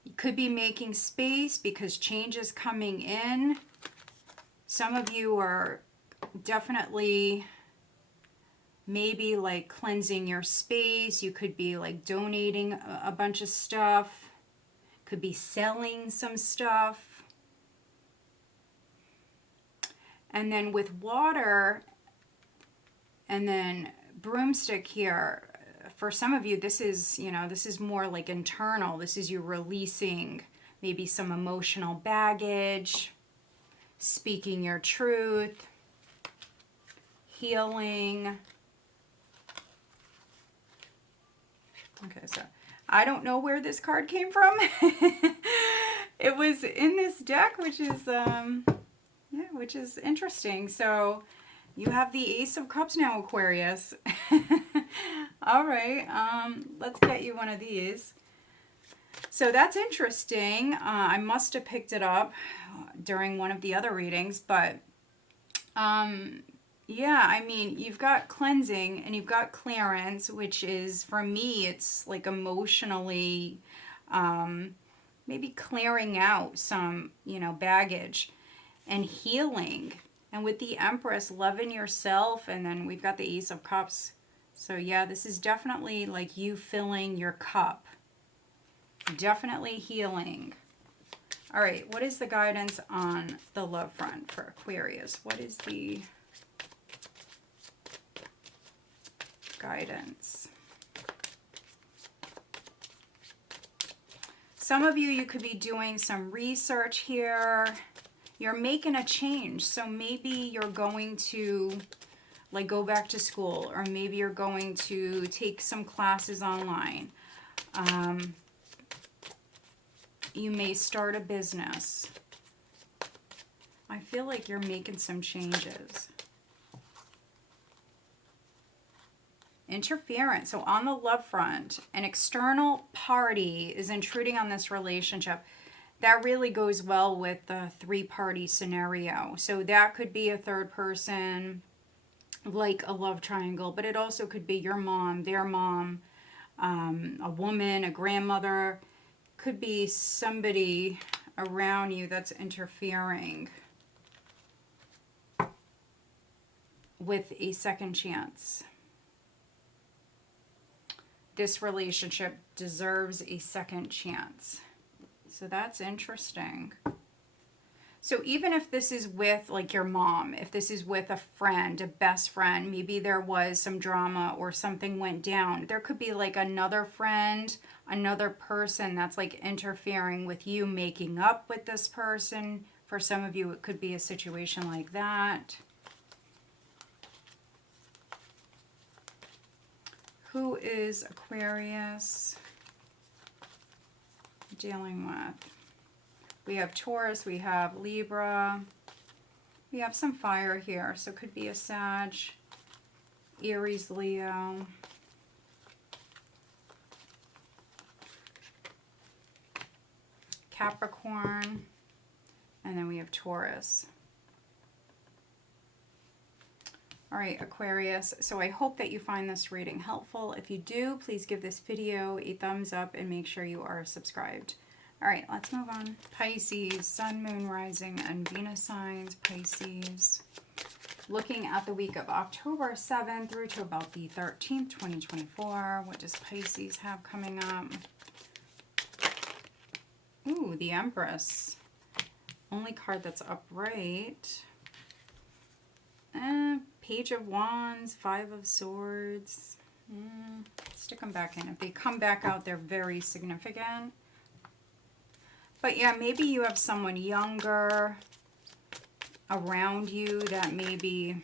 you could be making space because change is coming in. Some of you are definitely maybe like cleansing your space. You could be like donating a bunch of stuff. Could be selling some stuff. And then with water and then broomstick here, for some of you, this is, you know, this is more like internal. This is you releasing maybe some emotional baggage, speaking your truth, healing. Okay, so I don't know where this card came from. It is in this deck, which is which is interesting. So you have the Ace of Cups now, Aquarius. All right, let's get you one of these. So that's interesting. I must have picked it up during one of the other readings, but yeah, I mean, you've got cleansing and you've got clearance, which is, for me, it's like emotionally maybe clearing out some, baggage and healing. And with the Empress, loving yourself, and then we've got the Ace of Cups. So yeah, this is definitely like you filling your cup. Definitely healing. All right, what is the guidance on the love front for Aquarius? What is the guidance? Some of you could be doing some research here. You're making a change. So maybe you're going to like go back to school, or maybe you're going to take some classes online. You may start a business. I feel like you're making some changes. Interference. So on the love front, an external party is intruding on this relationship. That really goes well with the three-party scenario. So that could be a third person, like a love triangle, but it also could be your mom, their mom, a woman, a grandmother. Could be somebody around you that's interfering with a second chance. This relationship deserves a second chance. So that's interesting. So even if this is with like your mom, if this is with a friend, a best friend, maybe there was some drama or something went down. There could be like another friend, another person that's like interfering with you making up with this person. For some of you, it could be a situation like that. Who is Aquarius dealing with? We have Taurus, we have Libra, we have some fire here, so it could be a Sag, Aries, Leo. Capricorn, and then we have Taurus. All right, Aquarius, so I hope that you find this reading helpful. If you do, please give this video a thumbs up and make sure you are subscribed. All right, let's move on. Pisces, Sun, Moon, Rising, and Venus signs. Pisces. Looking at the week of October 7th through to about the 13th, 2024. What does Pisces have coming up? Ooh, the Empress. Only card that's upright. Page of Wands, Five of Swords. Stick them back in. If they come back out, they're very significant. But yeah, maybe you have someone younger around you that maybe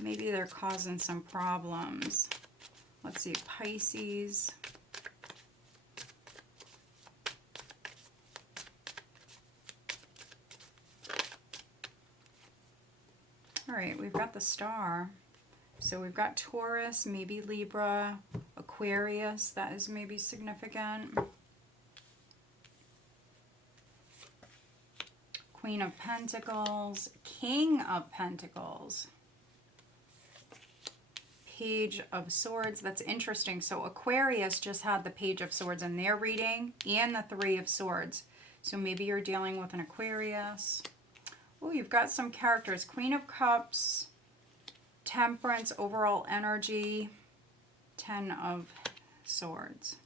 they're causing some problems. Let's see, Pisces. All right, we've got the Star. So we've got Taurus, maybe Libra, Aquarius, that is maybe significant. Queen of Pentacles, King of Pentacles, Page of Swords. That's interesting. So Aquarius just had the Page of Swords in their reading and the Three of Swords. So maybe you're dealing with an Aquarius. Oh, you've got some characters. Queen of Cups, Temperance, overall energy, Ten of Swords.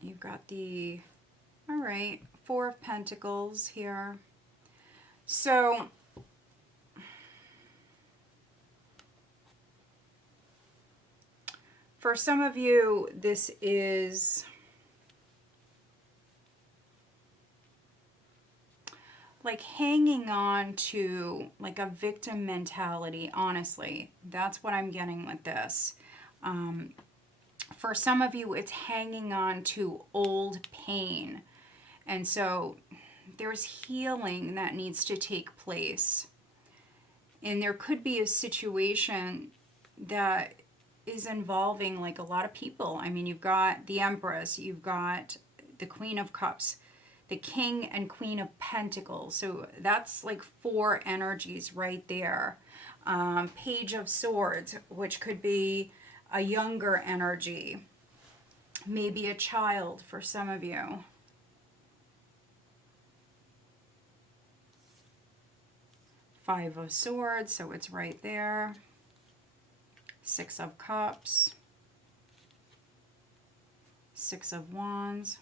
You've got the, all right, Four of Pentacles here. So for some of you, this is like hanging on to like a victim mentality. Honestly, that's what I'm getting with this. For some of you, it's hanging on to old pain. And so there's healing that needs to take place. And there could be a situation that is involving like a lot of people. I mean, you've got the Empress, you've got the Queen of Cups, the King and Queen of Pentacles. So that's like 4 energies right there. Page of Swords, which could be a younger energy, maybe a child for some of you. Five of Swords, so it's right there. 6 of Cups. 6 of Wands.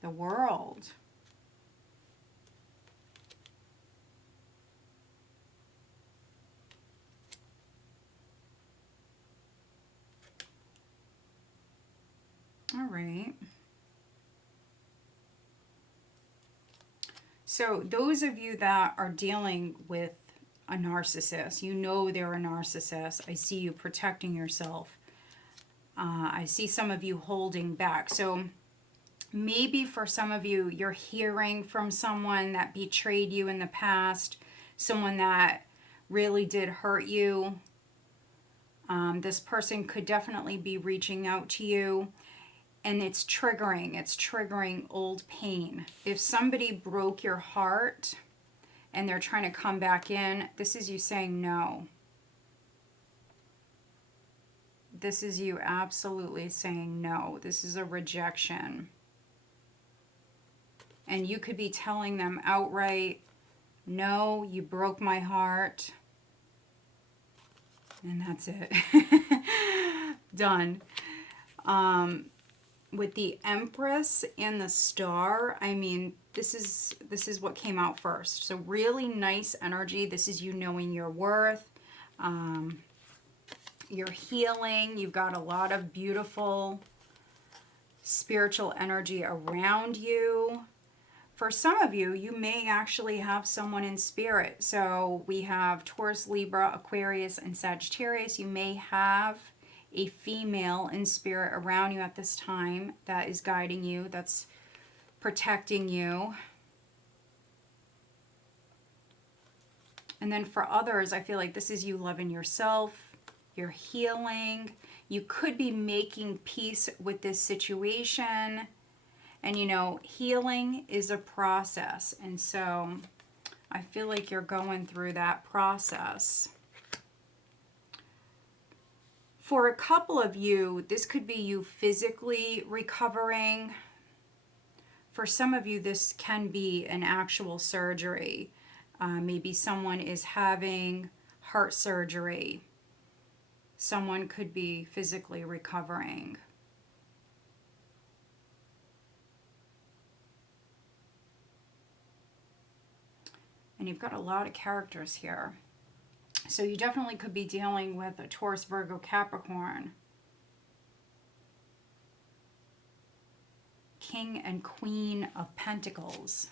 The World. All right. So those of you that are dealing with a narcissist, you know they're a narcissist. I see you protecting yourself. I see some of you holding back. So maybe for some of you, you're hearing from someone that betrayed you in the past, someone that really did hurt you. This person could definitely be reaching out to you. And it's triggering old pain. If somebody broke your heart and they're trying to come back in, this is you saying no. This is you absolutely saying no. This is a rejection. And you could be telling them outright, no, you broke my heart. And that's it. Done. With the Empress and the Star, I mean, this is what came out first. So really nice energy. This is you knowing your worth. You're healing. You've got a lot of beautiful spiritual energy around you. For some of you, you may actually have someone in spirit. So we have Taurus, Libra, Aquarius, and Sagittarius. You may have a female in spirit around you at this time that is guiding you, that's protecting you. And then for others, I feel like this is you loving yourself, you're healing. You could be making peace with this situation. And you know, healing is a process. And so I feel like you're going through that process. For a couple of you, this could be you physically recovering. For some of you, this can be an actual surgery. Maybe someone is having heart surgery. Someone could be physically recovering. And you've got a lot of characters here. So you definitely could be dealing with a Taurus, Virgo, Capricorn. King and Queen of Pentacles.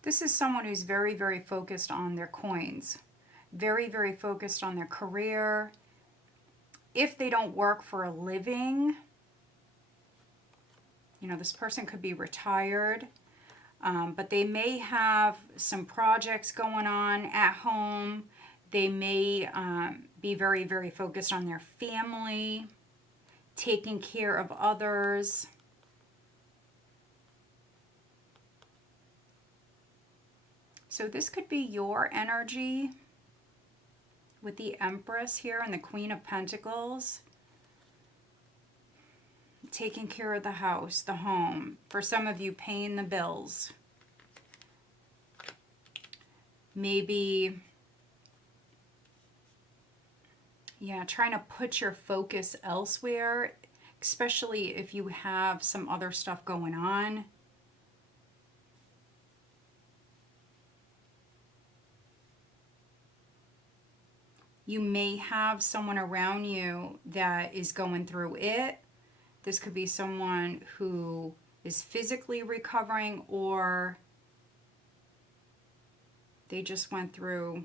This is someone who's very, very focused on their coins. Very, very focused on their career. If they don't work for a living, you know, this person could be retired, but they may have some projects going on at home. They may be very, very focused on their family, taking care of others. So this could be your energy with the Empress here and the Queen of Pentacles. Taking care of the house, the home. For some of you, paying the bills. Maybe, yeah, trying to put your focus elsewhere, especially if you have some other stuff going on. You may have someone around you that is going through it. This could be someone who is physically recovering, or they just went through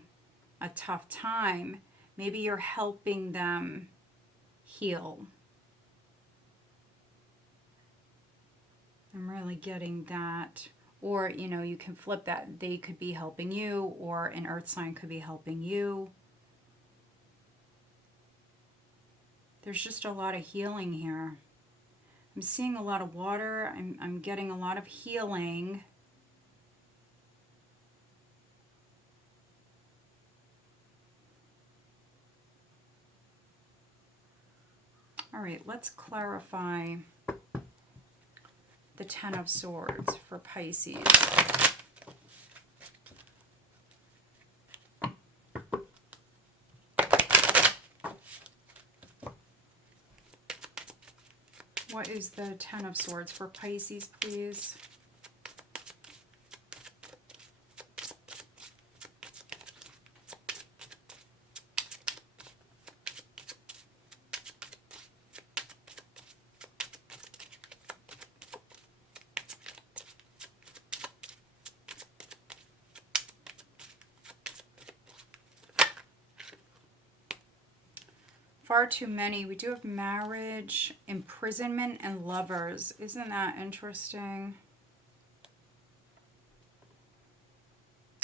a tough time. Maybe you're helping them heal. I'm really getting that. Or, you know, you can flip that. They could be helping you, or an earth sign could be helping you. There's just a lot of healing here. I'm seeing a lot of water. I'm getting a lot of healing. All right, let's clarify the Ten of Swords for Pisces. What is the Ten of Swords for Pisces, please? Far too many. We do have marriage, imprisonment, and lovers. Isn't that interesting?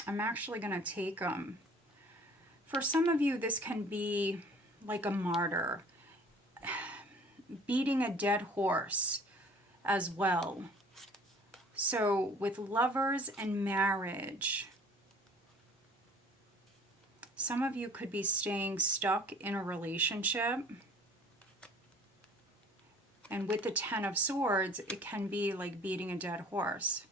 I'm actually going to take them. For some of you, this can be like a martyr. Beating a dead horse as well. So with lovers and marriage, some of you could be staying stuck in a relationship. And with the Ten of Swords, it can be like beating a dead horse.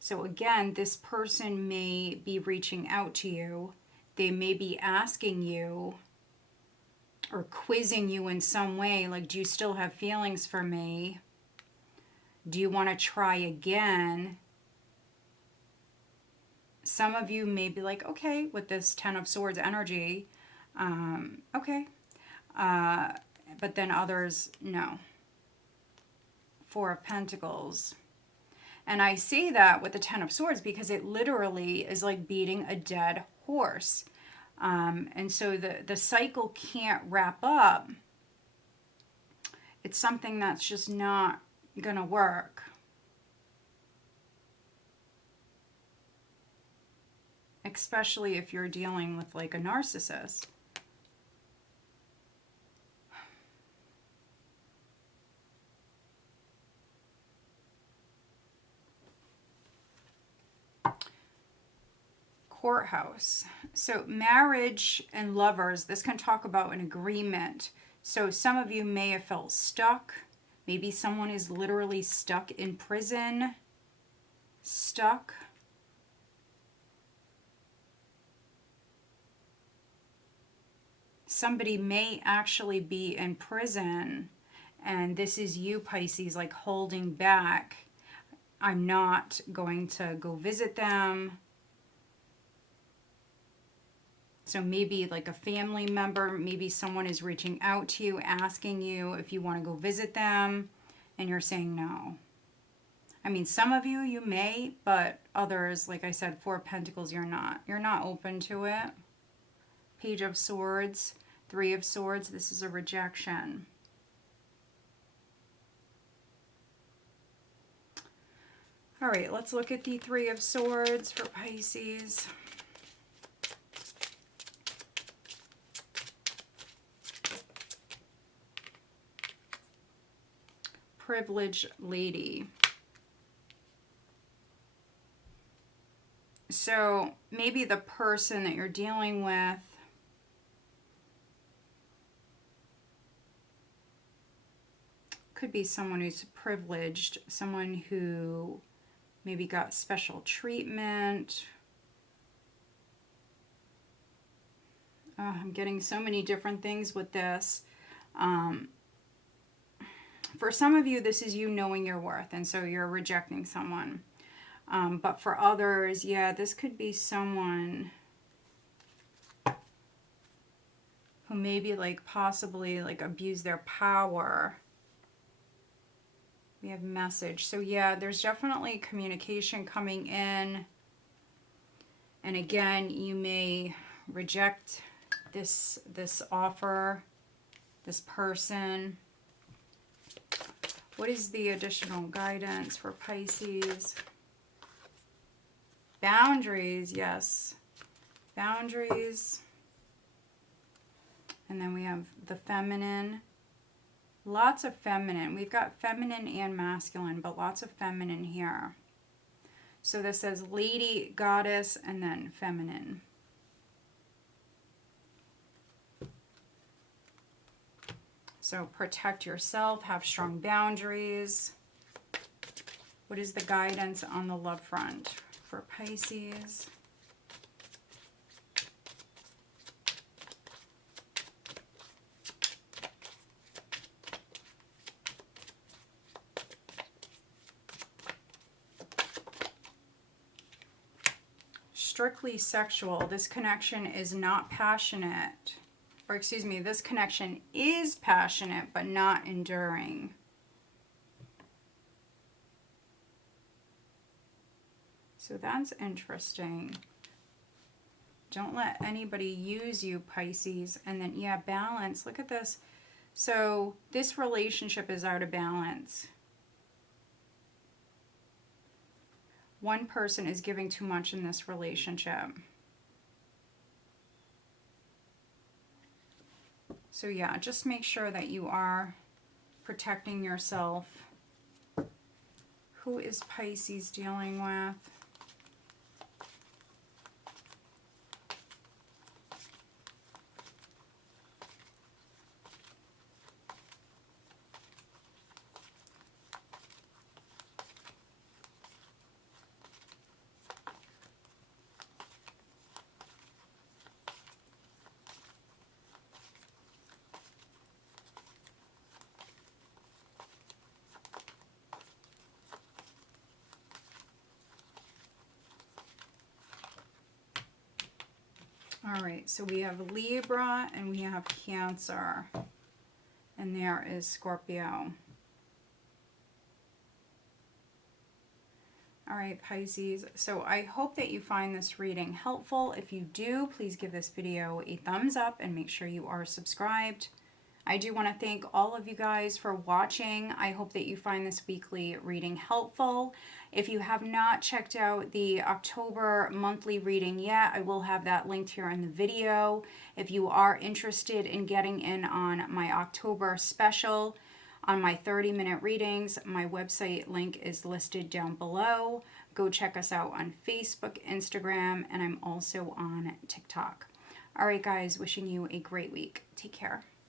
So again, this person may be reaching out to you. They may be asking you or quizzing you in some way, like, do you still have feelings for me? Do you want to try again? Some of you may be like, okay, with this Ten of Swords energy, okay. But then others, no. Four of Pentacles. And I say that with the Ten of Swords because it literally is like beating a dead horse. And so the cycle can't wrap up. It's something that's just not going to work. Especially if you're dealing with like a narcissist. Courthouse. So marriage and lovers, this can talk about an agreement. So some of you may have felt stuck. Maybe someone is literally stuck in prison. Stuck. Somebody may actually be in prison, and this is you, Pisces, like holding back. I'm not going to go visit them. So maybe like a family member, maybe someone is reaching out to you, asking you if you want to go visit them, and you're saying no. I mean, some of you, you may, but others, like I said, Four of Pentacles, you're not. You're not open to it. Page of Swords, Three of Swords, this is a rejection. All right, let's look at the Three of Swords for Pisces. Privileged lady. So maybe the person that you're dealing with could be someone who's privileged, someone who maybe got special treatment. I'm getting so many different things with this. For some of you, this is you knowing your worth, and so you're rejecting someone. But for others, yeah, this could be someone who maybe like possibly like abuse their power. We have message. So yeah, there's definitely communication coming in. And again, you may reject this offer, this person. What is the additional guidance for Pisces? Boundaries, yes. Boundaries. And then we have the feminine. Lots of feminine. We've got feminine and masculine, but lots of feminine here. So this says lady, goddess, and then feminine. So protect yourself, have strong boundaries. What is the guidance on the love front for Pisces? Strictly sexual. This connection is not passionate. Or excuse me, this connection is passionate but not enduring. So that's interesting. Don't let anybody use you, Pisces. And then, yeah, balance. Look at this. So this relationship is out of balance. One person is giving too much in this relationship. So yeah, just make sure that you are protecting yourself. Who is Pisces dealing with? All right, so we have Libra and we have Cancer. And there is Scorpio. All right, Pisces. So I hope that you find this reading helpful. If you do, please give this video a thumbs up and make sure you are subscribed. I do want to thank all of you guys for watching. I hope that you find this weekly reading helpful. If you have not checked out the October monthly reading yet, I will have that linked here in the video. If you are interested in getting in on my October special, on my 30-minute readings, my website link is listed down below. Go check us out on Facebook, Instagram, and I'm also on TikTok. All right, guys, wishing you a great week. Take care.